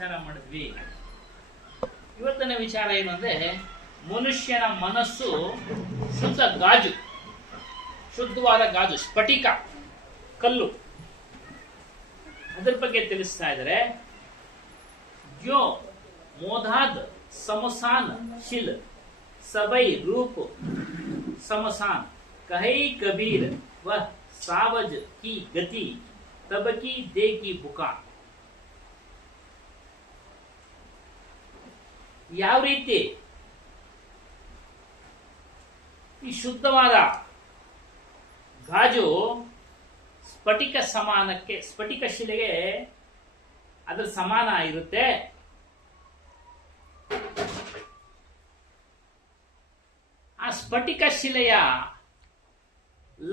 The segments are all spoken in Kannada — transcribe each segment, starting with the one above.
ವಿಚಾರ ಮಾಡಿದ್ವಿ. ಇವತ್ತಿನ ವಿಚಾರ ಏನು ಅಂದ್ರೆ, ಮನುಷ್ಯನ ಮನಸ್ಸು ಶುದ್ಧ ಗಾಜು, ಶುದ್ಧವಾದ ಗಾಜು, ಸ್ಫಟಿಕ ಕಲ್ಲು. ಅದ್ರ ಬಗ್ಗೆ ತಿಳಿಸ್ತಾ ಇದ್ದಾರೆ. ಜೋ ಮೋಧಾದ್ ಸಮಸಾನ್ ಶಿಲ್ सबई रूप समसान कहे कबीर वह सावज की गति तब की दे की बुका. ಯಾವ ರೀತಿ ಈ ಶುದ್ಧವಾದ ಗಾಜು ಸ್ಫಟಿಕ ಸಮಾನಕ್ಕೆ, ಸ್ಫಟಿಕ ಶಿಲೆಗೆ ಅದರ ಸಮಾನ ಇರುತ್ತೆ. ಆ ಸ್ಫಟಿಕ ಶಿಲೆಯ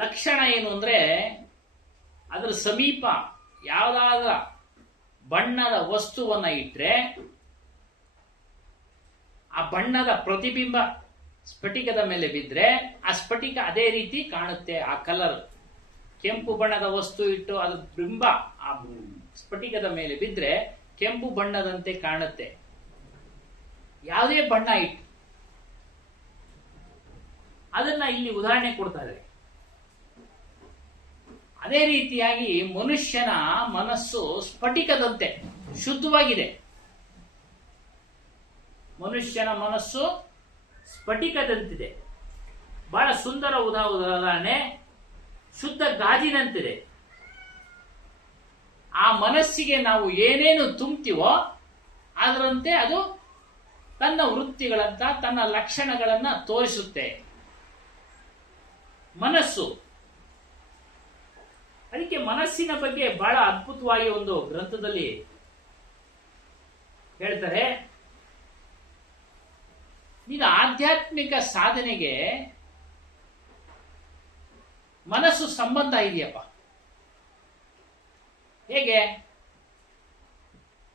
ಲಕ್ಷಣ ಏನು ಅಂದ್ರೆ, ಅದರ ಸಮೀಪ ಯಾವುದಾದ ಬಣ್ಣದ ವಸ್ತುವನ್ನ ಇಟ್ರೆ ಆ ಬಣ್ಣದ ಪ್ರತಿಬಿಂಬ ಸ್ಫಟಿಕದ ಮೇಲೆ ಬಿದ್ದರೆ ಆ ಸ್ಫಟಿಕ ಅದೇ ರೀತಿ ಕಾಣುತ್ತೆ. ಆ ಕಲರ್, ಕೆಂಪು ಬಣ್ಣದ ವಸ್ತು ಇಟ್ಟು ಅದ್ರ ಬಿಂಬ ಆ ಸ್ಫಟಿಕದ ಮೇಲೆ ಬಿದ್ದರೆ ಕೆಂಪು ಬಣ್ಣದಂತೆ ಕಾಣುತ್ತೆ. ಯಾವುದೇ ಬಣ್ಣ ಇಟ್ಟು ಅದನ್ನ ಇಲ್ಲಿ ಉದಾಹರಣೆ ಕೊಡ್ತಾರೆ. ಅದೇ ರೀತಿಯಾಗಿ ಮನುಷ್ಯನ ಮನಸ್ಸು ಸ್ಫಟಿಕದಂತೆ ಶುದ್ಧವಾಗಿದೆ. ಮನುಷ್ಯನ ಮನಸ್ಸು ಸ್ಫಟಿಕದಂತಿದೆ. ಬಹಳ ಸುಂದರ ಉದಾಹರಣೆ, ಶುದ್ಧ ಗಾಜಿನಂತಿದೆ. ಆ ಮನಸ್ಸಿಗೆ ನಾವು ಏನೇನು ತುಂಬ್ತೀವೋ ಅದರಂತೆ ಅದು ತನ್ನ ವೃತ್ತಿಗಳಂತ, ತನ್ನ ಲಕ್ಷಣಗಳನ್ನ ತೋರಿಸುತ್ತೆ ಮನಸ್ಸು. ಅದಕ್ಕೆ ಮನಸ್ಸಿನ ಬಗ್ಗೆ ಬಹಳ ಅದ್ಭುತವಾಗಿ ಒಂದು ಗ್ರಂಥದಲ್ಲಿ ಹೇಳ್ತಾರೆ. ಈಗ ಆಧ್ಯಾತ್ಮಿಕ ಸಾಧನೆಗೆ ಮನಸ್ಸು ಸಂಬಂಧ ಇದೆಯಪ್ಪ. ಹೇಗೆ?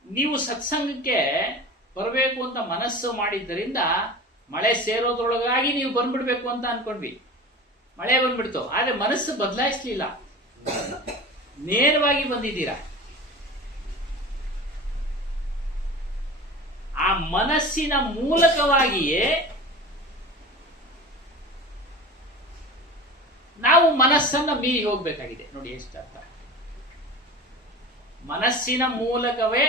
ನೀವು ಸತ್ಸಂಗಕ್ಕೆ ಬರಬೇಕು ಅಂತ ಮನಸ್ಸು ಮಾಡಿದ್ದರಿಂದ ಮಳೆ ಸೇರೋದ್ರೊಳಗಾಗಿ ನೀವು ಬಂದ್ಬಿಡ್ಬೇಕು ಅಂತ ಅನ್ಕೊಂಡ್ವಿ. ಮಳೆ ಬಂದ್ಬಿಡ್ತು, ಆದ್ರೆ ಮನಸ್ಸು ಬದಲಾಯಿಸ್ಲಿಲ್ಲ, ನೇರವಾಗಿ ಬಂದಿದ್ದೀರಾ. ಆ ಮನಸ್ಸಿನ ಮೂಲಕವಾಗಿಯೇ ನಾವು ಮನಸ್ಸನ್ನ ಮೀರಿ ಹೋಗ್ಬೇಕಾಗಿದೆ. ನೋಡಿ ಎಷ್ಟು ಅರ್ಥ. ಮನಸ್ಸಿನ ಮೂಲಕವೇ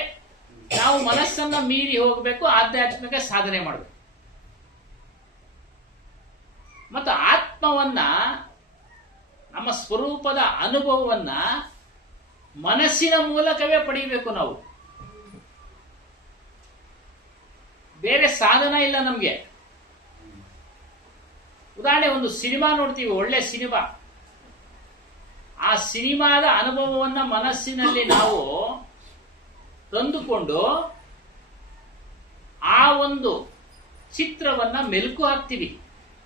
ನಾವು ಮನಸ್ಸನ್ನ ಮೀರಿ ಹೋಗಬೇಕು, ಆಧ್ಯಾತ್ಮಿಕ ಸಾಧನೆ ಮಾಡಬೇಕು. ಮತ್ತು ಆತ್ಮವನ್ನ, ನಮ್ಮ ಸ್ವರೂಪದ ಅನುಭವವನ್ನ ಮನಸ್ಸಿನ ಮೂಲಕವೇ ಪಡೆಯಬೇಕು ನಾವು. ಬೇರೆ ಸಾಧನ ಇಲ್ಲ ನಮ್ಗೆ. ಉದಾಹರಣೆ, ಒಂದು ಸಿನಿಮಾ ನೋಡ್ತೀವಿ, ಒಳ್ಳೆ ಸಿನಿಮಾ. ಆ ಸಿನಿಮಾದ ಅನುಭವವನ್ನ ಮನಸ್ಸಿನಲ್ಲಿ ನಾವು ತಂದುಕೊಂಡು ಆ ಒಂದು ಚಿತ್ರವನ್ನ ಮೆಲುಕು ಹಾಕ್ತೀವಿ.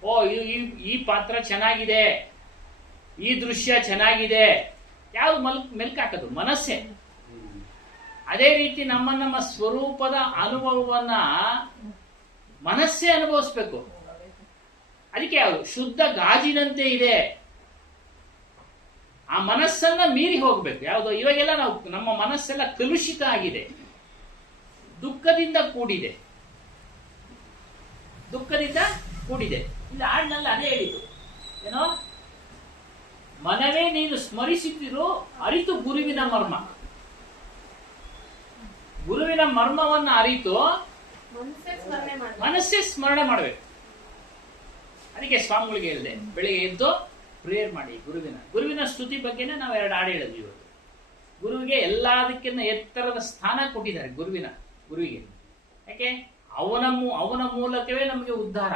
ಓ, ಈ ಪಾತ್ರ ಚೆನ್ನಾಗಿದೆ, ಈ ದೃಶ್ಯ ಚೆನ್ನಾಗಿದೆ. ಯಾವುದು ಮೆಲ್ಕು ಹಾಕೋದು? ಮನಸ್ಸೇ. ಅದೇ ರೀತಿ ನಮ್ಮ ಸ್ವರೂಪದ ಅನುಭವವನ್ನ ಮನಸ್ಸೇ ಅನುಭವಿಸ್ಬೇಕು. ಅದಕ್ಕೆ ಯಾವುದು ಶುದ್ಧ ಗಾಜಿನಂತೆ ಇದೆ. ಆ ಮನಸ್ಸನ್ನ ಮೀರಿ ಹೋಗ್ಬೇಕು. ಯಾವುದು? ಇವಾಗೆಲ್ಲ ನಮ್ಮ ಮನಸ್ಸೆಲ್ಲ ಕಲುಷಿತ ಆಗಿದೆ, ದುಃಖದಿಂದ ಕೂಡಿದೆ, ದುಃಖದಿಂದ ಕೂಡಿದೆ. ಇಲ್ಲಿ ಹಾಡಿನಲ್ಲಿ ಅದೇ ಹೇಳಿದ್ದು, ಏನೋ, ಮನವೇ ನೀನು ಸ್ಮರಿಸುತ್ತಿರು ಅರಿತು ಗುರುವಿನ ಮರ್ಮ. ಗುರುವಿನ ಮರ್ಮವನ್ನು ಅರಿತು ಮನಸ್ಸೇ ಸ್ಮರಣೆ ಮಾಡಬೇಕು. ಅದಕ್ಕೆ ಸ್ವಾಮಿಗಳಿಗೆ ಹೇಳಿದೆ, ಬೆಳಿಗ್ಗೆ ಎದ್ದು ಪ್ರೇಯರ್ ಮಾಡಿ ಗುರುವಿನ ಸ್ತುತಿ ಬಗ್ಗೆನೇ ನಾವು 2 ಹಾಡು ಹೇಳಿದ್ವಿ ಇವತ್ತು. ಗುರುವಿಗೆ ಎಲ್ಲದಕ್ಕಿಂತ ಎತ್ತರದ ಸ್ಥಾನ ಕೊಟ್ಟಿದ್ದಾರೆ. ಗುರುವಿಗೆ ಯಾಕೆ? ಅವನ ಮೂಲಕವೇ ನಮಗೆ ಉದ್ಧಾರ.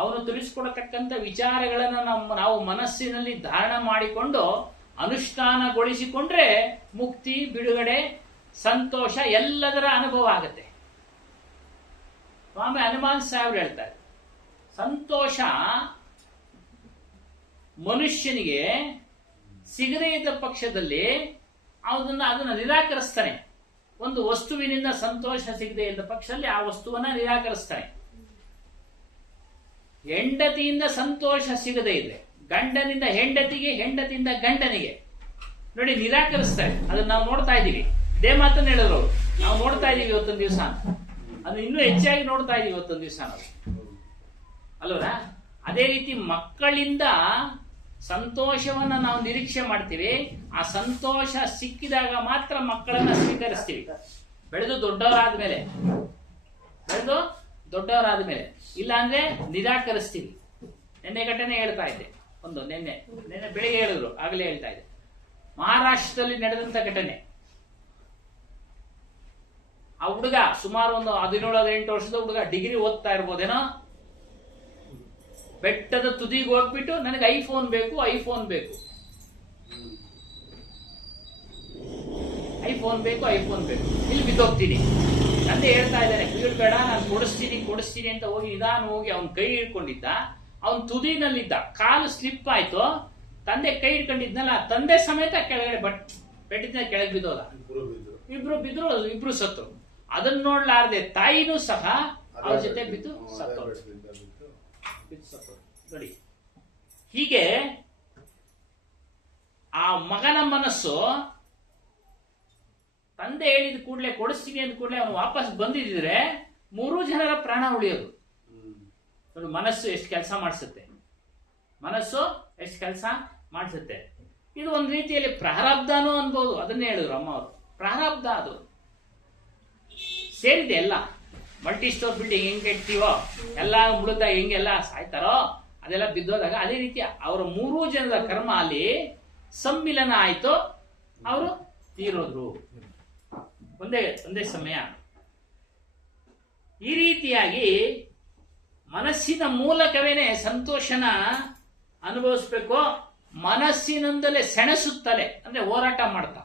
ಅವನು ತಿಳಿಸಿಕೊಡತಕ್ಕಂಥ ವಿಚಾರಗಳನ್ನ ನಾವು ಮನಸ್ಸಿನಲ್ಲಿ ಧಾರಣ ಮಾಡಿಕೊಂಡು ಅನುಷ್ಠಾನಗೊಳಿಸಿಕೊಂಡ್ರೆ ಮುಕ್ತಿ, ಬಿಡುಗಡೆ, ಸಂತೋಷ ಎಲ್ಲದರ ಅನುಭವ ಆಗುತ್ತೆ. ಸ್ವಾಮಿ ಹನುಮಾನ್ ಸಾಹೇಬ್ರು ಹೇಳ್ತಾರೆ, ಸಂತೋಷ ಮನುಷ್ಯನಿಗೆ ಸಿಗದೇ ಇದ್ದ ಪಕ್ಷದಲ್ಲಿ ಅದನ್ನ ನಿರಾಕರಿಸ್ತಾನೆ. ಒಂದು ವಸ್ತುವಿನಿಂದ ಸಂತೋಷ ಸಿಗದೇ ಇದ್ದ ಪಕ್ಷದಲ್ಲಿ ಆ ವಸ್ತುವನ್ನ ನಿರಾಕರಿಸ್ತಾನೆ. ಹೆಂಡತಿಯಿಂದ ಸಂತೋಷ ಸಿಗದೇ ಇದ್ರೆ, ಗಂಡನಿಂದ ಹೆಂಡತಿಗೆ, ಹೆಂಡತಿಯಿಂದ ಗಂಡನಿಗೆ ನೋಡಿ ನಿರಾಕರಿಸ್ತಾರೆ. ಅದನ್ನ ನಾವು ನೋಡ್ತಾ ಇದ್ದೀವಿ. ಇದೇ ಮಾತನ್ನ ಹೇಳಿದ್ರು ಅವರು. ನಾವು ನೋಡ್ತಾ ಇದೀವಿ ಇವತ್ತೊಂದು ದಿವಸ, ಅದು ಇನ್ನೂ ಹೆಚ್ಚಾಗಿ ನೋಡ್ತಾ ಇದೀವಿ ಇವತ್ತೊಂದು ದಿವಸ ನಾವು, ಅಲ್ವರಾ? ಅದೇ ರೀತಿ ಮಕ್ಕಳಿಂದ ಸಂತೋಷವನ್ನ ನಾವು ನಿರೀಕ್ಷೆ ಮಾಡ್ತೀವಿ. ಆ ಸಂತೋಷ ಸಿಕ್ಕಿದಾಗ ಮಾತ್ರ ಮಕ್ಕಳನ್ನ ಸ್ವೀಕರಿಸ್ತೀವಿ. ಬೆಳೆದು ದೊಡ್ಡವರಾದ ಮೇಲೆ ಇಲ್ಲ ಅಂದ್ರೆ ನಿರಾಕರಿಸ್ತೀವಿ. ನಿನ್ನೆ ಘಟನೆ ಹೇಳ್ತಾ ಇದ್ದೆ, ನಿನ್ನೆ ಬೆಳಿಗ್ಗೆ ಹೇಳಿದ್ರು, ಆಗಲೇ ಹೇಳ್ತಾ ಇದ್ದೆ. ಮಹಾರಾಷ್ಟ್ರದಲ್ಲಿ ನಡೆದಂತ ಘಟನೆ. ಆ ಹುಡುಗ ಸುಮಾರು ಒಂದು 17-18 ವರ್ಷದ ಹುಡುಗ, ಡಿಗ್ರಿ ಓದ್ತಾ ಇರ್ಬೋದೇನೋ, ಬೆಟ್ಟದ ತುದಿಗೆ ಹೋಗ್ಬಿಟ್ಟು ನನಗೆ ಐಫೋನ್ ಬೇಕು ಇಲ್ಲಿ ಬಿದ್ದೋಗ್ತೀನಿ. ತಂದೆ ಹೇಳ್ತಾ ಇದ್ದಾನೆ, ಬೀಳ್ಬೇಡ, ನಾನು ಕೊಡಿಸ್ತೀನಿ ಅಂತ ಹೋಗಿ ನಿಧಾನ ಹೋಗಿ ಅವನ್ ಕೈ ಹಿಡ್ಕೊಂಡಿದ್ದ. ಅವನ್ ತುದಿನಲ್ಲಿದ್ದ, ಕಾಲು ಸ್ಲಿಪ್ ಆಯ್ತು. ತಂದೆ ಕೈ ಹಿಡ್ಕೊಂಡಿದ್ನಲ್ಲ, ತಂದೆ ಸಮೇತ ಕೆಳಗಡೆ ಬೆಟ್ಟದಿಂದ ಕೆಳಗೆ ಬಿದ್ದೋದ. ಇಬ್ರು ಸತ್ತು. ಅದನ್ನ ನೋಡ್ಲಾರ್ದೆ ತಾಯಿನೂ ಸಹ ಅವ್ರ ಜೊತೆ ಬಿದ್ದು ಸತ್ತು. ನೋಡಿ, ಹೀಗೆ ಆ ಮಗನ ಮನಸ್ಸು ತಂದೆ ಹೇಳಿದ ಕೂಡಲೇ ಕೊಡಿಸ್ತೀನಿ ಅಂದ ಕೂಡಲೇ ಅವನು ವಾಪಸ್ ಬಂದಿದ್ರೆ 3 ಜನರ ಪ್ರಾಣ ಉಳಿಯೋದು. ನೋಡಿ, ಮನಸ್ಸು ಎಷ್ಟು ಕೆಲಸ ಮಾಡಿಸುತ್ತೆ. ಇದು ಒಂದು ರೀತಿಯಲ್ಲಿ ಪ್ರಾರಬ್ಧನೂ ಅನ್ಬೋದು. ಅದನ್ನೇ ಹೇಳಿದ್ರು ಅಮ್ಮ ಅವರು, ಪ್ರಾರಬ್ಧ ಅದು ಸೇರಿದೆ ಎಲ್ಲ. ಮಲ್ಟಿ ಸ್ಟೋರ್ ಬಿಲ್ಡಿಂಗ್ ಹೆಂಗೆ ಇಡ್ತೀವೋ, ಎಲ್ಲ ಮುಳುಗ್ದಾಗ ಹೆಂಗೆಲ್ಲ ಸಾಯ್ತಾರೋ, ಅದೆಲ್ಲ ಬಿದ್ದೋದಾಗ ಅದೇ ರೀತಿ ಅವರ 3 ಜನರ ಕರ್ಮ ಅಲ್ಲಿ ಸಮ್ಮಿಲನ ಆಯ್ತು, ಅವರು ತೀರೋದ್ರು ಒಂದೇ ಸಮಯ. ಈ ರೀತಿಯಾಗಿ ಮನಸ್ಸಿನ ಮೂಲಕವೇನೆ ಸಂತೋಷನ ಅನುಭವಿಸ್ಬೇಕು. ಮನಸ್ಸಿನಿಂದಲೇ ಸೆಣಸುತ್ತಲೇ ಅಂದ್ರೆ ಹೋರಾಟ ಮಾಡ್ತಾ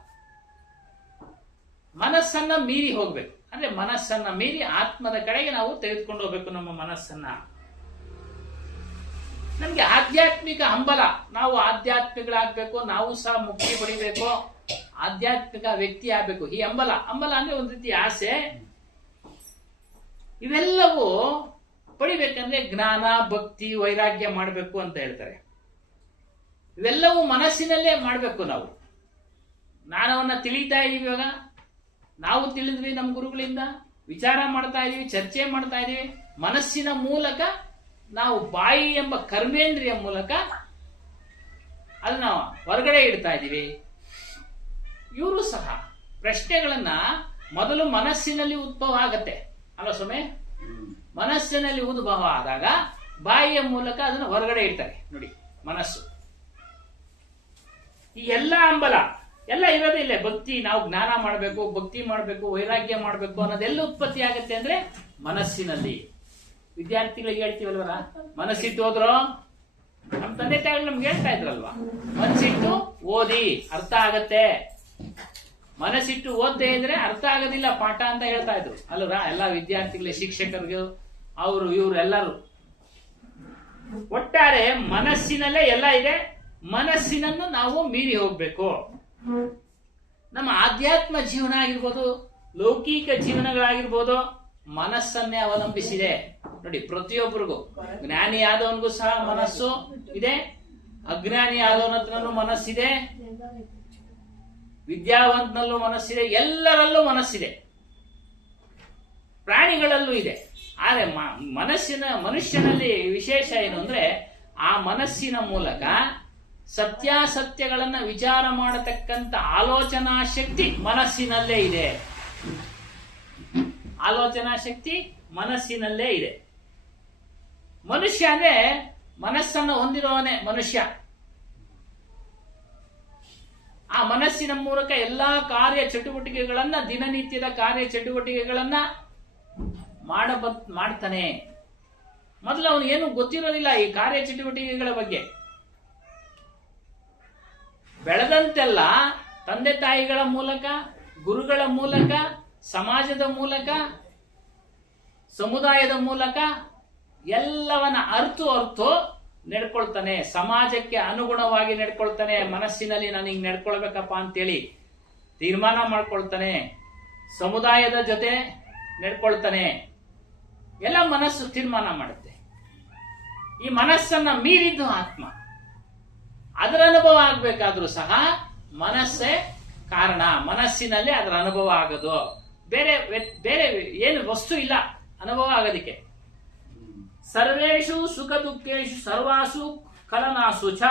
ಮನಸ್ಸನ್ನ ಮೀರಿ ಹೋಗ್ಬೇಕು. ಅಂದ್ರೆ ಮನಸ್ಸನ್ನ ಮೀರಿ ಆತ್ಮದ ಕಡೆಗೆ ನಾವು ತೆಗೆದುಕೊಂಡು ಹೋಗ್ಬೇಕು ನಮ್ಮ ಮನಸ್ಸನ್ನ. ನಮ್ಗೆ ಆಧ್ಯಾತ್ಮಿಕ ಹಂಬಲ, ನಾವು ಆಧ್ಯಾತ್ಮಿಕಗಳಾಗ್ಬೇಕು, ನಾವು ಸಹ ಮುಕ್ತಿ ಪಡಿಬೇಕು, ಆಧ್ಯಾತ್ಮಿಕ ವ್ಯಕ್ತಿ ಆಗ್ಬೇಕು. ಈ ಹಂಬಲ ಅಂದ್ರೆ ಒಂದು ರೀತಿ ಆಸೆ. ಇವೆಲ್ಲವೂ ಪಡಿಬೇಕಂದ್ರೆ ಜ್ಞಾನ, ಭಕ್ತಿ, ವೈರಾಗ್ಯ ಮಾಡಬೇಕು ಅಂತ ಹೇಳ್ತಾರೆ. ಇವೆಲ್ಲವೂ ಮನಸ್ಸಿನಲ್ಲೇ ಮಾಡಬೇಕು. ನಾವು ಜ್ಞಾನವನ್ನ ತಿಳಿತಾ ಇದೀವಿ. ಇವಾಗ ನಾವು ತಿಳಿದ್ವಿ, ನಮ್ಮ ಗುರುಗಳಿಂದ ವಿಚಾರ ಮಾಡ್ತಾ ಇದೀವಿ, ಚರ್ಚೆ ಮಾಡ್ತಾ ಇದೀವಿ. ಮನಸ್ಸಿನ ಮೂಲಕ ನಾವು ಬಾಯಿ ಎಂಬ ಕರ್ಮೇಂದ್ರಿಯ ಮೂಲಕ ಅದನ್ನ ಹೊರಗಡೆ ಇಡ್ತಾ ಇದೀವಿ. ಇವರು ಸಹ ಪ್ರಶ್ನೆಗಳನ್ನ ಮೊದಲು ಮನಸ್ಸಿನಲ್ಲಿ ಉದ್ಭವ ಆಗತ್ತೆ ಅಲ್ಲ ಸ್ವಾಮಿ? ಮನಸ್ಸಿನಲ್ಲಿ ಉದ್ಭವ ಆದಾಗ ಬಾಯಿಯ ಮೂಲಕ ಅದನ್ನು ಹೊರಗಡೆ ಇಡ್ತಾರೆ. ನೋಡಿ, ಮನಸ್ಸು ಈ ಎಲ್ಲ ಹಂಬಲ ಎಲ್ಲ ಇರೋದೇ ಇಲ್ಲೇ. ಭಕ್ತಿ, ನಾವು ಜ್ಞಾನ ಮಾಡಬೇಕು, ಭಕ್ತಿ ಮಾಡಬೇಕು, ವೈರಾಗ್ಯ ಮಾಡಬೇಕು ಅನ್ನೋದೆಲ್ಲ ಉತ್ಪತ್ತಿ ಆಗುತ್ತೆ ಅಂದ್ರೆ ಮನಸ್ಸಿನಲ್ಲಿ. ವಿದ್ಯಾರ್ಥಿಗಳಿಗೆ ಹೇಳ್ತೀವಲ್ವಲ್ಲ, ಮನಸ್ಸಿಟ್ಟು ಹೋದ್ರು, ನಮ್ಮ ತಂದೆ ತಾಯಿಗಳು ನಮ್ಗೆ ಹೇಳ್ತಾ ಇದ್ರಲ್ವಾ, ಮನಸ್ಸಿಟ್ಟು ಓದಿ ಅರ್ಥ ಆಗತ್ತೆ, ಮನಸ್ಸಿಟ್ಟು ಓದ್ದೇ ಇದ್ರೆ ಅರ್ಥ ಆಗೋದಿಲ್ಲ ಪಾಠ ಅಂತ ಹೇಳ್ತಾ ಇದ್ರು ಅಲ್ವರಾ? ಎಲ್ಲ ವಿದ್ಯಾರ್ಥಿಗಳಿಗೆ, ಶಿಕ್ಷಕರಿಗೂ, ಅವರು ಇವರು ಎಲ್ಲರೂ. ಒಟ್ಟಾರೆ ಮನಸ್ಸಿನಲ್ಲೇ ಎಲ್ಲ ಇದೆ. ಮನಸ್ಸಿನನ್ನು ನಾವು ಮೀರಿ ಹೋಗ್ಬೇಕು. ನಮ್ಮ ಆಧ್ಯಾತ್ಮ ಜೀವನ ಆಗಿರ್ಬೋದು, ಲೌಕಿಕ ಜೀವನಗಳಾಗಿರ್ಬೋದು, ಮನಸ್ಸನ್ನೇ ಅವಲಂಬಿಸಿದೆ. ನೋಡಿ, ಪ್ರತಿಯೊಬ್ಬರಿಗೂ, ಜ್ಞಾನಿ ಆದವನಿಗೂ ಸಹ ಮನಸ್ಸು ಇದೆ, ಅಜ್ಞಾನಿ ಆದವನ ಹತ್ರನೂ ಮನಸ್ಸಿದೆ, ವಿದ್ಯಾವಂತನಲ್ಲೂ ಮನಸ್ಸಿದೆ, ಎಲ್ಲರಲ್ಲೂ ಮನಸ್ಸಿದೆ, ಪ್ರಾಣಿಗಳಲ್ಲೂ ಇದೆ. ಆದರೆ ಮನುಷ್ಯನಲ್ಲಿ ವಿಶೇಷ ಏನು ಅಂದ್ರೆ, ಆ ಮನಸ್ಸಿನ ಮೂಲಕ ಸತ್ಯಾಸತ್ಯಗಳನ್ನ ವಿಚಾರ ಮಾಡತಕ್ಕಂತ ಆಲೋಚನಾ ಶಕ್ತಿ ಮನಸ್ಸಿನಲ್ಲೇ ಇದೆ. ಆಲೋಚನಾ ಶಕ್ತಿ ಮನಸ್ಸಿನಲ್ಲೇ ಇದೆ. ಮನುಷ್ಯ ಅಂದ್ರೆ ಮನಸ್ಸನ್ನು ಹೊಂದಿರುವವನೇ ಮನುಷ್ಯ. ಆ ಮನಸ್ಸಿನ ಮೂಲಕ ಎಲ್ಲಾ ಕಾರ್ಯ ಚಟುವಟಿಕೆಗಳನ್ನ, ದಿನನಿತ್ಯದ ಕಾರ್ಯ ಚಟುವಟಿಕೆಗಳನ್ನ ಮಾಡ್ತಾನೆ. ಮೊದಲು ಅವನು ಏನು ಗೊತ್ತಿರೋದಿಲ್ಲ ಈ ಕಾರ್ಯ ಚಟುವಟಿಕೆಗಳ ಬಗ್ಗೆ. ಬೆಳೆದಂತೆಲ್ಲ ತಂದೆ ತಾಯಿಗಳ ಮೂಲಕ, ಗುರುಗಳ ಮೂಲಕ, ಸಮಾಜದ ಮೂಲಕ, ಸಮುದಾಯದ ಮೂಲಕ ಎಲ್ಲವನ್ನ ಅರ್ತು ನಡ್ಕೊಳ್ತಾನೆ. ಸಮಾಜಕ್ಕೆ ಅನುಗುಣವಾಗಿ ನಡ್ಕೊಳ್ತಾನೆ. ಮನಸ್ಸಿನಲ್ಲಿ ನಾನು ಹಿಂಗ್ ನಡ್ಕೊಳ್ಬೇಕಪ್ಪ ಅಂತೇಳಿ ತೀರ್ಮಾನ ಮಾಡ್ಕೊಳ್ತಾನೆ. ಸಮುದಾಯದ ಜೊತೆ ನಡ್ಕೊಳ್ತಾನೆ. ಎಲ್ಲ ಮನಸ್ಸು ತೀರ್ಮಾನ ಮಾಡುತ್ತೆ. ಈ ಮನಸ್ಸನ್ನ ಮೀರಿದ್ದು ಆತ್ಮ. ಅದರ ಅನುಭವ ಆಗ್ಬೇಕಾದ್ರೂ ಸಹ ಮನಸ್ಸೇ ಕಾರಣ. ಮನಸ್ಸಿನಲ್ಲಿ ಅದರ ಅನುಭವ ಆಗೋದು. ಬೇರೆ ಬೇರೆ ಏನು ವಸ್ತು ಇಲ್ಲ ಅನುಭವ ಆಗೋದಿಕ್ಕೆ. ಸರ್ವೇಷು ಸುಖ ದುಃಖೇಶು ಸರ್ವಾಸು ಕಲನಾಸು ಚ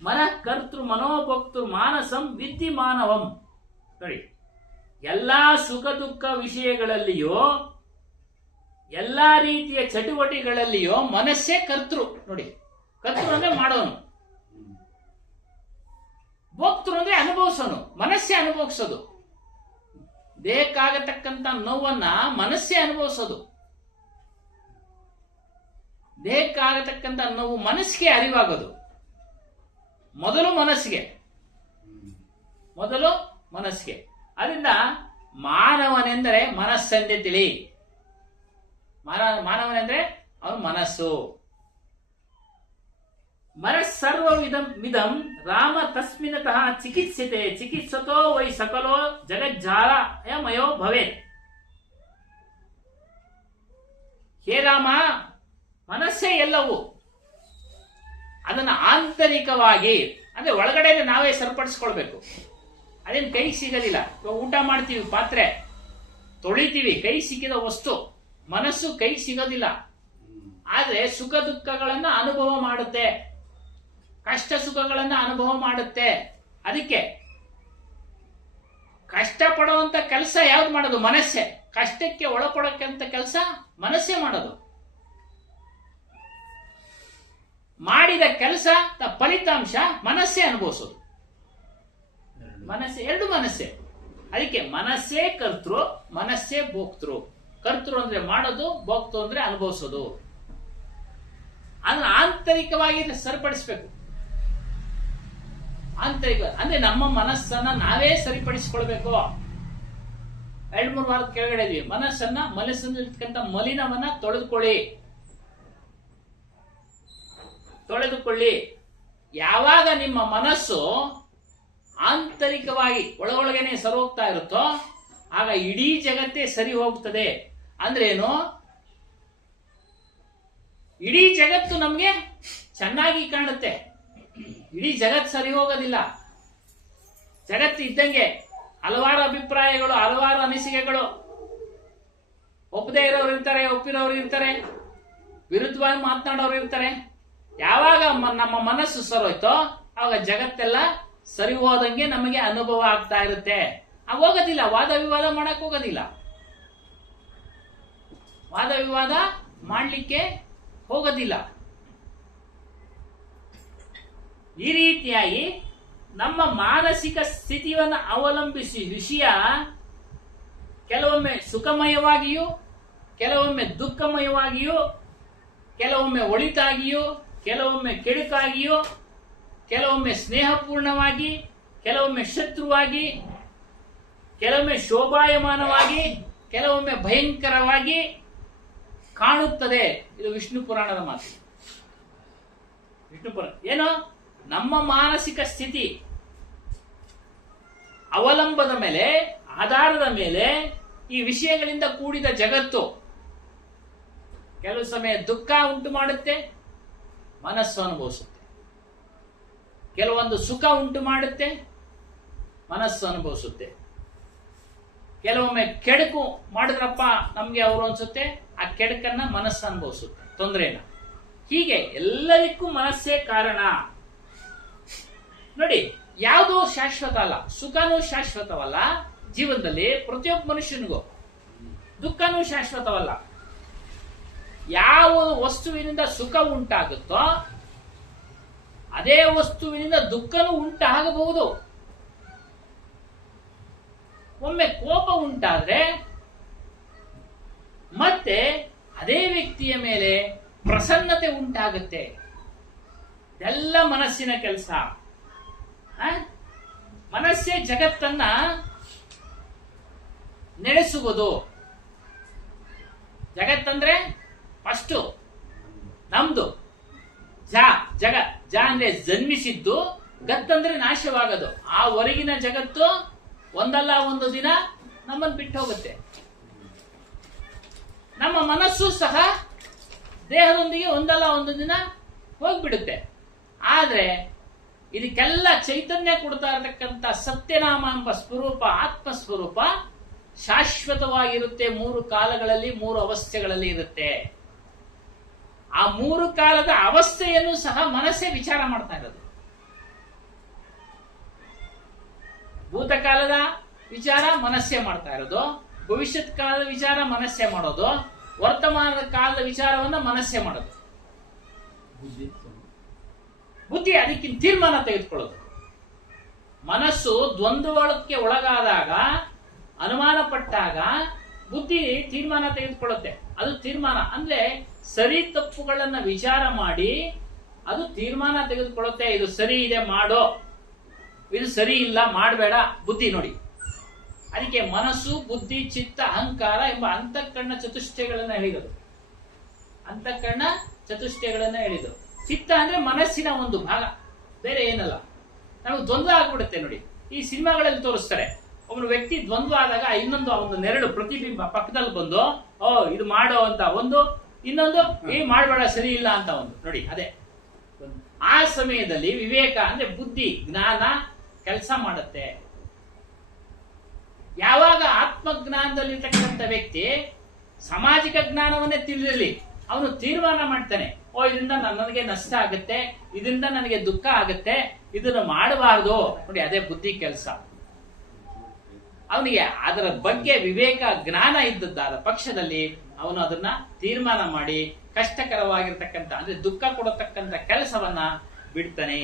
ಮನಃ ಕರ್ತೃ ಮನೋಭಕ್ತೃ ಮಾನಸಂ ವಿದ್ಧಿ ಮಾನವಂ. ನೋಡಿ, ಎಲ್ಲಾ ಸುಖ ದುಃಖ ವಿಷಯಗಳಲ್ಲಿಯೋ ಎಲ್ಲಾ ರೀತಿಯ ಚಟುವಟಿಕೆಗಳಲ್ಲಿಯೋ ಮನಸ್ಸೇ ಕರ್ತೃ. ನೋಡಿ, ಕರ್ತೃ ಅಂದ್ರೆ ಮಾಡೋನು, ಭೋಕ್ತೃ ಅಂದ್ರೆ ಅನುಭವಿಸೋನು. ಮನಸ್ಸೇ ಅನುಭವಿಸೋದು. ದೇಹಕ್ಕಾಗತಕ್ಕಂತ ನೋವನ್ನ ಮನಸ್ಸೇ ಅನುಭವಿಸೋದು. ದೇಹಕ್ಕಾಗತಕ್ಕಂತ ನೋವು ಮನಸ್ಸಿಗೆ ಅರಿವಾಗೋದು. ಮೊದಲು ಮನಸ್ಸಿಗೆ. ಅದರಿಂದ ಮಾನವನೆಂದರೆ ಮನಸ್ಸೆಂದೇ ತಿಳಿ. ಮಾನವನೆಂದ್ರೆ ಅವನು ಮನಸ್ಸು. ಮನಸ್ಸರ್ವವಿದಂ ರಾಮ ತಸ್ಮಿನ್ನತಃ ಚಿಕಿತ್ಸತೆ ಚಿಕಿತ್ಸತೋ ವೈ ಸಕಲೋ ಜಗಜ್ಜಾಲಮಯೋ ಭವೇತ್. ಹೇ ರಾಮ, ಮನಸ್ಸೇ ಎಲ್ಲವೂ. ಅದನ್ನ ಆಂತರಿಕವಾಗಿ ಅಂದ್ರೆ ಒಳಗಡೆ ನಾವೇ ಸರಿಪಡಿಸ್ಕೊಳ್ಬೇಕು. ಅದೇನು ಕೈ ಸಿಗೋದಿಲ್ಲ. ಊಟ ಮಾಡ್ತೀವಿ, ಪಾತ್ರೆ ತೊಳಿತೀವಿ, ಕೈ ಸಿಕ್ಕಿದ ವಸ್ತು. ಮನಸ್ಸು ಕೈ ಸಿಗೋದಿಲ್ಲ. ಆದ್ರೆ ಸುಖ ದುಃಖಗಳನ್ನ ಅನುಭವ ಮಾಡುತ್ತೆ, ಕಷ್ಟ ಸುಖಗಳನ್ನ ಅನುಭವ ಮಾಡುತ್ತೆ. ಅದಕ್ಕೆ ಕಷ್ಟ ಪಡುವಂತ ಕೆಲಸ ಯಾವ್ದು ಮಾಡೋದು? ಮನಸ್ಸೇ. ಕಷ್ಟಕ್ಕೆ ಒಳಪಡೋಕ್ಕಂತ ಕೆಲಸ ಮನಸ್ಸೇ ಮಾಡೋದು. ಮಾಡಿದ ಕೆಲಸ ಫಲಿತಾಂಶ ಮನಸ್ಸೇ ಅನುಭವಿಸೋದು. ಎರಡು ಮನಸ್ಸೇ. ಅದಕ್ಕೆ ಮನಸ್ಸೇ ಕರ್ತೃ, ಮನಸ್ಸೇ ಭೋಕ್ತೃ. ಕರ್ತೃ ಅಂದ್ರೆ ಮಾಡೋದು, ಭೋಕ್ತೃ ಅಂದ್ರೆ ಅನುಭವಿಸೋದು. ಅದನ್ನ ಆಂತರಿಕವಾಗಿ ಸರಿಪಡಿಸಬೇಕು. ಆಂತರಿಕ ಅಂದ್ರೆ ನಮ್ಮ ಮನಸ್ಸನ್ನ ನಾವೇ ಸರಿಪಡಿಸಿಕೊಳ್ಬೇಕು. 2-3 ವಾರದ ಕೆಳಗಡೆ ಇದೀವಿ. ಮನಸ್ಸಲ್ಲಿರ್ತಕ್ಕಂಥ ಮಲಿನವನ್ನ ತೊಳೆದುಕೊಳ್ಳಿ. ಯಾವಾಗ ನಿಮ್ಮ ಮನಸ್ಸು ಆಂತರಿಕವಾಗಿ ಒಳಗೊಳಗೇನೆ ಸರಿ ಹೋಗ್ತಾ ಇರುತ್ತೋ ಆಗ ಇಡೀ ಜಗತ್ತೇ ಸರಿ ಹೋಗ್ತದೆ. ಅಂದ್ರೇನು? ಇಡೀ ಜಗತ್ತು ನಮ್ಗೆ ಚೆನ್ನಾಗಿ ಕಾಣುತ್ತೆ. ಇಡೀ ಜಗತ್ತು ಸರಿ ಹೋಗೋದಿಲ್ಲ. ಜಗತ್ತು ಇದ್ದಂಗೆ ಹಲವಾರು ಅಭಿಪ್ರಾಯಗಳು, ಹಲವಾರು ಅನಿಸಿಕೆಗಳು. ಒಪ್ಪದೇ ಇರೋರು ಇರ್ತಾರೆ, ಒಪ್ಪಿರೋರು ಇರ್ತಾರೆ, ವಿರುದ್ಧವಾಗಿ ಮಾತನಾಡೋರು ಇರ್ತಾರೆ. ಯಾವಾಗ ನಮ್ಮ ಮನಸ್ಸು ಸರೋಯ್ತೋ ಆವಾಗ ಜಗತ್ತೆಲ್ಲ ಸರಿ ಹೋದಂಗೆ ನಮಗೆ ಅನುಭವ ಆಗ್ತಾ ಇರುತ್ತೆ. ಹೋಗೋದಿಲ್ಲ, ವಾದ ವಿವಾದ ಮಾಡಕ್ ಹೋಗೋದಿಲ್ಲ. ವಾದ ವಿವಾದ ಮಾಡಲಿಕ್ಕೆ ಹೋಗೋದಿಲ್ಲ. ಈ ರೀತಿಯಾಗಿ ನಮ್ಮ ಮಾನಸಿಕ ಸ್ಥಿತಿಯನ್ನು ಅವಲಂಬಿಸಿ ವಿಷಯ ಕೆಲವೊಮ್ಮೆ ಸುಖಮಯವಾಗಿಯೂ, ಕೆಲವೊಮ್ಮೆ ದುಃಖಮಯವಾಗಿಯೂ, ಕೆಲವೊಮ್ಮೆ ಒಳಿತಾಗಿಯೂ, ಕೆಲವೊಮ್ಮೆ ಕೆಡುಕಾಗಿಯೂ, ಕೆಲವೊಮ್ಮೆ ಸ್ನೇಹಪೂರ್ಣವಾಗಿ, ಕೆಲವೊಮ್ಮೆ ಶತ್ರುವಾಗಿ, ಕೆಲವೊಮ್ಮೆ ಶೋಭಾಯಮಾನವಾಗಿ, ಕೆಲವೊಮ್ಮೆ ಭಯಂಕರವಾಗಿ ಕಾಣುತ್ತದೆ. ಇದು ವಿಷ್ಣು ಪುರಾಣದ ಮಾತು. ವಿಷ್ಣು ಪುರಾಣ ಏನು? ನಮ್ಮ ಮಾನಸಿಕ ಸ್ಥಿತಿ ಅವಲಂಬದ ಮೇಲೆ, ಆಧಾರದ ಮೇಲೆ ಈ ವಿಷಯಗಳಿಂದ ಕೂಡಿದ ಜಗತ್ತು ಕೆಲವು ಸಮಯ ದುಃಖ ಉಂಟು ಮಾಡುತ್ತೆ, ಮನಸ್ಸು ಅನುಭವಿಸುತ್ತೆ. ಕೆಲವೊಂದು ಸುಖ ಉಂಟು ಮಾಡುತ್ತೆ, ಮನಸ್ಸು ಅನುಭವಿಸುತ್ತೆ. ಕೆಲವೊಮ್ಮೆ ಕೆಡುಕು ಮಾಡಿದ್ರಪ್ಪ ನಮ್ಗೆ ಅವರು ಅನ್ಸುತ್ತೆ, ಆ ಕೆಡುಕನ್ನ ಮನಸ್ಸು ಅನುಭವಿಸುತ್ತೆ, ತೊಂದರೆನ. ಹೀಗೆ ಎಲ್ಲದಕ್ಕೂ ಮನಸ್ಸೇ ಕಾರಣ. ನೋಡಿ, ಯಾವುದೂ ಶಾಶ್ವತ ಅಲ್ಲ, ಸುಖನೂ ಶಾಶ್ವತವಲ್ಲ. ಜೀವನದಲ್ಲಿ ಪ್ರತಿಯೊಬ್ಬ ಮನುಷ್ಯನಿಗೂ ದುಃಖನೂ ಶಾಶ್ವತವಲ್ಲ. ಯಾವ ವಸ್ತುವಿನಿಂದ ಸುಖ ಉಂಟಾಗುತ್ತೋ ಅದೇ ವಸ್ತುವಿನಿಂದ ದುಃಖನೂ ಉಂಟಾಗಬಹುದು. ಒಮ್ಮೆ ಕೋಪ ಉಂಟಾದ್ರೆ ಮತ್ತೆ ಅದೇ ವ್ಯಕ್ತಿಯ ಮೇಲೆ ಪ್ರಸನ್ನತೆ ಉಂಟಾಗುತ್ತೆ. ಎಲ್ಲ ಮನಸ್ಸಿನ ಕೆಲಸ. ಮನಸ್ಸೇ ಜಗತ್ತನ್ನ ನಡೆಸುವುದು. ಜಗತ್ತಂದ್ರೆ ಫಸ್ಟ್ ನಮ್ದು. ಜಗ ಅಂದ್ರೆ ಜನ್ಮಿಸಿದ್ದು, ಗತ್ತಂದ್ರೆ ನಾಶವಾಗದು. ಆ ಹೊರಗಿನ ಜಗತ್ತು ಒಂದಲ್ಲ ಒಂದು ದಿನ ನಮ್ಮನ್ನು ಬಿಟ್ಟು ಹೋಗುತ್ತೆ. ನಮ್ಮ ಮನಸ್ಸು ಸಹ ದೇಹದೊಂದಿಗೆ ಒಂದಲ್ಲ ಒಂದು ದಿನ ಹೋಗ್ಬಿಡುತ್ತೆ. ಆದ್ರೆ ಇದಕ್ಕೆಲ್ಲ ಚೈತನ್ಯ ಕೊಡ್ತಾ ಇರತಕ್ಕಂಥ ಸತ್ಯನಾಮ ಎಂಬ ಸ್ವರೂಪ, ಆತ್ಮಸ್ವರೂಪ ಶಾಶ್ವತ. ಶಾಶ್ವತವಾಗಿರುತ್ತೆ. 3 ಕಾಲಗಳಲ್ಲಿ 3 ಅವಸ್ಥೆಗಳಲ್ಲಿ ಇರುತ್ತೆ. ಆ 3 ಕಾಲದ ಅವಸ್ಥೆಯನ್ನು ಸಹ ಮನಸ್ಸೇ ವಿಚಾರ ಮಾಡ್ತಾ ಇರೋದು. ಭೂತಕಾಲದ ವಿಚಾರ ಮನಸ್ಸೇ ಮಾಡ್ತಾ ಇರೋದು, ಭವಿಷ್ಯತ್ ಕಾಲದ ವಿಚಾರ ಮನಸ್ಸೇ ಮಾಡೋದು, ವರ್ತಮಾನದ ಕಾಲದ ವಿಚಾರವನ್ನ ಮನಸ್ಸೇ ಮಾಡೋದು. ಬುದ್ಧಿ ಅದಕ್ಕಿಂತ ತೀರ್ಮಾನ ತೆಗೆದುಕೊಳ್ಳೋದು. ಮನಸ್ಸು ದ್ವಂದ್ವಕ್ಕೆ ಒಳಗಾದಾಗ, ಅನುಮಾನ ಪಟ್ಟಾಗ ಬುದ್ಧಿ ತೀರ್ಮಾನ ತೆಗೆದುಕೊಳ್ಳುತ್ತೆ. ಅದು ತೀರ್ಮಾನ ಅಂದ್ರೆ ಸರಿ ತಪ್ಪುಗಳನ್ನ ವಿಚಾರ ಮಾಡಿ ಅದು ತೀರ್ಮಾನ ತೆಗೆದುಕೊಳ್ಳುತ್ತೆ. ಇದು ಸರಿ ಇದೆ ಮಾಡೋ, ಇದು ಸರಿ ಇಲ್ಲ ಮಾಡಬೇಡ. ಬುದ್ಧಿ ನೋಡಿ, ಅದಕ್ಕೆ ಮನಸ್ಸು, ಬುದ್ಧಿ, ಚಿತ್ತ, ಅಹಂಕಾರ ಎಂಬ ಅಂತಃಕರಣ ಚತುಷ್ಟಯಗಳನ್ನ ಹೇಳಿದರು. ಅಂತಃಕರಣ ಚತುಷ್ಟಯಗಳನ್ನ ಹೇಳಿದರು. ಚಿತ್ತ ಅಂದ್ರೆ ಮನಸ್ಸಿನ ಒಂದು ಭಾಗ, ಬೇರೆ ಏನಲ್ಲ. ನಮಗೆ ದ್ವಂದ್ವ ಆಗ್ಬಿಡುತ್ತೆ ನೋಡಿ. ಈ ಸಿನಿಮಾಗಳಲ್ಲಿ ತೋರಿಸ್ತಾರೆ, ಒಬ್ಬನು ವ್ಯಕ್ತಿ ದ್ವಂದ್ವ ಆದಾಗ ಇನ್ನೊಂದು ಒಂದು ನೆರಳು ಪ್ರತಿಬಿಂಬ ಪಕ್ಕದಲ್ಲಿ ಬಂದು ಇದು ಮಾಡೋ ಅಂತ ಒಂದು, ಇನ್ನೊಂದು ಮಾಡಬೇಡ ಸರಿ ಇಲ್ಲ ಅಂತ ಒಂದು ನೋಡಿ. ಅದೇ ಆ ಸಮಯದಲ್ಲಿ ವಿವೇಕ ಅಂದ್ರೆ ಬುದ್ಧಿ, ಜ್ಞಾನ ಕೆಲಸ ಮಾಡುತ್ತೆ. ಯಾವಾಗ ಆತ್ಮಜ್ಞಾನದಲ್ಲಿರ್ತಕ್ಕಂಥ ವ್ಯಕ್ತಿ ಸಾಮಾಜಿಕ ಜ್ಞಾನವನ್ನೇ ತಿಳಿದಿರಲಿ, ಅವನು ತೀರ್ಮಾನ ಮಾಡ್ತಾನೆ, ಇದರಿಂದ ನನಗೆ ನಷ್ಟ ಆಗುತ್ತೆ, ಇದರಿಂದ ನನಗೆ ದುಃಖ ಆಗುತ್ತೆ, ಇದನ್ನು ಮಾಡಬಾರದು ನೋಡಿ. ಅದೇ ಬುದ್ಧಿ ಕೆಲಸ. ಅವನಿಗೆ ಅದರ ಬಗ್ಗೆ ವಿವೇಕ ಜ್ಞಾನ ಇದ್ದದ್ದಾದ ಪಕ್ಷದಲ್ಲಿ ಅವನು ಅದನ್ನ ತೀರ್ಮಾನ ಮಾಡಿ ಕಷ್ಟಕರವಾಗಿರ್ತಕ್ಕಂಥ ಅಂದ್ರೆ ದುಃಖ ಕೊಡತಕ್ಕಂಥ ಕೆಲಸವನ್ನ ಬಿಡ್ತಾನೆ.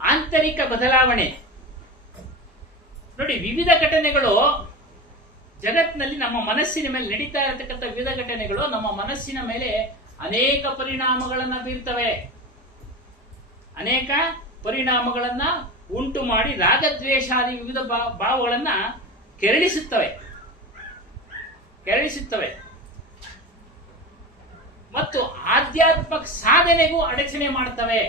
ಆಂತರಿಕ ಬದಲಾವಣೆ ನೋಡಿ. ವಿವಿಧ ಘಟನೆಗಳು ಜಗತ್ತಿನಲ್ಲಿ ನಮ್ಮ ಮನಸ್ಸಿನ ಮೇಲೆ ನಡೀತಾ ಇರತಕ್ಕಂಥ ವಿವಿಧ ಘಟನೆಗಳು ನಮ್ಮ ಮನಸ್ಸಿನ ಮೇಲೆ ಅನೇಕ ಪರಿಣಾಮಗಳನ್ನ ಬೀರ್ತವೆ. ಅನೇಕ ಪರಿಣಾಮಗಳನ್ನ ಉಂಟು ಮಾಡಿ ರಾಗದ್ವೇಷಾದಿ ವಿವಿಧ ಭಾವಗಳನ್ನ ಕೆರಳಿಸುತ್ತವೆ ಮತ್ತು ಆಧ್ಯಾತ್ಮಿಕ ಸಾಧನೆಗೂ ಅಡಚಣೆ ಮಾಡ್ತವೆ.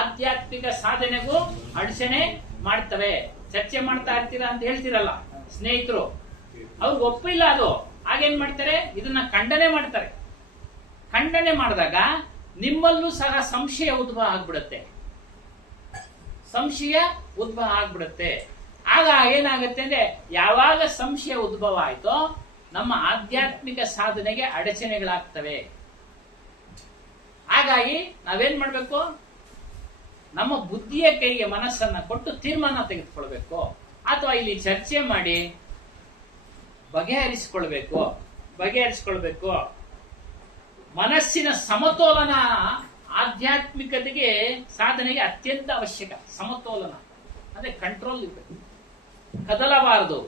ಆಧ್ಯಾತ್ಮಿಕ ಸಾಧನೆಗೂ ಅಡಚಣೆ ಮಾಡ್ತವೆ. ಚರ್ಚೆ ಮಾಡ್ತಾ ಇರ್ತೀರಾ ಅಂತ ಹೇಳ್ತೀರಲ್ಲ ಸ್ನೇಹಿತರು, ಅವ್ರಿಗೆ ಒಪ್ಪಿಲ್ಲ ಅದು. ಆಗೇನ್ ಮಾಡ್ತಾರೆ, ಇದನ್ನ ಖಂಡನೆ ಮಾಡ್ತಾರೆ. ಖಂಡನೆ ಮಾಡಿದಾಗ ನಿಮ್ಮಲ್ಲೂ ಸಹ ಸಂಶಯ ಉದ್ಭವ ಆಗ್ಬಿಡುತ್ತೆ. ಆಗ ಏನಾಗುತ್ತೆ ಅಂದ್ರೆ, ಯಾವಾಗ ಸಂಶಯ ಉದ್ಭವ ಆಯ್ತೋ ನಮ್ಮ ಆಧ್ಯಾತ್ಮಿಕ ಸಾಧನೆಗೆ ಅಡಚಣೆಗಳಾಗ್ತವೆ. ಹಾಗಾಗಿ ನಾವೇನ್ ಮಾಡ್ಬೇಕು, ನಮ್ಮ ಬುದ್ಧಿಯ ಕೈಗೆ ಮನಸ್ಸನ್ನ ಕೊಟ್ಟು ತೀರ್ಮಾನ ತೆಗೆದುಕೊಳ್ಬೇಕು, ಅಥವಾ ಇಲ್ಲಿ ಚರ್ಚೆ ಮಾಡಿ ಬಗೆಹರಿಸಿಕೊಳ್ಬೇಕು. ಮನಸ್ಸಿನ ಸಮತೋಲನ ಆಧ್ಯಾತ್ಮಿಕತೆಗೆ ಸಾಧನೆಗೆ ಅತ್ಯಂತ ಅವಶ್ಯಕ. ಸಮತೋಲನ ಅಂದ್ರೆ ಕಂಟ್ರೋಲ್ ಇರಬೇಕು, ಕದಲಬಾರದು.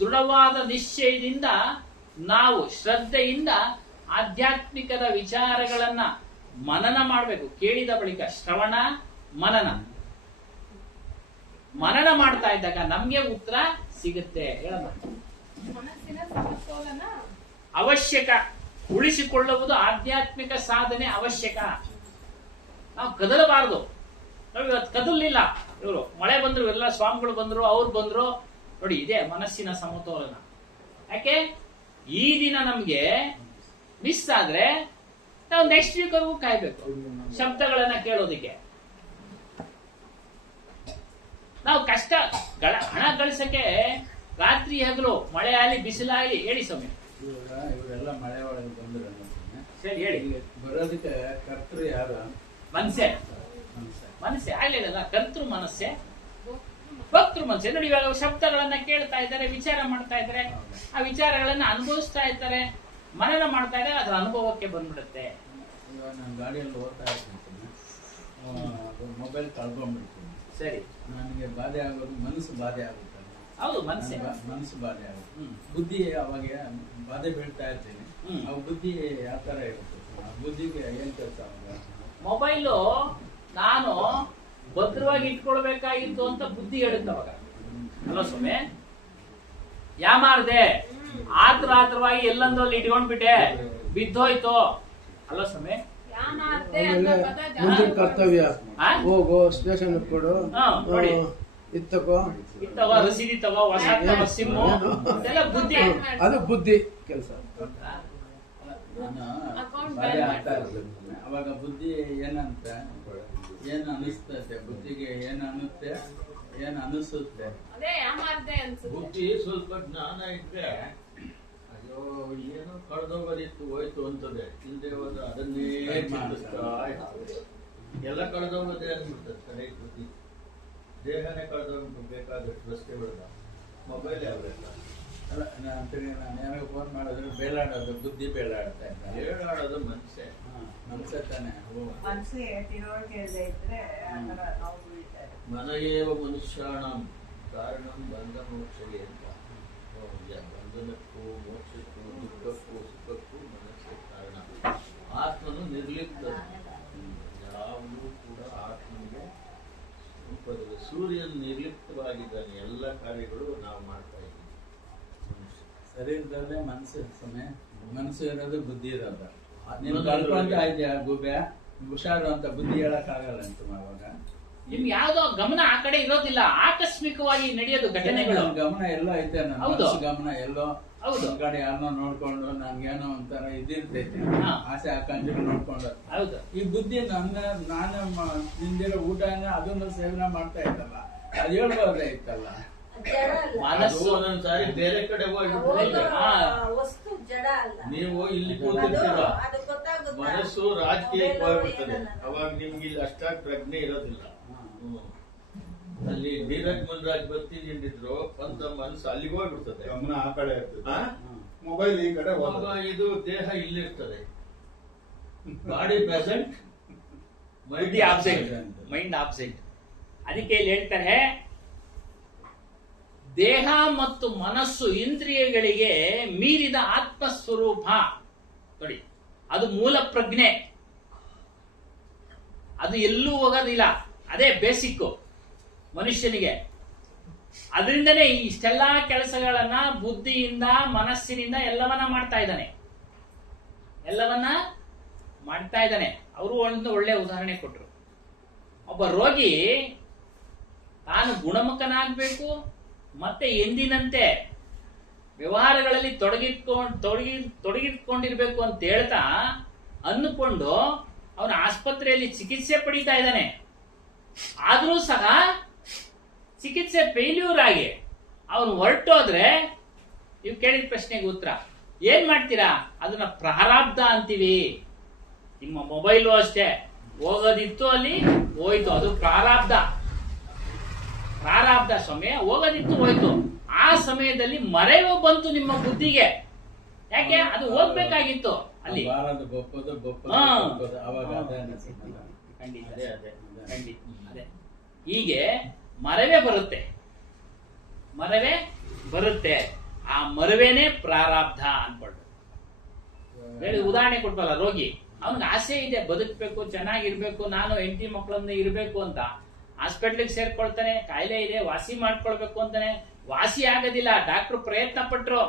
ದೃಢವಾದ ನಿಶ್ಚಯದಿಂದ ನಾವು ಶ್ರದ್ಧೆಯಿಂದ ಆಧ್ಯಾತ್ಮಿಕದ ವಿಚಾರಗಳನ್ನ ಮನನ ಮಾಡಬೇಕು. ಕೇಳಿದ ಬಳಿಕ ಶ್ರವಣ ಮನನ ಮಾಡ್ತಾ ಇದ್ದಾಗ ನಮ್ಗೆ ಉತ್ತರ ಸಿಗುತ್ತೆ. ಮನಸ್ಸಿನ ಸಮತೋಲನ ಅವಶ್ಯಕ. ಉಳಿಸಿಕೊಳ್ಳುವುದು ಆಧ್ಯಾತ್ಮಿಕ ಸಾಧನೆ ಅವಶ್ಯಕ. ನಾವು ಕದಲಬಾರದು. ನಾವು ಇವತ್ತು ಕದಲಿಲ್ಲ. ಇವರು ಮಳೆ ಬಂದ್ರು, ಎಲ್ಲ ಸ್ವಾಮಿಗಳು ಬಂದ್ರು, ಅವ್ರು ಬಂದ್ರು ನೋಡಿ. ಇದೇ ಮನಸ್ಸಿನ ಸಮತೋಲನ. ಯಾಕೆ ಈ ದಿನ ನಮ್ಗೆ ಮಿಸ್ ಆದ್ರೆ ನಾವು ನೆಕ್ಸ್ಟ್ ವೀಕ್ ವರೆಗೂ ಕಾಯ್ಬೇಕು ಶಬ್ದಗಳನ್ನ ಕೇಳೋದಿಕ್ಕೆ. ನಾವು ಹಣ ಗಳಿಸಕ್ಕೆ ರಾತ್ರಿ ಹಗಲು ಮಳೆ ಆಗಲಿ ಬಿಸಿಲಾಗಲಿ ಹೇಳಿ ಸ್ವಾಮಿ. ಇವರೆಲ್ಲ ಮಳೆ ಒಳಗೆ ಬಂದ್ರು ಸರಿ ಹೇಳಿ. ಬರೋದಕ್ಕೆ ಕರ್ತೃ ಯಾರು? ಮನಸ್ಸೆ ಆಗ್ಲಿಲ್ಲ. ಕರ್ತೃ ಮನಸ್ಸೆ, ಭಕ್ತೃ ಮನಸ್ಸೆ. ನೋಡಿ, ಇವಾಗ ಶಬ್ದಗಳನ್ನ ಕೇಳ್ತಾ ಇದ್ದಾರೆ, ವಿಚಾರ ಮಾಡ್ತಾ ಇದ್ದಾರೆ, ಆ ವಿಚಾರಗಳನ್ನ ಅನುಭವಿಸ್ತಾ ಇದ್ದಾರೆ, ಮನನ ಮಾಡ್ತಾ ಇದ್ದಾರೆ, ಅದರ ಅನುಭವಕ್ಕೆ ಬಂದ್ಬಿಡುತ್ತೆ. ಇವಾಗ ನಾನು ಗಾಡಿಯಲ್ಲಿ ಓದ್ತಾ ಇರ್ತೀನಿ, ಮೊಬೈಲ್ ಕಳ್ಕೊಂಡ್ಬಿಡ್ತೀನಿ. ಸರಿ, ನನಗೆ ಬಾಧೆ ಆಗೋದು ಮನಸ್ಸು ಬಾಧೆ ಆಗುತ್ತೆ. ಹೌದು, ಮನಸ್ಸು ಬಾಧೆ ಆಗುತ್ತೆ. ಬುದ್ಧಿ ಅವಾಗ ಬಾಧೆ ಬೀಳ್ತಾ ಇರ್ತೀನಿ. ಅವಾಗ ಬುದ್ಧಿ ಯಾವ ತರ ಇರುತ್ತೆ? ಬುದ್ಧಿಗೆ ಏನ್ ಕೆಲಸ? ಮೊಬೈಲು ನಾನು ಭದ್ರವಾಗಿ ಇಟ್ಕೊಳ್ಬೇಕಾಗಿತ್ತು ಅಂತ ಬುದ್ಧಿ ಹೇಳುತ್ತೆ ಅವಾಗ. ಅಲ್ಲ ಸ್ವಾಮಿ, ಯಾಮಾರ್ದೆ ಆತುರವಾಗಿ ಎಲ್ಲಂದ್ರಲ್ಲಿ ಇಟ್ಕೊಂಡ್ಬಿಟ್ಟೆ, ಬಿದ್ದೋಯ್ತು. ಅಲ್ಲ ಸ್ವಾಮಿ, ಮುಂದಿನ ಕರ್ತವ್ಯ ಹೋಗೋ ಸ್ಟೇಷನ್ ಕೊಡು, ಇತ್ತಗೋ ರಸೀದಿ ತಗೋ, ಹೊಸ ಸಿಮ್ಮು, ಅದೆಲ್ಲ ಬುದ್ಧಿ. ಅದು ಬುದ್ಧಿ ಕೆಲಸ. ಬಾಧೆ ಆಗ್ತಾ ಇರ್ತದೆ. ಅವಾಗ ಬುದ್ಧಿ ಏನಂತ ಏನು ಅನಿಸ್ತದೆ ಬುದ್ಧಿಗೆ, ಏನು ಅನ್ನುತ್ತೆ, ಏನು ಅನಿಸುತ್ತೆ. ಅದೇ ಯಾಮಾರ್ದೆ ಅನ್ಸುತ್ತೆ. ಬುದ್ಧಿ ಸ್ವಲ್ಪ ಜ್ಞಾನ ಇದ್ರೆ ಅಯ್ಯೋ ಏನೋ ಕಳೆದೋಗೋದಿತ್ತು ಹೋಯ್ತು ಅಂತದೆ, ಇಲ್ಲದೆ ಹೋದ ಅದನ್ನೇ ಚಿಂತಿಸ್ತಾ ಇರ್ತದೆ. ಎಲ್ಲ ಕಳೆದೋಗೋದೇ ಅನ್ಬಿಡ್ತದೆ ಕಡೆ ಬುದ್ಧಿ. ದೇಹನೇ ಕಳೆದೋಗ್ಬೇಕಾದಷ್ಟು ರಸ್ತೆಗಳಲ್ಲ, ಮೊಬೈಲ್ ಯಾವೆಲ್ಲ ಅಲ್ಲ ನಾನು ಯಾರೋ ಫೋನ್ ಮಾಡಿದ್ರೆ ಬೇಲಾಡೋದು ಬುದ್ಧಿ ಬೇಲಾಡ್ತಾ ಇದ್ದ. ಹೇಳಾಡೋದು ಮನಸ್ಸೇ. ಮನಸ್ಸೇ ತಾನೆ. ಮನಸ್ಸಿಗೆ ತಿಳುವಳಿಕೆ ಇಲ್ಲದೆ ಇದ್ರೆ ಆ ಥರ ನಾವು ಬೀಳ್ತಾರೆ. ಮನಯೇವ ಮನುಷ್ಯಾಣಂ ಕಾರಣಂ ಬಂಧ ಮೋಕ್ಷಗೆ ಅಂತ. ಬಂಧನಕ್ಕೂ ಮೋಕ್ಷಕ್ಕೂ ದುಃಖಕ್ಕೂ ಸುಖಕ್ಕೂ ಮನಸ್ಸೇ ಕಾರಣ. ಆತ್ಮನು ನಿರ್ಲಿಪ್ತ, ಯಾವುದೂ ಕೂಡ ಆತ್ಮನಿಗೆ ರೂಪದಲ್ಲಿ. ಸೂರ್ಯನು ನಿರ್ಲಿಪ್ತವಾಗಿದ್ದಾನೆ, ಎಲ್ಲ ಕಾರ್ಯಗಳು ನಾವು ಮಾಡ್ತಾ ಇದ್ದೀವಿ. ಶರೀರದಲ್ಲೇ ಮನಸ್ಸು ಸಮಯ, ಮನಸ್ಸು ಇರೋದು ಬುದ್ಧಿ ಇರೋದು. ನೀನು ಕಳ್ಕೊಂತ ಇದೆಯಾ ಗುಬೆ, ಹುಷಾರು ಅಂತ ಬುದ್ಧಿ ಹೇಳಕ್ಕಾಗಲ್ಲ ಅಂತ ಅವಾಗ. ನಿಮ್ಗೆ ಯಾವ್ದೋ ಗಮನ ಆ ಕಡೆ ಇರೋದಿಲ್ಲ, ಆಕಸ್ಮಿಕವಾಗಿ ನಡೆಯೋದು ಘಟನೆಗಳು. ಗಮನ ಎಲ್ಲೋ ಐತೆ, ನನ್ನ ಹೌದು. ಮನಸ್ಸು ಗಮನ ಎಲ್ಲೋ ಹೌದು. ಕಡೆ ಯಾರನ್ನೋ ನೋಡ್ಕೊಂಡು ನನ್ಗೇನೋ ಒಂಥರ ಇದಿರ್ತೈತೆ, ಆಸೆ ಆಕಾಂಕ್ಷೆ ನೋಡ್ಕೊಂಡು. ಹೌದು. ಈ ಬುದ್ಧಿ ನಾನು ತಿಂದಿರೋ ಊಟನ ಅದನ್ನು ಸೇವನೆ ಮಾಡ್ತಾ ಇತ್ತಲ್ಲ, ಅದು ಹೇಳ್ಬೋದೇ ಇತ್ತಲ್ಲ. ಜಡ ಅಲ್ಲ. ಮನಸ್ಸು ಒಂದೊಂದ್ಸಾರಿ ಬೇರೆ ಕಡೆ ಹೋಗ್ಬಿಟ್ಟು ವಸ್ತು ಜಡ ಅಲ್ಲ. ನೀವು ಇಲ್ಲಿ ಅದು ಕೂತಿರ್ತೀರ, ಅದು ಗೊತ್ತಾಗುತ್ತಾ? ಮನಸ್ಸು ರಾಜಕೀಯಕ್ಕೆ ಹೋಗ್ಬಿಡ್ತದೆ. ಅವಾಗ ನಿಮ್ಗೆ ಇಲ್ಲಿ ಅಷ್ಟಾಗಿ ಪ್ರಜ್ಞೆ ಇರೋದಿಲ್ಲ. ಅಲ್ಲಿ ನೀರಜ್ ಮುನ್ರಾಜ್ ಬರ್ತಿದ್ರು ಅಂತ ಮನಸ್ಸು ಅಲ್ಲಿಗೆ ಹೋಗ್ಬಿಡ್ತದೆ. ಗಮನ ಆ ಕಡೆ ಇರ್ತದೆ, ಆ? ಮೊಬೈಲ್ ಈ ಕಡೆ ಅವಾಗ ಹೋಗ್ತದೆ. ಇದು ದೇಹ ಇಲ್ಲಿರ್ತದೆ. ಬಾಡಿ ಪ್ರೆಸೆಂಟ್, ಬುದ್ಧಿ ಆಬ್ಸೆಂಟ್, ಮೈಂಡ್ ಆಬ್ಸೆಂಟ್. ಅದಕ್ಕೆ ಇಲ್ಲಿ ಹೇಳ್ತಾರೆ, ದೇಹ ಮತ್ತು ಮನಸ್ಸು ಇಂದ್ರಿಯಗಳಿಗೆ ಮೀರಿದ ಆತ್ಮಸ್ವರೂಪ ನೋಡಿ, ಅದು ಮೂಲ ಪ್ರಜ್ಞೆ, ಅದು ಎಲ್ಲೂ ಹೋಗೋದಿಲ್ಲ. ಅದೇ ಬೇಸಿಕ್ಕು ಮನುಷ್ಯನಿಗೆ. ಅದರಿಂದನೇ ಇಷ್ಟೆಲ್ಲಾ ಕೆಲಸಗಳನ್ನ ಬುದ್ಧಿಯಿಂದ ಮನಸ್ಸಿನಿಂದ ಎಲ್ಲವನ್ನ ಮಾಡ್ತಾ ಇದ್ದಾನೆ, ಎಲ್ಲವನ್ನ ಮಾಡ್ತಾ ಇದ್ದಾನೆ. ಅವರು ಒಂದು ಒಳ್ಳೆ ಉದಾಹರಣೆ ಕೊಟ್ಟರು. ಒಬ್ಬ ರೋಗಿ ತಾನು ಗುಣಮುಖನಾಗಬೇಕು, ಮತ್ತೆ ಎಂದಿನಂತೆ ವ್ಯವಹಾರಗಳಲ್ಲಿ ತೊಡಗಿಕೊಂಡಿರ್ಬೇಕು ಅಂತ ಹೇಳ್ತಾ ಅಂದುಕೊಂಡು ಅವನ ಆಸ್ಪತ್ರೆಯಲ್ಲಿ ಚಿಕಿತ್ಸೆ ಪಡೀತಾ ಇದ್ದಾನೆ. ಆದ್ರೂ ಸಹ ಚಿಕಿತ್ಸೆ ಫೇಲ್ಯೂರ್ ಆಗಿ ಅವನು ಹೊರಟೋದ್ರೆ, ನೀವು ಕೇಳಿದ ಪ್ರಶ್ನೆಗೆ ಉತ್ತರ ಏನ್ ಮಾಡ್ತೀರಾ? ಅದನ್ನ ಪ್ರಾರಬ್ಧ ಅಂತೀವಿ. ನಿಮ್ಮ ಮೊಬೈಲು ಅಷ್ಟೇ, ಹೋಗೋದಿತ್ತು ಅಲ್ಲಿ ಹೋಯ್ತು, ಅದು ಪ್ರಾರಬ್ಧ. ಪ್ರಾರಬ್ಧ ಸಮಯ ಹೋಗೋದಿತ್ತು ಹೋಯ್ತು. ಆ ಸಮಯದಲ್ಲಿ ಮರೆವು ಬಂತು ನಿಮ್ಮ ಬುದ್ಧಿಗೆ. ಯಾಕೆ? ಅದು ಹೋಗ್ಬೇಕಾಗಿತ್ತು ಅಲ್ಲಿ. ಬಾರದು ಬಪ್ಪದು ಹಾ. ಅವಾಗ ಖಂಡಿತ ಅದೇ ಅದೇ ಖಂಡಿತ ಅದೇ. ಹೀಗೆ ಮರವೇ ಬರುತ್ತೆ, ಮರವೇ ಬರುತ್ತೆ. ಆ ಮರವೇನೆ ಪ್ರಾರಬ್ಧ ಅನ್ಕೊಂಡು ಹೇಳಿ ಉದಾಹರಣೆ ಕೊಟ್ಬಲ್ಲ. ರೋಗಿ ಅವನಿಗೆ ಆಸೆ ಇದೆ, ಬದುಕಬೇಕು, ಚೆನ್ನಾಗಿರ್ಬೇಕು, ನಾನು ಹೆಂಡತಿ ಮಕ್ಕಳನ್ನ ಇರ್ಬೇಕು ಅಂತ ಹಾಸ್ಪಿಟ್ಲಿಗೆ ಸೇರ್ಕೊಳ್ತಾನೆ. ಕಾಯಿಲೆ ಇದೆ, ವಾಸಿ ಮಾಡ್ಕೊಳ್ಬೇಕು ಅಂತಾನೆ. ವಾಸಿ ಆಗೋದಿಲ್ಲ, ಡಾಕ್ಟರ್ ಪ್ರಯತ್ನ ಪಟ್ರು.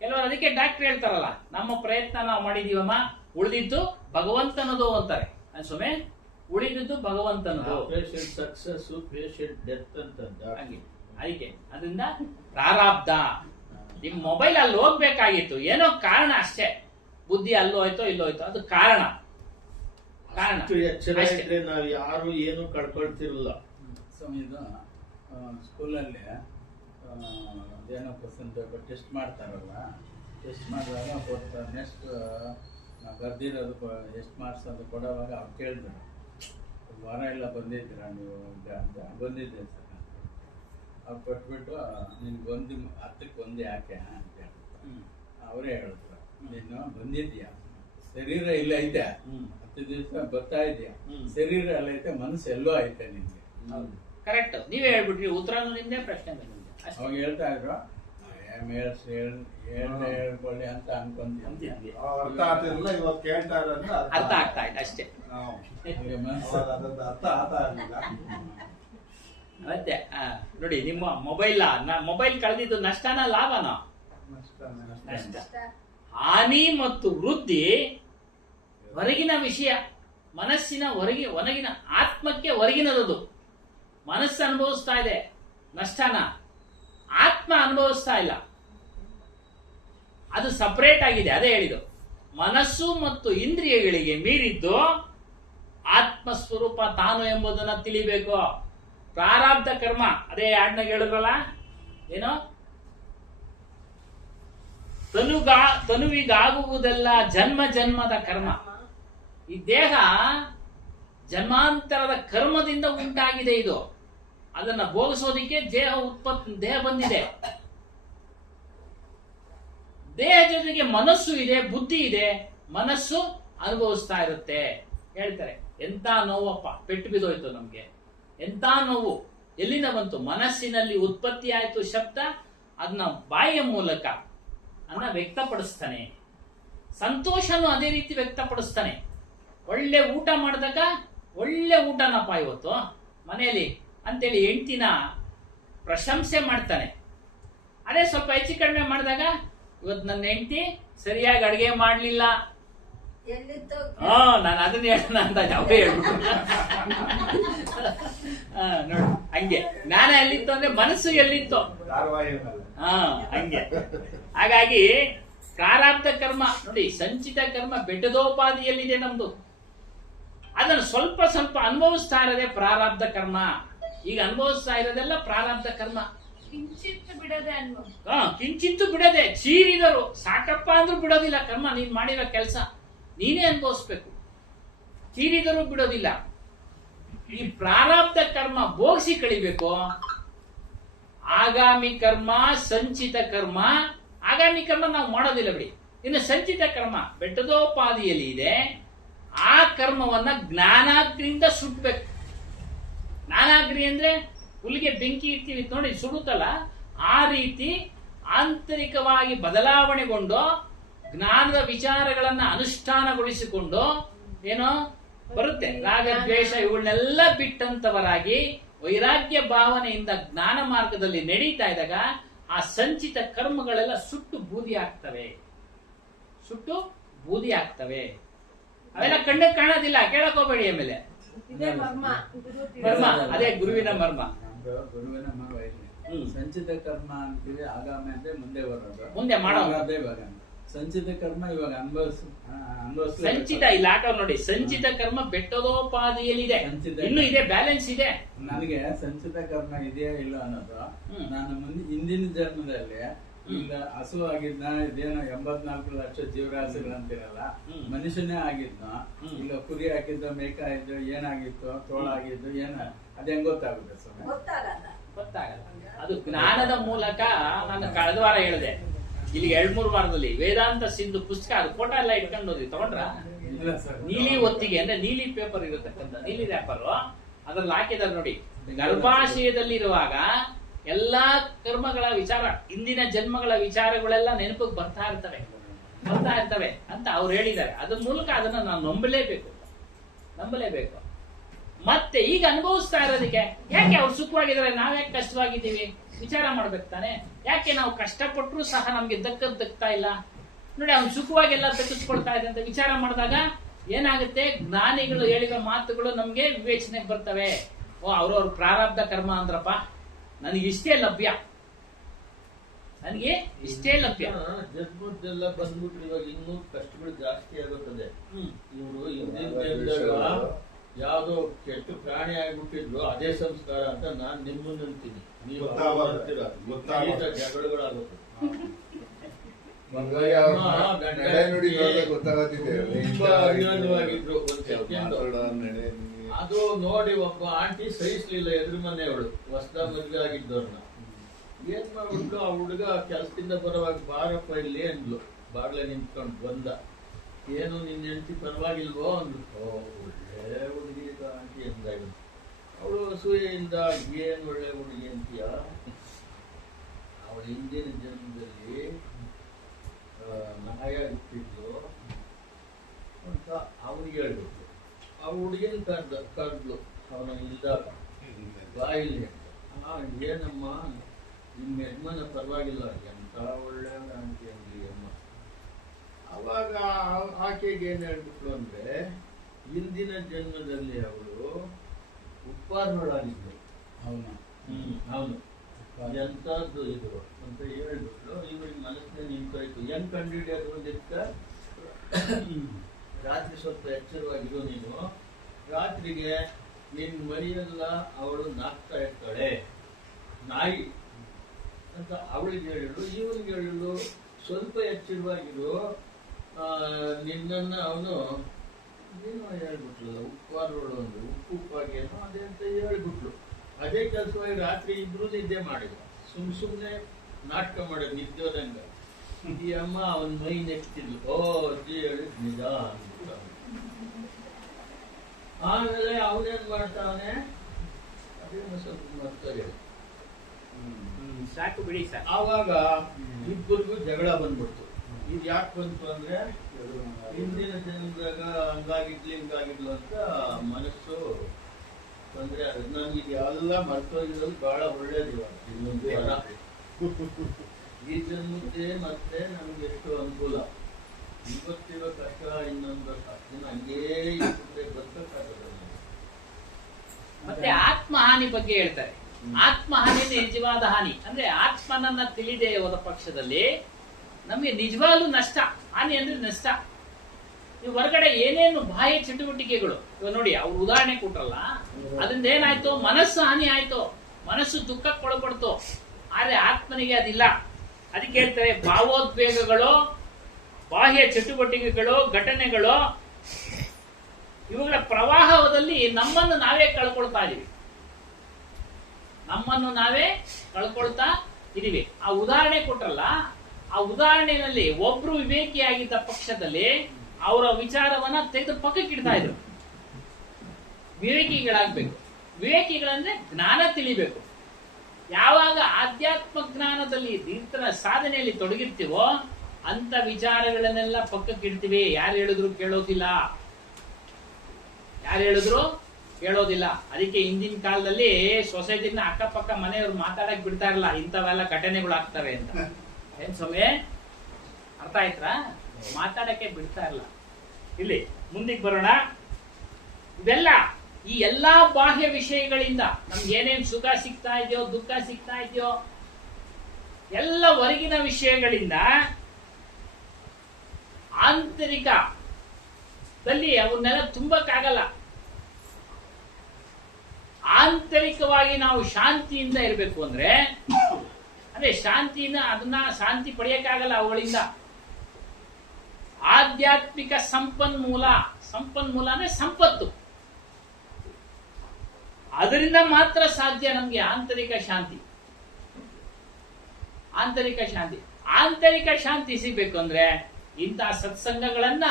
ಕೆಲವರು ಅದಕ್ಕೆ ಡಾಕ್ಟರ್ ಹೇಳ್ತಾರಲ್ಲ, ನಮ್ಮ ಪ್ರಯತ್ನ ನಾವು ಮಾಡಿದೀವಮ್ಮ, ಉಳಿದಿದ್ದು ಭಗವಂತನದು ಅಂತಾರೆ. ಸುಮ್ಮನೆ ಉಳಿದಿದ್ದು ಭಗವಂತನದು. ಪೇಷಂಟ್ ಸಕ್ಸಸ್, ಪೇಷಂಟ್ ಡೆತ್ ಅಂತ ಹಾಗೆ ಅದಕ್ಕೆ ಅದರಿಂದ ಪ್ರಾರಬ್ಧ. ನಿಮ್ ಮೊಬೈಲ್ ಅಲ್ಲಿ ಹೋಗ್ಬೇಕಾಗಿತ್ತು, ಏನೋ ಕಾರಣ ಅಷ್ಟೇ. ಬುದ್ಧಿ ಅಲ್ಲೋ ಹೋಯ್ತೋ ಇಲ್ಲೋ ಹೋಯ್ತೋ, ಅದು ಕಾರಣ. ಕಾರಣ ಅಷ್ಟು ಎಚ್ಚರ ಅಷ್ಟೇ. ಇದ್ರೆ ನಾವು ಯಾರು ಏನು ಕಳ್ಕೊಳ್ತಿರಲ್ಲ. ಇದು ಸ್ಕೂಲಲ್ಲಿ ಏನೋ ಕ್ವಶನ್ ಪೇಪರ್ ಟೆಸ್ಟ್ ಮಾಡ್ತಾರಲ್ಲ, ಟೆಸ್ಟ್ ಮಾಡಿದಾಗ ನೆಕ್ಸ್ಟ್ ಬರ್ದಿರೋದು ಎಷ್ಟು ಮಾರ್ಕ್ಸ್ ಅಂತ ಕೊಡೋವಾಗ ಅವ್ರು ಕೇಳಿದ್ರು, ವಾರ ಎಲ್ಲ ಬಂದಿದ್ದೀರಾ ನೀವು ಅಂತ. ಬಂದಿದ್ದೆ ಸರ್ ಅವ್ರು ಕೊಟ್ಬಿಟ್ಟು ನಿನ್ಗೆ 10ಕ್ಕೆ 1 ಯಾಕೆ ಅಂತ ಹೇಳ್ತಾರೆ. ಅವರೇ ಹೇಳಿದ್ರು, ನೀನು ಬಂದಿದ್ಯಾ, ಶರೀರ ಇಲ್ಲ ಐತೆ, 10 ದಿವಸ ಬರ್ತಾ ಇದೆಯಾ, ಶರೀರ ಎಲ್ಲ ಐತೆ, ಮನಸ್ಸು ಎಲ್ಲೋ ಐತೆ ನಿನ್ಗೆ. ಕರೆಕ್ಟ್, ನೀವೇ ಹೇಳ್ಬಿಟ್ರಿ. ಉತ್ತರನು ನಿಮ್ದೆ, ಪ್ರಶ್ನೆ ನಿಮ್ದೆ. ಅವಾಗ ಹೇಳ್ತಾ ಇದ್ರು, ಹೇಳ್ಕೊಳ್ಳಿ ಅಂತ ಅನ್ಕೊಂತೀನಿ. ಅರ್ಥ ಆಗ್ತಿರ್ಲಿಲ್ಲ, ಇವಾಗ ಕೇಳ್ತಾ ಇರೋದ್ರಿಂದ ಅರ್ಥ ಆಗ್ತಾ ಇದೆ ಅಷ್ಟೇ. ಅರ್ಥ ಆಗ್ತಾ ಇರಲಿಲ್ಲ. ಮತ್ತೆ ನೋಡಿ, ನಿಮ್ಮ ಮೊಬೈಲ್ ಕಳೆದಿದ್ದು ನಷ್ಟನ ಲಾಭನ? ನಷ್ಟ. ಹಾನಿ ಮತ್ತು ವೃದ್ಧಿ ಹೊರಗಿನ ವಿಷಯ, ಮನಸ್ಸಿನ ಹೊರಗಿನ ಆತ್ಮಕ್ಕೆ ಹೊರಗಿನದು. ಮನಸ್ಸು ಅನುಭವಿಸ್ತಾ ಇದೆ ನಷ್ಟನ, ಆತ್ಮ ಅನುಭವಿಸ್ತಾ ಇಲ್ಲ. ಅದು ಸಪರೇಟ್ ಆಗಿದೆ. ಅದೇ ಹೇಳಿದ್ದು, ಮನಸ್ಸು ಮತ್ತು ಇಂದ್ರಿಯಗಳಿಗೆ ಮೀರಿದ್ದು ಆತ್ಮಸ್ವರೂಪ ತಾನು ಎಂಬುದನ್ನ ತಿಳಿಬೇಕು. ಪ್ರಾರಬ್ಧ ಕರ್ಮ ಅದೇ ಹಾಡ್ನಾಗ ಹೇಳಿದ್ರಲ್ಲ, ಏನು ತನುವಿಗಾಗುವುದೆಲ್ಲ ಜನ್ಮ ಜನ್ಮದ ಕರ್ಮ. ಈ ದೇಹ ಜನ್ಮಾಂತರದ ಕರ್ಮದಿಂದ ಉಂಟಾಗಿದೆ. ಇದು ಅದನ್ನ ಭೋಗಿಸೋದಿಕ್ಕೆ ದೇಹ ಬಂದಿದೆ. ದೇಹ ಜೊತೆಗೆ ಮನಸ್ಸು ಇದೆ, ಬುದ್ಧಿ ಇದೆ. ಮನಸ್ಸು ಅನುಭವಿಸ್ತಾ ಇರುತ್ತೆ. ಹೇಳ್ತಾರೆ ಎಂತ ನೋವಪ್ಪ, ಪೆಟ್ಟು ಬಿದ್ದೋಯ್ತು ನಮ್ಗೆ, ಎಂತ ನೋವು ಎಲ್ಲಿಂದ ಬಂತು? ಮನಸ್ಸಿನಲ್ಲಿ ಉತ್ಪತ್ತಿ ಆಯ್ತು ಶಬ್ದ, ಅದನ್ನ ಬಾಯಿಯ ಮೂಲಕ ಅನ್ನ ವ್ಯಕ್ತಪಡಿಸ್ತಾನೆ. ಸಂತೋಷನು ಅದೇ ರೀತಿ ವ್ಯಕ್ತಪಡಿಸ್ತಾನೆ. ಒಳ್ಳೆ ಊಟ ಮಾಡಿದಾಗ ಒಳ್ಳೆ ಊಟನಪ್ಪ ಇವತ್ತು ಮನೆಯಲ್ಲಿ ಅಂತೇಳಿ ಹೆಂಡ್ತಿನ ಪ್ರಶಂಸೆ ಮಾಡ್ತಾನೆ. ಅದೇ ಸ್ವಲ್ಪ ಹೆಚ್ಚು ಕಡಿಮೆ ಮಾಡಿದಾಗ ಇವತ್ತು ನನ್ನ ಹೆಂಡತಿ ಸರಿಯಾಗಿ ಅಡಿಗೆ ಮಾಡ್ಲಿಲ್ಲ, ನಾನು ಅದನ್ನ ಹೇಳೋಣ ಅಂತ ಅವರೇ ಹೇಳ್ಬಿಟ್ಟು ನೋಡು ಹಂಗೆ ಜ್ಞಾನ ಎಲ್ಲಿತ್ತು ಅಂದ್ರೆ ಮನಸ್ಸು ಎಲ್ಲಿತ್ತು. ಹಂಗೆ. ಹಾಗಾಗಿ ಪ್ರಾರಬ್ಧ ಕರ್ಮ ನೋಡಿ, ಸಂಚಿತ ಕರ್ಮ ಬೆಟ್ಟದೋಪಾದಿಯಲ್ಲಿದೆ ನಮ್ದು. ಅದನ್ನು ಸ್ವಲ್ಪ ಸ್ವಲ್ಪ ಅನುಭವಿಸ್ತಾ ಇರೋದೇ ಪ್ರಾರಬ್ಧ ಕರ್ಮ. ಈಗ ಅನುಭವಿಸ್ತಾ ಇರೋದೆಲ್ಲ ಪ್ರಾರಬ್ಧ ಕರ್ಮ. ಕಿಂಚಿತ್ತು ಬಿಡದೆ ಅನ್ಭವ. ಕಿಂಚಿತ್ತು ಬಿಡದೆ, ಚೀರಿದರು ಸಾಕಪ್ಪ ಅಂದ್ರೂ ಬಿಡೋದಿಲ್ಲ. ಕರ್ಮ ನೀನ್ ಮಾಡಿರೋ ಕೆಲಸ ನೀನೇ ಅನುಭವಿಸ್ಬೇಕು. ಚೀರಿದರೂ ಬಿಡೋದಿಲ್ಲ. ಈ ಪ್ರಾರಬ್ಧ ಕರ್ಮ ಭೋಗಿಸಿ ಕಳಿಬೇಕು. ಆಗಾಮಿ ಕರ್ಮ, ಸಂಚಿತ ಕರ್ಮ. ಆಗಾಮಿ ಕರ್ಮ ನಾವು ಮಾಡೋದಿಲ್ಲ ಬಿಡಿ. ಇನ್ನು ಸಂಚಿತ ಕರ್ಮ ಬೆಟ್ಟದೋಪಾದಿಯಲ್ಲಿ ಇದೆ. ಆ ಕರ್ಮವನ್ನ ಜ್ಞಾನಾಗ್ನಿಯಿಂದ ಸುಟ್ಬೇಕು. ಜ್ಞಾನಾಗ್ನಿ ಅಂದ್ರೆ ಹುಲ್ಲಿಗೆ ಬೆಂಕಿ ಇರ್ತೀವಿ ನೋಡಿ, ಸುಡುತ್ತಲ್ಲ, ಆ ರೀತಿ ಆಂತರಿಕವಾಗಿ ಬದಲಾವಣೆಗೊಂಡು ಜ್ಞಾನದ ವಿಚಾರಗಳನ್ನ ಅನುಷ್ಠಾನಗೊಳಿಸಿಕೊಂಡು ಏನೋ ಬರುತ್ತೆ, ರಾಗ ದ್ವೇಷ ಇವುಗಳನ್ನೆಲ್ಲ ಬಿಟ್ಟಂತವರಾಗಿ ವೈರಾಗ್ಯ ಭಾವನೆಯಿಂದ ಜ್ಞಾನ ಮಾರ್ಗದಲ್ಲಿ ನಡೀತಾ ಇದ್ದಾಗ ಆ ಸಂಚಿತ ಕರ್ಮಗಳೆಲ್ಲ ಸುಟ್ಟು ಬೂದಿ ಆಗ್ತವೆ. ಸುಟ್ಟು ಬೂದಿ ಆಗ್ತವೆ. ಅವೆಲ್ಲ ಕಣ್ಣಿಗೆ ಕಾಣೋದಿಲ್ಲ, ಕೇಳಕ್ ಹೋಗ್ಬೇಡಿ. ಆಮೇಲೆ ಮರ್ಮ, ಅದೇ ಗುರುವಿನ ಮರ್ಮ. ಗುರುವಿನ ಮರ್ಮ ಇಲ್ಲಿ ಸಂಚಿತ ಕರ್ಮ ಅಂತೀವಿ. ಆಗಾಮಿ ಅಂದ್ರೆ ಮುಂದೆ ಬರೋದು, ಮುಂದೆ ಮಾಡೋ. ಸಂಚಿತ ಕರ್ಮ ಇವಾಗ ಸಂಚಿತ ಇಲ್ಲಿ ಹಾಕ ನೋಡಿ. ಸಂಚಿತ ಕರ್ಮ ಬೆಟ್ಟದೋಪಾದಿಯಲ್ಲಿದೆ, ಇನ್ನು ಇದೆ, ಬ್ಯಾಲೆನ್ಸ್ ಇದೆ. ನನಗೆ ಸಂಚಿತ ಕರ್ಮ ಇದೆಯಾ ಇಲ್ಲ ಅನ್ನೋದು, ನಾನು ಹಿಂದಿನ ಜನ್ಮದಲ್ಲಿ ಈಗ ಹಸು ಆಗಿದ್ನ, ಇದೇನೋ 84 ಲಕ್ಷ ಜೀವರಾಶಿಗಳಂತಿರಲ್ಲ, ಮನುಷ್ಯನೇ ಆಗಿದ್ನ, ಇಲ್ಲ ಕುರಿ ಹಾಕಿದ್ದು, ಮೇಕ ಆಗಿದ್ದು, ಏನಾಗಿತ್ತು, ತೋಳ ಆಗಿದ್ದು, ಏನ ಅದ್ ಹೆಂಗ್ ಗೊತ್ತಾಗುತ್ತೆ ಸ್ವಾಮಿ? ಗೊತ್ತಾಗಲ್ಲ. ಅದು ಜ್ಞಾನದ ಮೂಲಕ. ನಾನು ಕಳೆದ ವಾರ ಹೇಳಿದೆ, ಇಲ್ಲಿ 2-3 ವಾರದಲ್ಲಿ ವೇದಾಂತ ಸಿಂಧು ಪುಸ್ತಕ, ಅದು ಫೋಟೋ ಎಲ್ಲ ಇಟ್ಕೊಂಡು ಹೋದ್ರಿ, ತಗೊಂಡ್ರ? ನೀಲಿ ಒತ್ತಿಗೆ ಅಂದ್ರೆ ನೀಲಿ ಪೇಪರ್ ಇರತಕ್ಕಂಥ ನೀಲಿ ರ್ಯಾಪರ್, ಅದ್ರಲ್ಲಿ ಹಾಕಿದಾರೆ ನೋಡಿ. ಗರ್ಭಾಶಯದಲ್ಲಿರುವಾಗ ಎಲ್ಲಾ ಕರ್ಮಗಳ ವಿಚಾರ, ಹಿಂದಿನ ಜನ್ಮಗಳ ವಿಚಾರಗಳೆಲ್ಲ ನೆನಪಿಗೆ ಬರ್ತಾ ಇರ್ತವೆ ಅಂತ ಅವ್ರು ಹೇಳಿದ್ದಾರೆ. ಅದ್ರ ಮೂಲಕ ಅದನ್ನ ನಾವು ನಂಬಲೇಬೇಕು. ಮತ್ತೆ ಈಗ ಅನುಭವಿಸ್ತಾ ಇರೋದಕ್ಕೆ ಯಾಕೆ ಅವ್ರು ಸುಖವಾಗಿದ್ದಾರೆ, ನಾವ್ಯಾಕೆ ಕಷ್ಟವಾಗಿದ್ದೀವಿ ವಿಚಾರ ಮಾಡ್ಬೇಕು ತಾನೆ. ಯಾಕೆ ನಾವು ಕಷ್ಟಪಟ್ಟರು ಸಹ ನಮ್ಗೆ ದಕ್ಕತಾ ಇಲ್ಲ ನೋಡಿ. ಅವ್ನು ಸುಖವಾಗೆಲ್ಲ ದಕ್ಕಿಸ್ಕೊಳ್ತಾ ಇದೆ ಅಂತ ವಿಚಾರ ಮಾಡಿದಾಗ ಏನಾಗುತ್ತೆ, ಜ್ಞಾನಿಗಳು ಹೇಳಿದ ಮಾತುಗಳು ನಮ್ಗೆ ವಿವೇಚನೆಗೆ ಬರ್ತವೆ. ಓ, ಅವ್ರವ್ರ ಪ್ರಾರಬ್ಧ ಕರ್ಮ ಅಂದ್ರಪ್ಪ, ನನಗೆ ಇಷ್ಟೇ ಲಭ್ಯ. ಜನ್ಮದ್ದೆಲ್ಲ ಬಂದ್ಬಿಟ್ರೆ ಇವಾಗ ಇನ್ನೂ ಕಷ್ಟಗಳು ಜಾಸ್ತಿ ಆಗುತ್ತದೆ. ಇವರು ಯಾವ್ದೋ ಕೆಟ್ಟ ಪ್ರಾಣಿ ಆಗ್ಬಿಟ್ಟಿದ್ರು, ಅದೇ ಸಂಸ್ಕಾರ ಅಂತ ನಾನ್ ನಿಮ್ಮನ್ನ ಅಂತೀನಿ. ನೀವು ಜಗಳಗಳಾಗುತ್ತೆ. ತುಂಬಾ ಅಭಿಮಾನವಾಗಿದ್ರು ಒಂದ್ ಸೆಕೆಂಡ್. ಅದು ನೋಡಿ ಒಬ್ಬ ಆಂಟಿ ಸಹಿಸ್ಲಿಲ್ಲ, ಎದುರು ಮನೆಯವಳು, ಹೊಸದ ಮದ್ವೆ ಆಗಿದ್ದವ್ರನ್ನ. ಏನ್ ಮಾಡ್ಬಿಟ್ಟು ಆ ಹುಡುಗ ಕೆಲ್ಸದಿಂದ ಬರೋವಾಗ ಬಾರಪ್ಪ ಇಲ್ಲಿ ಅಂದ್ಲು. ಬಾಗ್ಲೆ ನಿಂತ್ಕೊಂಡು ಬಂದ. ಏನು ನಿನ್ನ ಹೆಂಡತಿ ಪರವಾಗಿಲ್ವೋ ಅಂದ್ರು. ಒಳ್ಳೆ ಹುಡುಗಿ ಆಂಟಿ ಅಂದಾಗ ಅವಳು ಅಸೂಯೆಯಿಂದ ಏನ್ ಒಳ್ಳೆ ಹುಡುಗಿ ಅಂತೀಯ, ಅವಳ ಹಿಂದಿನ ಜನ್ಮದಲ್ಲಿ ನಾಯ ಇಟ್ಟಿದ್ಲು ಅಂತ ಅವ್ರಿಗೆ ಹೇಳ್ಬಿಟ್ಲು. ಆ ಹುಡುಗಿನ ಕರ್ದ್ಲು ಅವನ ಇಲ್ದಾಗ ಬಾಯಿಲಿ. ಏನಮ್ಮ ನಿಮ್ಮ ಯಜಮಾನ ಪರವಾಗಿಲ್ಲ, ಎಂತ ಒಳ್ಳೆ ಆಂಟಿ ಅಂದ್ಲಿ ಅಮ್ಮ. ಅವಾಗ ಆಕೆಗೆ ಏನ್ ಹೇಳ್ಬಿಟ್ಲು ಅಂದ್ರೆ, ಹಿಂದಿನ ಜನ್ಮದಲ್ಲಿ ಅವಳು ಉಪ್ಪಾರನೊಳಾಗಿದ್ಲು. ಅವನು ಎಂತದ್ದು ಇದು ಅಂತ ಹೇಳ್ಬಿಟ್ಲು. ಇವ್ರಿಗೆ ಮನಸ್ಸಿನ ನಿಂತೋಯ್ತು. ಹೆಂಗ್ ಕಂಡುಹಿಡಿಯೋದು? ಒಂದಿಕ್ಕ ರಾತ್ರಿ ಸ್ವಲ್ಪ ಎಚ್ಚರವಾಗಿರೋ ನೀನು, ರಾತ್ರಿಗೆ ನಿನ್ ಮರಿಯೆಲ್ಲ ಅವಳು ನಾಕ್ತಾ ಇರ್ತಾಳೆ ನಾಯಿ ಅಂತ ಅವಳಿಗೆ ಹೇಳಿಳು, ಇವನಿಗೆ ಹೇಳಿಳು, ಸ್ವಲ್ಪ ಎಚ್ಚರವಾಗಿರು, ನಿನ್ನನ್ನು ಅವನು ಏನೋ ಹೇಳ್ಬಿಟ್ಲು, ಉಪ್ಪಾರೋಳು ಒಂದು ಉಪ್ಪಾಗಿ ಏನೋ ಅದೇ ಅಂತ ಹೇಳ್ಬಿಟ್ಲು. ಅದೇ ಕೆಲಸವಾಗಿ ರಾತ್ರಿ ಇಬ್ರು ನಿದ್ದೆ ಮಾಡಿದ್ರು, ಸುಮ್ಮನೆ ನಾಟಕ ಮಾಡೋದು ನಿದ್ದೋದಂಗ. ಈ ಅಮ್ಮ ಅವನ ಮೈ ನೆಕ್ತಿದ್ಲು, ಓ ಅಜ್ಜಿ ಹೇಳಿದ್ ನಿಜ ಅಂದ್ಬಿಟ್ಟು. ಆಮೇಲೆ ಅವನೇನ್ ಮಾಡ್ತಾವನೆ ಅದೇನೋ ಸ್ವಲ್ಪ ಮರ್ತೋಗಿ ಸಾಕು ಬಿಡಿ ಸರ್. ಆವಾಗ ಇಬ್ಬರಿಗೂ ಜಗಳ ಬಂದ್ಬಿಡ್ತು. ಇದು ಯಾಕೆ ಬಂತು ಅಂದ್ರೆ ಹಿಂದಿನ ಜನದಾಗ ಹಂಗಾಗಿದ್ಲು ಅಂತ ಮನಸ್ಸು ತೊಂದ್ರೆ. ಅದು ನನ್ಗೆ ಇದೆಲ್ಲ ಮರ್ತೋಗಿರೋದು ಬಹಳ ಒಳ್ಳೇದು. ಇವಾಗ ಇನ್ನೊಂದು ವಾರ ಈ ಜನ್ಮಕ್ಕೆ ಮತ್ತೆ ನಮ್ಗೆ ಎಷ್ಟು ಅನುಕೂಲ. ಇವತ್ತಿರೋ ಕಷ್ಟ ಇನ್ನೊಂದು 10 ದಿನ ಹಂಗೇ ಇರ್ತದೆ, ಬದುಕಕ್ಕಾಗಲ್ಲ. ಮತ್ತೆ ಆತ್ಮಹಾನಿ ಬಗ್ಗೆ ಹೇಳ್ತಾರೆ. ಆತ್ಮಹಾನಿ ನಿಜವಾದ ಹಾನಿ ಅಂದ್ರೆ ಆತ್ಮನನ್ನ ತಿಳಿದೇ ಹೋದ ಪಕ್ಷದಲ್ಲಿ ನಮಗೆ ನಿಜವಾಗ್ಲೂ ನಷ್ಟ. ಹಾನಿ ಅಂದ್ರೆ ನಷ್ಟ. ನೀವು ಹೊರಗಡೆ ಏನೇನು ಬಾಹ್ಯ ಚಟುವಟಿಕೆಗಳು ಇವಾಗ ನೋಡಿ, ಅವ್ರು ಉದಾಹರಣೆ ಕೊಟ್ರಲ್ಲ, ಅದರಿಂದ ಏನಾಯ್ತು, ಮನಸ್ಸು ಹಾನಿ ಆಯ್ತು, ಮನಸ್ಸು ದುಃಖಕ್ಕೊಳಪಡ್ತು. ಆದ್ರೆ ಆತ್ಮನಿಗೆ ಅದಿಲ್ಲ. ಅದಕ್ಕೆ ಹೇಳ್ತಾರೆ, ಭಾವೋದ್ವೇಗಗಳು, ಬಾಹ್ಯ ಚಟುವಟಿಕೆಗಳು, ಘಟನೆಗಳು, ಇವುಗಳ ಪ್ರವಾಹದಲ್ಲಿ ನಮ್ಮನ್ನು ನಾವೇ ಕಳ್ಕೊಳ್ತಾ ಇದೀವಿ. ನಮ್ಮನ್ನು ನಾವೇ ಕಳ್ಕೊಳ್ತಾ ಇದೀವಿ. ಆ ಉದಾಹರಣೆ ಕೊಟ್ರಲ್ಲ, ಆ ಉದಾಹರಣೆಯಲ್ಲಿ ಒಬ್ರು ವಿವೇಕಿಯಾಗಿದ್ದ ಪಕ್ಷದಲ್ಲಿ ಅವರ ವಿಚಾರವನ್ನ ತೆಗೆದು ಪಕ್ಕಕ್ಕೆ ಇಡ್ತಾ ಇದ್ರು. ವಿವೇಕಿಗಳಾಗ್ಬೇಕು. ವಿವೇಕಿಗಳಂದ್ರೆ ಜ್ಞಾನ ತಿಳಿಬೇಕು. ಯಾವಾಗ ಆಧ್ಯಾತ್ಮ ಜ್ಞಾನದಲ್ಲಿ ದೀರ್ಘ ಸಾಧನೆಯಲ್ಲಿ ತೊಡಗಿರ್ತೀವೋ ಅಂತ ವಿಚಾರಗಳನ್ನೆಲ್ಲ ಪಕ್ಕಕ್ಕೆ ಇಡ್ತೀವಿ. ಯಾರು ಹೇಳಿದ್ರು ಕೇಳೋದಿಲ್ಲ, ಯಾರು ಹೇಳಿದ್ರು ಕೇಳೋದಿಲ್ಲ. ಅದಕ್ಕೆ ಹಿಂದಿನ ಕಾಲದಲ್ಲಿ ಸೊಸೈಟಿನ ಅಕ್ಕಪಕ್ಕ ಮನೆಯವ್ರು ಮಾತಾಡಕ್ ಬಿಡ್ತಾ ಇರಲ್ಲ, ಇಂಥವೆಲ್ಲ ಘಟನೆಗಳು ಆಗ್ತವೆ ಅಂತ. ಏನ್ ಸಮಯ ಅರ್ಥ ಆಯ್ತಾ? ಮಾತಾಡಕ್ಕೆ ಬಿಡ್ತಾ ಇರಲ್ಲ. ಇಲ್ಲಿ ಮುಂದಕ್ಕೆ ಬರೋಣ. ಇವೆಲ್ಲ ಈ ಎಲ್ಲಾ ಬಾಹ್ಯ ವಿಷಯಗಳಿಂದ ನಮ್ಗೆ ಏನೇನ್ ಸುಖ ಸಿಗ್ತಾ ಇದೆಯೋ, ದುಃಖ ಸಿಗ್ತಾ ಇದೆಯೋ, ಎಲ್ಲ ಹೊರಗಿನ ವಿಷಯಗಳಿಂದ ಆಂತರಿಕದಲ್ಲಿ ಅವನ್ನೆಲ್ಲ ತುಂಬಕ್ಕಾಗಲ್ಲ. ಆಂತರಿಕವಾಗಿ ನಾವು ಶಾಂತಿಯಿಂದ ಇರಬೇಕು ಅಂದ್ರೆ ಶಾಂತಿನ ಅದನ್ನ ಶಾಂತಿ ಪಡೆಯಕ್ಕಾಗಲ್ಲ ಅವುಗಳಿಂದ. ಆಧ್ಯಾತ್ಮಿಕ ಸಂಪನ್ಮೂಲ ಅಂದ್ರೆ ಸಂಪತ್ತು, ಅದರಿಂದ ಮಾತ್ರ ಸಾಧ್ಯ ನಮ್ಗೆ ಆಂತರಿಕ ಶಾಂತಿ. ಆಂತರಿಕ ಶಾಂತಿ ಸಿಗ್ಬೇಕು ಅಂದ್ರೆ ಇಂತಹ ಸತ್ಸಂಗಗಳನ್ನ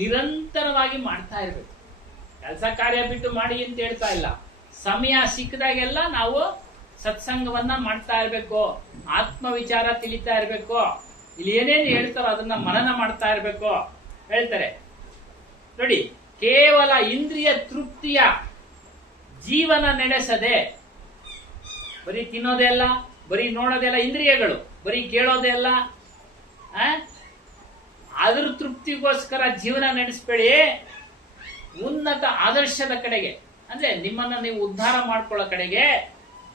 ನಿರಂತರವಾಗಿ ಮಾಡ್ತಾ ಇರ್ಬೇಕು. ಕೆಲಸ ಕಾರ್ಯ ಬಿಟ್ಟು ಮಾಡಿ ಅಂತ ಹೇಳ್ತಾ ಇಲ್ಲ. ಸಮಯ ಸಿಕ್ಕದಾಗೆಲ್ಲ ನಾವು ಸತ್ಸಂಗವನ್ನ ಮಾಡ್ತಾ ಇರ್ಬೇಕು. ಆತ್ಮ ವಿಚಾರ ತಿಳಿತಾ ಇರ್ಬೇಕು. ಇಲ್ಲಿ ಏನೇನು ಹೇಳ್ತಾರೋ ಅದನ್ನ ಮನನ ಮಾಡ್ತಾ ಇರ್ಬೇಕು. ಹೇಳ್ತಾರೆ ನೋಡಿ, ಕೇವಲ ಇಂದ್ರಿಯ ತೃಪ್ತಿಯ ಜೀವನ ನಡೆಸದೆ, ಬರೀ ತಿನ್ನೋದೇ ಅಲ್ಲ, ಬರೀ ನೋಡೋದೆಲ್ಲ ಇಂದ್ರಿಯಗಳು, ಬರೀ ಕೇಳೋದೇ ಅಲ್ಲ, ಅದ್ರ ತೃಪ್ತಿಗೋಸ್ಕರ ಜೀವನ ನಡೆಸಬೇಡಿ. ಉನ್ನತ ಆದರ್ಶದ ಕಡೆಗೆ ಅಂದ್ರೆ ನಿಮ್ಮನ್ನ ನೀವು ಉದ್ಧಾರ ಮಾಡ್ಕೊಳ್ಳೋ ಕಡೆಗೆ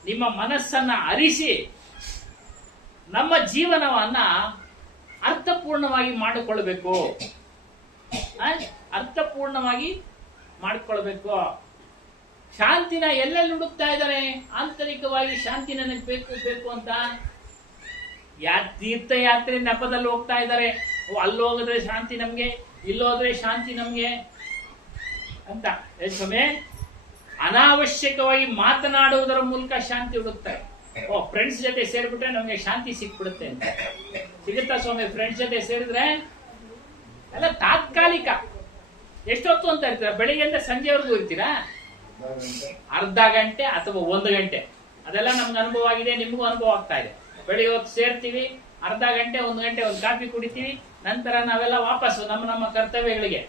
ನಿಮ್ಮ ಮನಸ್ಸನ್ನ ಅರಿಸಿ ನಮ್ಮ ಜೀವನವನ್ನ ಅರ್ಥಪೂರ್ಣವಾಗಿ ಮಾಡಿಕೊಳ್ಬೇಕು. ಅರ್ಥಪೂರ್ಣವಾಗಿ ಮಾಡಿಕೊಳ್ಬೇಕು. ಶಾಂತಿನ ಎಲ್ಲೆಲ್ಲಿ ಹುಡುಕ್ತಾ ಇದ್ದಾರೆ? ಆಂತರಿಕವಾಗಿ ಶಾಂತಿ ನನಗೆ ಬೇಕು ಅಂತ ತೀರ್ಥಯಾತ್ರೆ ನೆಪದಲ್ಲಿ ಹೋಗ್ತಾ ಇದ್ದಾರೆ. ಅಲ್ಲೋಗಿದ್ರೆ ಶಾಂತಿ ನಮ್ಗೆ, ಇಲ್ಲೋದ್ರೆ ಶಾಂತಿ ನಮ್ಗೆ ಅಂತ. ಸ್ವಾಮಿ, ಅನಾವಶ್ಯಕವಾಗಿ ಮಾತನಾಡುವುದರ ಮೂಲಕ ಶಾಂತಿ ಹುಡುಕ್ತಾರೆ. ಫ್ರೆಂಡ್ಸ್ ಜೊತೆ ಸೇರ್ಬಿಟ್ರೆ ನಮ್ಗೆ ಶಾಂತಿ ಸಿಕ್ಬಿಡುತ್ತೆ ಅಂತ. ಸಿಗುತ್ತಾ ಸ್ವಾಮಿ? ಫ್ರೆಂಡ್ಸ್ ಜೊತೆ ಸೇರಿದ್ರೆ ಎಲ್ಲ ತಾತ್ಕಾಲಿಕ. ಎಷ್ಟೊತ್ತು ಅಂತ ಇರ್ತೀರ? ಬೆಳಿಗ್ಗೆಯಿಂದ ಸಂಜೆವರೆಗೂ ಇರ್ತೀರಾ? ಅರ್ಧ ಗಂಟೆ ಅಥವಾ 1 ಗಂಟೆ. ಅದೆಲ್ಲ ನಮ್ಗೆ ಅನುಭವ ಆಗಿದೆ, ನಿಮಗೂ ಅನುಭವ ಆಗ್ತಾ ಇದೆ. ಬೆಳಿಗ್ಗೆ ಹೊತ್ತು ಸೇರ್ತೀವಿ, ಅರ್ಧ ಗಂಟೆ 1 ಗಂಟೆ ಒಂದು ಕಾಫಿ ಕುಡಿತೀವಿ, ನಂತರ ನಾವೆಲ್ಲ ವಾಪಸ್ಸು ನಮ್ಮ ಕರ್ತವ್ಯಗಳಿಗೆ.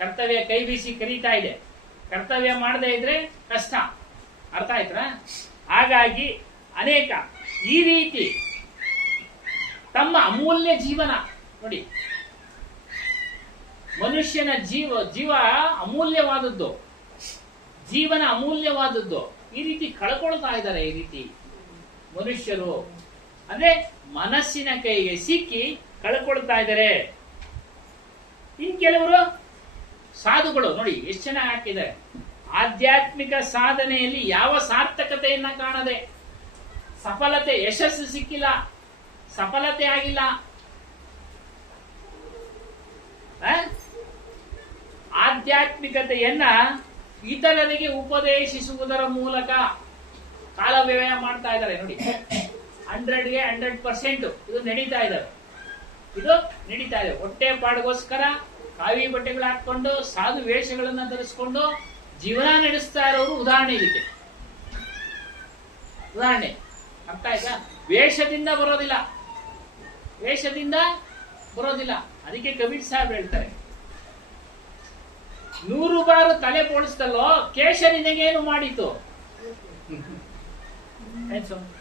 ಕರ್ತವ್ಯ ಕೈ ಬೀಸಿ ಕರೀತಾ ಇದೆ. ಕರ್ತವ್ಯ ಮಾಡದೇ ಇದ್ರೆ ಕಷ್ಟ. ಅರ್ಥ ಆಯ್ತಾ? ಹಾಗಾಗಿ ಅನೇಕ ಈ ರೀತಿ ತಮ್ಮ ಅಮೂಲ್ಯ ಜೀವನ ನೋಡಿ, ಮನುಷ್ಯನ ಜೀವ ಅಮೂಲ್ಯವಾದದ್ದು, ಜೀವನ ಅಮೂಲ್ಯವಾದದ್ದು. ಈ ರೀತಿ ಕಳ್ಕೊಳ್ತಾ ಇದ್ದಾರೆ. ಈ ರೀತಿ ಮನುಷ್ಯರು ಅಂದ್ರೆ ಮನಸ್ಸಿನ ಕೈಗೆ ಸಿಕ್ಕಿ ಕಳ್ಕೊಳ್ತಾ ಇದ್ದಾರೆ. ಇನ್ ಕೆಲವರು ಸಾಧುಗಳು ನೋಡಿ ಎಷ್ಟು ಚೆನ್ನಾಗಿ ಹಾಕಿದ್ದಾರೆ. ಆಧ್ಯಾತ್ಮಿಕ ಸಾಧನೆಯಲ್ಲಿ ಯಾವ ಸಾರ್ಥಕತೆಯನ್ನ ಕಾಣದೆ, ಸಫಲತೆ, ಯಶಸ್ಸು ಸಿಕ್ಕಿಲ್ಲ, ಸಫಲತೆ ಆಗಿಲ್ಲ, ಆಧ್ಯಾತ್ಮಿಕತೆಯನ್ನ ಇತರರಿಗೆ ಉಪದೇಶಿಸುವುದರ ಮೂಲಕ ಕಾಲ ವ್ಯಯ ಮಾಡ್ತಾ ಇದ್ದಾರೆ. ನೋಡಿ, 100ಗೆ 100% ಇದು ನಡೀತಾ ಇದ್ದಾರೆ. ಇದು ನಡೀತಾ ಇದೆ. ಹೊಟ್ಟೆ ಪಾಡಿಗೋಸ್ಕರ ಕಾವಿ ಬಟ್ಟೆಗಳು ಹಾಕೊಂಡು ಸಾಧು ವೇಷಗಳನ್ನ ಧರಿಸಿಕೊಂಡು ಜೀವನ ನಡೆಸ್ತಾ ಇರೋರು ಉದಾಹರಣೆ ಇದಕ್ಕೆ. ಉದಾಹರಣೆ ಅರ್ಥ ಆಯ್ತಾ? ವೇಷದಿಂದ ಬರೋದಿಲ್ಲ, ವೇಷದಿಂದ ಬರೋದಿಲ್ಲ. ಅದಕ್ಕೆ ಕಬೀರ್ ಸಾಹೇಬ್ ಹೇಳ್ತಾರೆ, 100 ಬಾರು ತಲೆ ಬೋಳಿಸ್ತಲ್ಲೋ ಕೇಶ ನಿನಗೇನು ಮಾಡಿತು?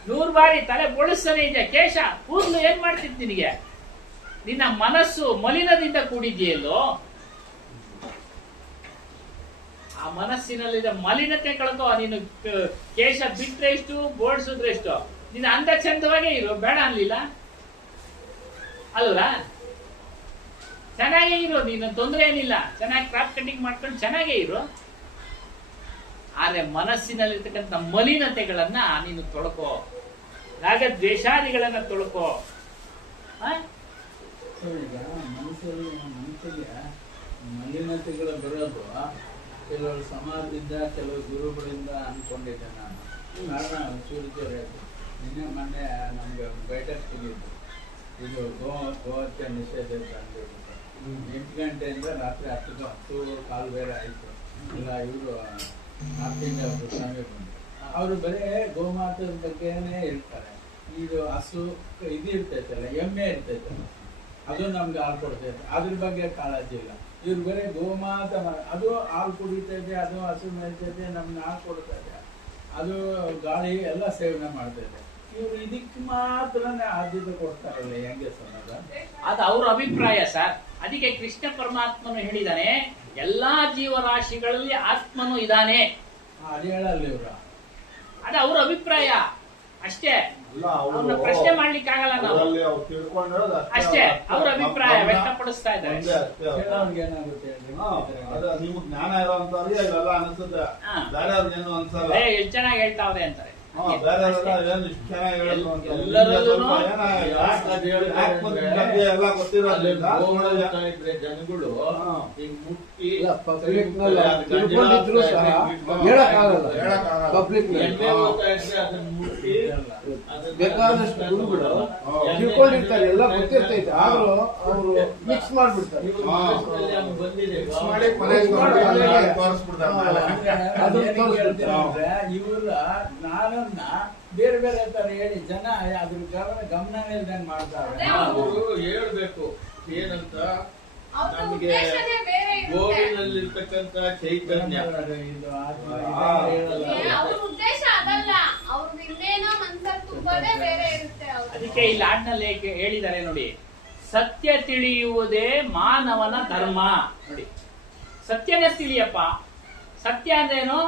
100 ಬಾರಿ ತಲೆ ಬೋಳಿಸ್ತಾನೆ ಇದೆ, ಕೇಶ ಕೂದಲು ಏನ್ ಮಾಡ್ತಿತ್ತು ನಿನಗೆ? ನಿನ್ನ ಮನಸ್ಸು ಮಲಿನದಿಂದ ಕೂಡಿದೆಯಲ್ಲೋ, ಆ ಮನಸ್ಸಿನಲ್ಲಿದ್ದ ಮಲಿನತೆ ಕಳ್ಕೋ. ನೀನು ಕೇಶ ಬಿಟ್ರೆ ಎಷ್ಟು, ಬೋಳ್ಸಿದ್ರೆ ಎಷ್ಟು, ನೀನು ಅಂದ ಚಂದವಾಗೇ ಇರು, ಬೇಡ ಅನ್ಲಿಲ್ಲ ಅಲ್ವಾ? ಚೆನ್ನಾಗೇ ಇರು, ನೀನು ತೊಂದರೆ ಏನಿಲ್ಲ, ಚೆನ್ನಾಗಿ ಕ್ರಾಪ್ ಕಟಿಂಗ್ ಮಾಡ್ಕೊಂಡು ಚೆನ್ನಾಗೇ ಇರು. ಆದ್ರೆ ಮನಸ್ಸಿನಲ್ಲಿರ್ತಕ್ಕಂಥ ಮಲಿನತೆಗಳನ್ನ ನೀನು ತೊಳ್ಕೋ, ರಾಗ ದ್ವೇಷಾದಿಗಳನ್ನ ತೊಳ್ಕೋ. ಈಗ ಮನಸ್ಸಿಗೆ ಮಲಿನತೆಗಳು ಬರೋದು ಕೆಲವರು ಸಮಾಜದಿಂದ, ಕೆಲವು ಗುರುಗಳಿಂದ ಅನ್ಕೊಂಡಿದ್ದೆ ನಾನು. ಕಾರಣ ಸೂರ್ಯರು ನಿನ್ನೆ ಮೊನ್ನೆ ನಮ್ಗೆ ಬೈಠಕ್ ಸಿಗಿದ್ದು, ಇದು ಗೋಹತ್ಯೆ ನಿಷೇಧ ಅಂತ ಅಂದ್ಬಿಟ್ಟು 8 ಗಂಟೆಯಿಂದ ರಾತ್ರಿ 10 ಕಾಲು ಬೇರೆ ಆಯಿತು. ಇಲ್ಲ ಇವರು ನಾರ್ತ್ ಇಂಡಿಯಾ ಸ್ವಾಮಿ ಬಂದು ಅವರು ಬರೀ ಗೋಮಾತದ ಬಗ್ಗೆನೇ ಇರ್ತಾರೆ. ಇದು ಹಸು ಇದು ಇರ್ತೈತಲ್ಲ, ಎಮ್ಮೆ ಇರ್ತೈತಲ್ಲ, ಅದು ನಮ್ಗೆ ಹಾಲು ಕೊಡ್ತೈತೆ, ಅದ್ರ ಬಗ್ಗೆ ಕಾಳಜಿ ಇಲ್ಲ. ಇವ್ರು ಬರೀ ಗೋಮಾತ ಅದು ಹಾಲು ಕುಡಿತೈತೆ, ಅದು ಹಸು ಮೇಯ್ತೈತೆ, ನಮ್ಗೆ ಹಾಲು ಕೊಡ್ತೈತೆ, ಅದು ಗಾಳಿ ಎಲ್ಲ ಸೇವನೆ ಮಾಡ್ತೈತೆ. ಇವ್ರು ಇದಕ್ಕೆ ಮಾತ್ರನೇ ಆದ್ಯತೆ ಕೊಡ್ತಾರಲ್ಲ, ಹೆಂಗೆ ಸರ್? ಅದು ಅವ್ರ ಅಭಿಪ್ರಾಯ ಸರ್. ಅದಕ್ಕೆ ಕೃಷ್ಣ ಪರಮಾತ್ಮನು ಹೇಳಿದಾನೆ, ಎಲ್ಲಾ ಜೀವರಾಶಿಗಳಲ್ಲಿ ಆತ್ಮನು ಇದ್ದಾನೆ. ಅದು ಹೇಳಲ್ಲ ಇವ್ರ, ಅದು ಅವ್ರ ಅಭಿಪ್ರಾಯ ಅಷ್ಟೇ. ಅಲ್ಲ, ಅವ್ರನ್ನ ಪ್ರಶ್ನೆ ಮಾಡ್ಲಿಕ್ಕೆ ಆಗಲ್ಲ ನಾವು. ಅವ್ರು ತಿಳ್ಕೊಂಡಿರೋದು ಅಷ್ಟೇ, ಅವ್ರ ಅಭಿಪ್ರಾಯ ವ್ಯಕ್ತಪಡಿಸ್ತಾ ಇದ್ದಾರೆ. ಹೇಳೋರ್ಗೆ ಏನಾಗುತ್ತೆ ಅದು ನೀವು ಜ್ಞಾನ ಇರೋಂಥವ್ರಿಗೆ ಇವೆಲ್ಲ ಅನಿಸುತ್ತೆ, ಹಾ. ಬೇರೆಯವ್ರಿಗೆ ಏನು ಅನ್ಸಲ್ಲ. ಎಷ್ಟು ಚೆನ್ನಾಗಿ ಹೇಳ್ತಾವ್ರೆ ಅಂತಾರೆ. ಬೇರೆಯವರೆಲ್ಲ ಏನು ಇಷ್ಟು ಚೆನ್ನಾಗಿ ಹೇಳೋದು ಅಂತ. ಎಲ್ಲರಲ್ಲೂನು ಎಲ್ಲ ಗೊತ್ತಿರೋದ್ರಿಂದ ಇದ್ರೆ ಜನಗಳು ಈಗ ಮುಟ್ಟಿ ಪಬ್ಲಿಕ್ ನಲ್ಲಿ ತಿಳ್ಕೊಂಡಿದ್ರು ಸಹ ಹೇಳಕ್ಕಾಗಲ್ಲ. ಪಬ್ಲಿಕ್ ಎಣ್ಣೆ ಹೋಗ್ತಾ ಇದ್ರೆ ಅದನ್ನ ಮುಟ್ಟಿ ಬೇಕಾದಷ್ಟು ಗುರುಗಳು ತಿಳ್ಕೊಂಡಿರ್ತಾರೆ, ಎಲ್ಲ ಗೊತ್ತಿರ್ತೈತೆ, ಆದ್ರೂ ಅವರು ಮಿಕ್ಸ್ ಮಾಡ್ಬಿಡ್ತಾರೆ. ಬಂದಿದೆ ಮಾಡಿ ಕೊನೆಗೆ ತೋರಿಸ್ಬಿಡ್ತಾರೆ. ಇವ್ರ ಜ್ಞಾನನ್ನ ಬೇರೆ ಬೇರೆ ತರ ಹೇಳಿ ಜನ ಅದ್ರ ಗಮನ ಇಲ್ದಂಗ್ ಮಾಡ್ತಾರೆ. ಅವರು ಹೇಳ್ಬೇಕು ಏನಂತ, ಅವ್ರ ನಮಗೆ ಉದ್ದೇಶನೇ ಬೇರೆ ಇರುತ್ತೆ. ಗೋವಿನಲ್ಲಿರ್ತಕ್ಕಂಥ ಚೈತನ್ಯ ಇದು ಅವ್ರ ಉದ್ದೇಶ ಅದಲ್ಲ, ಅವ್ರದ್ದು ಇನ್ನೇನೋ ಮನ್ಸಲ್ಲಿ ತುಂಬೋದೇ ಬೇರೆ ಇರುತ್ತೆ ಅವ್ರು. ಅದಕ್ಕೆ ಈ ಲಾಡ್ನಲ್ಲಿ ಹೇಳಿದ್ದಾರೆ ನೋಡಿ, ಸತ್ಯ ತಿಳಿಯುವುದೇ ಮಾನವನ ಧರ್ಮ. ನೋಡಿ, ಸತ್ಯನೇ ತಿಳಿಯಪ್ಪ. ಸತ್ಯ ಅಂದ್ರೇನು?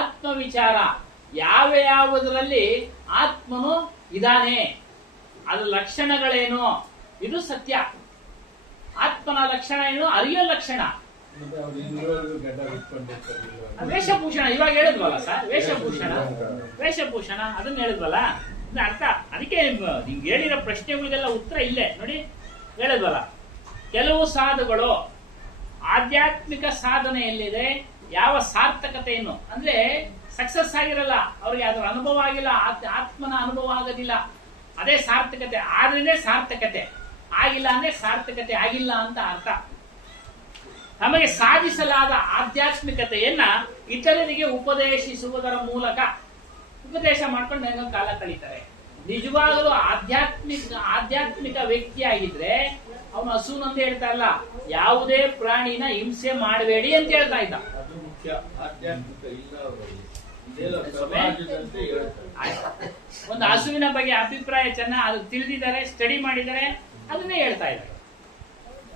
ಆತ್ಮ ವಿಚಾರ. ಯಾವ ಯಾವುದರಲ್ಲಿ ಆತ್ಮನು ಇದ್ದಾನೆ, ಅದ್ರ ಲಕ್ಷಣಗಳೇನು, ಇದು ಸತ್ಯ. ಆತ್ಮನ ಲಕ್ಷಣ ಏನು? ಅರಿಯೋ ಲಕ್ಷಣ. ಗಡ್ಡ ಬಿಟ್ಕೊಂಡಿರ್ತಾರೆ. ವೇಷಭೂಷಣ ಇವಾಗ ಹೇಳಿದ್ವಲ್ಲ ಸರ್, ವೇಷಭೂಷಣ ವೇಷಭೂಷಣ ಅದನ್ನ ಹೇಳಿದ್ವಲ್ಲ, ಅರ್ಥ. ಅದಕ್ಕೆ ನಿಮ್ಗೆ ಹೇಳಿರೋ ಪ್ರಶ್ನೆಗಳಿಗೆಲ್ಲ ಉತ್ತರ ಇಲ್ಲೇ ನೋಡಿ. ಹೇಳಿದ್ವಲ್ಲ, ಕೆಲವು ಸಾಧುಗಳು ಆಧ್ಯಾತ್ಮಿಕ ಸಾಧನೆಯಲ್ಲಿದೆ, ಯಾವ ಸಾರ್ಥಕತೆಯನ್ನು ಅಂದ್ರೆ ಸಕ್ಸಸ್ ಆಗಿರಲ್ಲ, ಅವ್ರಿಗೆ ಅದರ ಅನುಭವ ಆಗಿಲ್ಲ, ಆತ್ಮನ ಅನುಭವ ಆಗೋದಿಲ್ಲ. ಅದೇ ಸಾರ್ಥಕತೆ ಆದ್ರೇನೆ ಸಾರ್ಥಕತೆ, ಆಗಿಲ್ಲ ಅಂದ್ರೆ ಸಾರ್ಥಕತೆ ಆಗಿಲ್ಲ ಅಂತ ಅರ್ಥ. ನಮಗೆ ಸಾಧಿಸಲಾದ ಆಧ್ಯಾತ್ಮಿಕತೆಯನ್ನ ಇತರರಿಗೆ ಉಪದೇಶಿಸುವುದರ ಮೂಲಕ ಉಪದೇಶ ಮಾಡ್ಕೊಂಡು ಏನೋ ಕಾಲ ಕಳೀತಾರೆ. ನಿಜವಾಗಲೂ ಆಧ್ಯಾತ್ಮಿಕ ವ್ಯಕ್ತಿಯಾಗಿದ್ರೆ ಅವನು ಹಸುನ್ ಅಂತ ಹೇಳ್ತಾ ಇಲ್ಲ, ಯಾವುದೇ ಪ್ರಾಣಿನ ಹಿಂಸೆ ಮಾಡಬೇಡಿ ಅಂತ ಹೇಳ್ತಾ ಇದ್ದ. ಅದು ಮುಖ್ಯ. ಆಧ್ಯಾತ್ಮಿಕ ಇಲ್ಲ ಅವರಲ್ಲಿ, ಸಮಾಜದಂತೆ ಹೇಳ್ತಾರೆ. ಒಂದು ಹಸುವಿನ ಬಗ್ಗೆ ಅಭಿಪ್ರಾಯ ಚೆನ್ನಾಗಿ ಅದು ತಿಳಿದಿದ್ದಾರೆ, ಸ್ಟಡಿ ಮಾಡಿದ್ದಾರೆ, ಅದನ್ನೇ ಹೇಳ್ತಾ ಇದ್ದಾರೆ.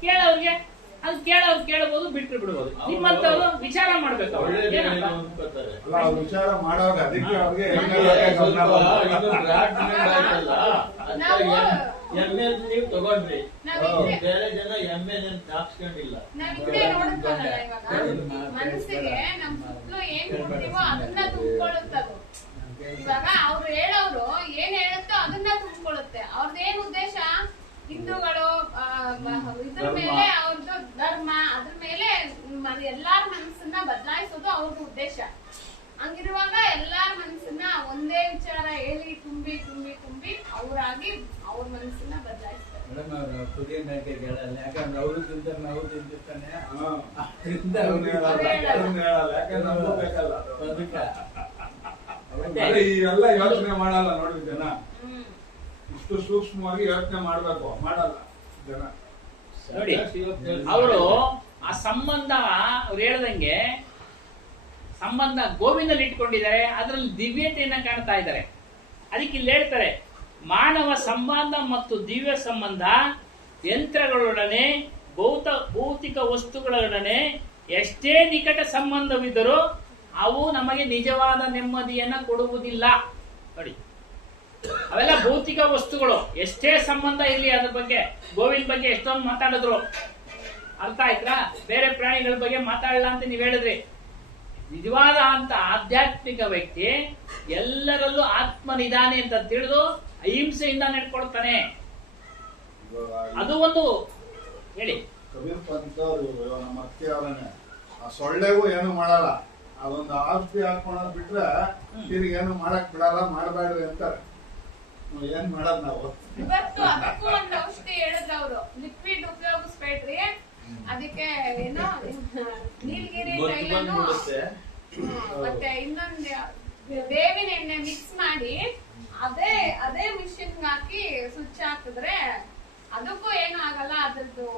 ಕೇಳೋರ್ಗೆ ಅದು ಕೇಳೋರು ಕೇಳಬಹುದು, ಬಿಟ್ಟು ಬಿಡಬಹುದು. ನಿಮ್ಮಂತವ್ರು ವಿಚಾರ ಮಾಡ್ಬೇಕು. ಒಳ್ಳೆ ಏನಪ್ಪ ಅನ್ಕೋತಾರೆ. ಅಲ್ಲ, ಅವ್ರು ವಿಚಾರ ಮಾಡೋರು ಅದಕ್ಕೆ ಅವ್ರಿಗೆ ನಾವು ಎಮ್ಮೆ ನೀವು ತಗೊಂಡ್ರಿ ನಾವಿದ್ರೆ ಬೇರೆ ಜನ ಎಮ್ಮೆ ಹಾಕ್ಸ್ಕೊಂಡಿಲ್ಲ. ನಾವಿದ್ರೆ ನೋಡ್ಕೊಳ್ಳಲ್ಲ ಇವಾಗ ಮನಸ್ಸಿಗೆ ನಮ್ ಸುತ್ತಲೂ ಏನ್ ನೋಡ್ತೀವೋ ಅದನ್ನ ತುಂಬಿಕೊಳ್ಳುತ್ತದು. ಇವಾಗ ಅವ್ರು ಹೇಳೋರು ಏನ್ ಹೇಳುತ್ತೋ ಅದನ್ನ ತುಂಬಿಕೊಳ್ಳುತ್ತೆ. ಅವ್ರದ್ದೇನ್ ಉದ್ದೇಶ? ಹಿಂದೂಗಳು ಇದ್ರ ಮೇಲೆ ಅವ್ರದ್ದು ಧರ್ಮ, ಅದ್ರ ಮೇಲೆ ಎಲ್ಲಾರ ಮನಸ್ಸನ್ನ ಬದಲಾಯಿಸೋದು ಅವ್ರದ್ದು ಉದ್ದೇಶ. ಹಂಗಿರುವಾಗ ಎಲ್ಲಾರ ಮನಸ್ಸನ್ನ ಒಂದೇ ವಿಚಾರ ಹೇಳಿ ತುಂಬಿ ತುಂಬಿ ತುಂಬಿ ಅವರಾಗಿ ಅವ್ರ ಮನಸ್ಸನ್ನ ಬದಲಾಯಿಸ್ತಾರೆ. ಮೇಡಮ್ ಅವರು ಕುರಿಯ ಮೇಕೆ ಕೇಳಲ್ಲ, ಯಾಕಂದ್ರೆ ಅವರು ತಿಂತಾರೆ ನಾವು ತಿಂತಿರ್ತಾನೆ. ಅದರಿಂದ ಅದನ್ನ ಹೇಳಲ್ಲ, ಯಾಕಂದ್ರೆ ನಮಗೂ ಬೇಕಲ್ಲ ಅದು. ಅದಕ್ಕೆ ಅದೇ ಇವೆಲ್ಲ ಯೋಚನೆ ಮಾಡಲ್ಲ ನೋಡಿ ಜನ. ಹ್ಮ್. ಇಷ್ಟು ಸೂಕ್ಷ್ಮವಾಗಿ ಯೋಚನೆ ಮಾಡ್ಬೇಕು, ಮಾಡಲ್ಲ ಜನ. ನೋಡಿ ಅವರು ಆ ಸಂಬಂಧ ಅವ್ರು ಹೇಳ್ದಂಗೆ ಸಂಬಂಧ ಗೋವಿನಲ್ಲಿ ಇಟ್ಕೊಂಡಿದ್ದಾರೆ, ಅದರಲ್ಲಿ ದಿವ್ಯತೆಯನ್ನ ಕಾಣ್ತಾ ಇದ್ದಾರೆ. ಅದಕ್ಕೆ ಇಲ್ಲಿ ಹೇಳ್ತಾರೆ, ಮಾನವ ಸಂಬಂಧ ಮತ್ತು ದಿವ್ಯ ಸಂಬಂಧ ಯಂತ್ರಗಳೊಡನೆ ಭೌತಿಕ ವಸ್ತುಗಳೊಡನೆ ಎಷ್ಟೇ ನಿಕಟ ಸಂಬಂಧವಿದ್ದರೂ ಅವು ನಮಗೆ ನಿಜವಾದ ನೆಮ್ಮದಿಯನ್ನ ಕೊಡುವುದಿಲ್ಲ. ನೋಡಿ, ಅವೆಲ್ಲ ಭೌತಿಕ ವಸ್ತುಗಳು. ಎಷ್ಟೇ ಸಂಬಂಧ ಇರಲಿ ಅದ್ರ ಬಗ್ಗೆ, ಗೋವಿನ ಬಗ್ಗೆ ಎಷ್ಟೊಂದು ಮಾತಾಡಿದ್ರು, ಅರ್ಥ ಆಯ್ತಾ? ಬೇರೆ ಪ್ರಾಣಿಗಳ ಬಗ್ಗೆ ಮಾತಾಡಲ್ಲ ಅಂತ ನೀವ್ ಹೇಳಿದ್ರಿ. ನಿಜವಾದ ಅಂತ ಆಧ್ಯಾತ್ಮಿಕ ವ್ಯಕ್ತಿ ಎಲ್ಲರಲ್ಲೂ ಆತ್ಮನಿದಾನೆ ಅಂತ ತಿಳಿದು ಅಹಿಂಸೆಯಿಂದ ನಡ್ಕೊಳ್ತಾನೆ. ಅದು ಒಂದು ಹೇಳಿ. ಕಬೀರ್ ಪಂತ್ ಅವರು ನಮ್ಮ ಅತ್ತೆ ಅವರನ್ನೇ ಆ ಸೊಳ್ಳೆಗೂ ಏನು ಮಾಡಲ್ಲ, ಅದೊಂದು ಔಷಧಿ ಹಾಕೊಳ್ಳೋದು ಬಿಟ್ರೆ ತಿರುಗಿ ಏನು ಮಾಡಕ್ ಬಿಡಲ್ಲ, ಮಾಡಬೇಡ್ರಿ ಅಂತಾರೆ. ಏನ್ ಮಾಡೋದ್ ನಾವು? ಇವತ್ತು ಅದಕ್ಕೂ ಒಂದು ಔಷಧಿ ಹೇಳಿದ್ರು ಅವರು, ಲಿಕ್ವಿಡ್ ಉಪಯೋಗಿಸ್ಬೇಡ್ರಿ, ಅದಕ್ಕೆ ಏನೋ ನೀಲಗಿರಿ ತೈಲನು ಮತ್ತೆ ಇನ್ನೊಂದು ಬೇವಿನ ಎಣ್ಣೆ ಮಿಕ್ಸ್ ಮಾಡಿ ಅದೇ ಮಿಷಿನ್ ಹಾಕಿ ಸ್ವಿಚ್ ಹಾಕಿದ್ರೆ ಅದಕ್ಕೂ ಏನು ಆಗಲ್ಲ, ಅದ್ರದ್ದು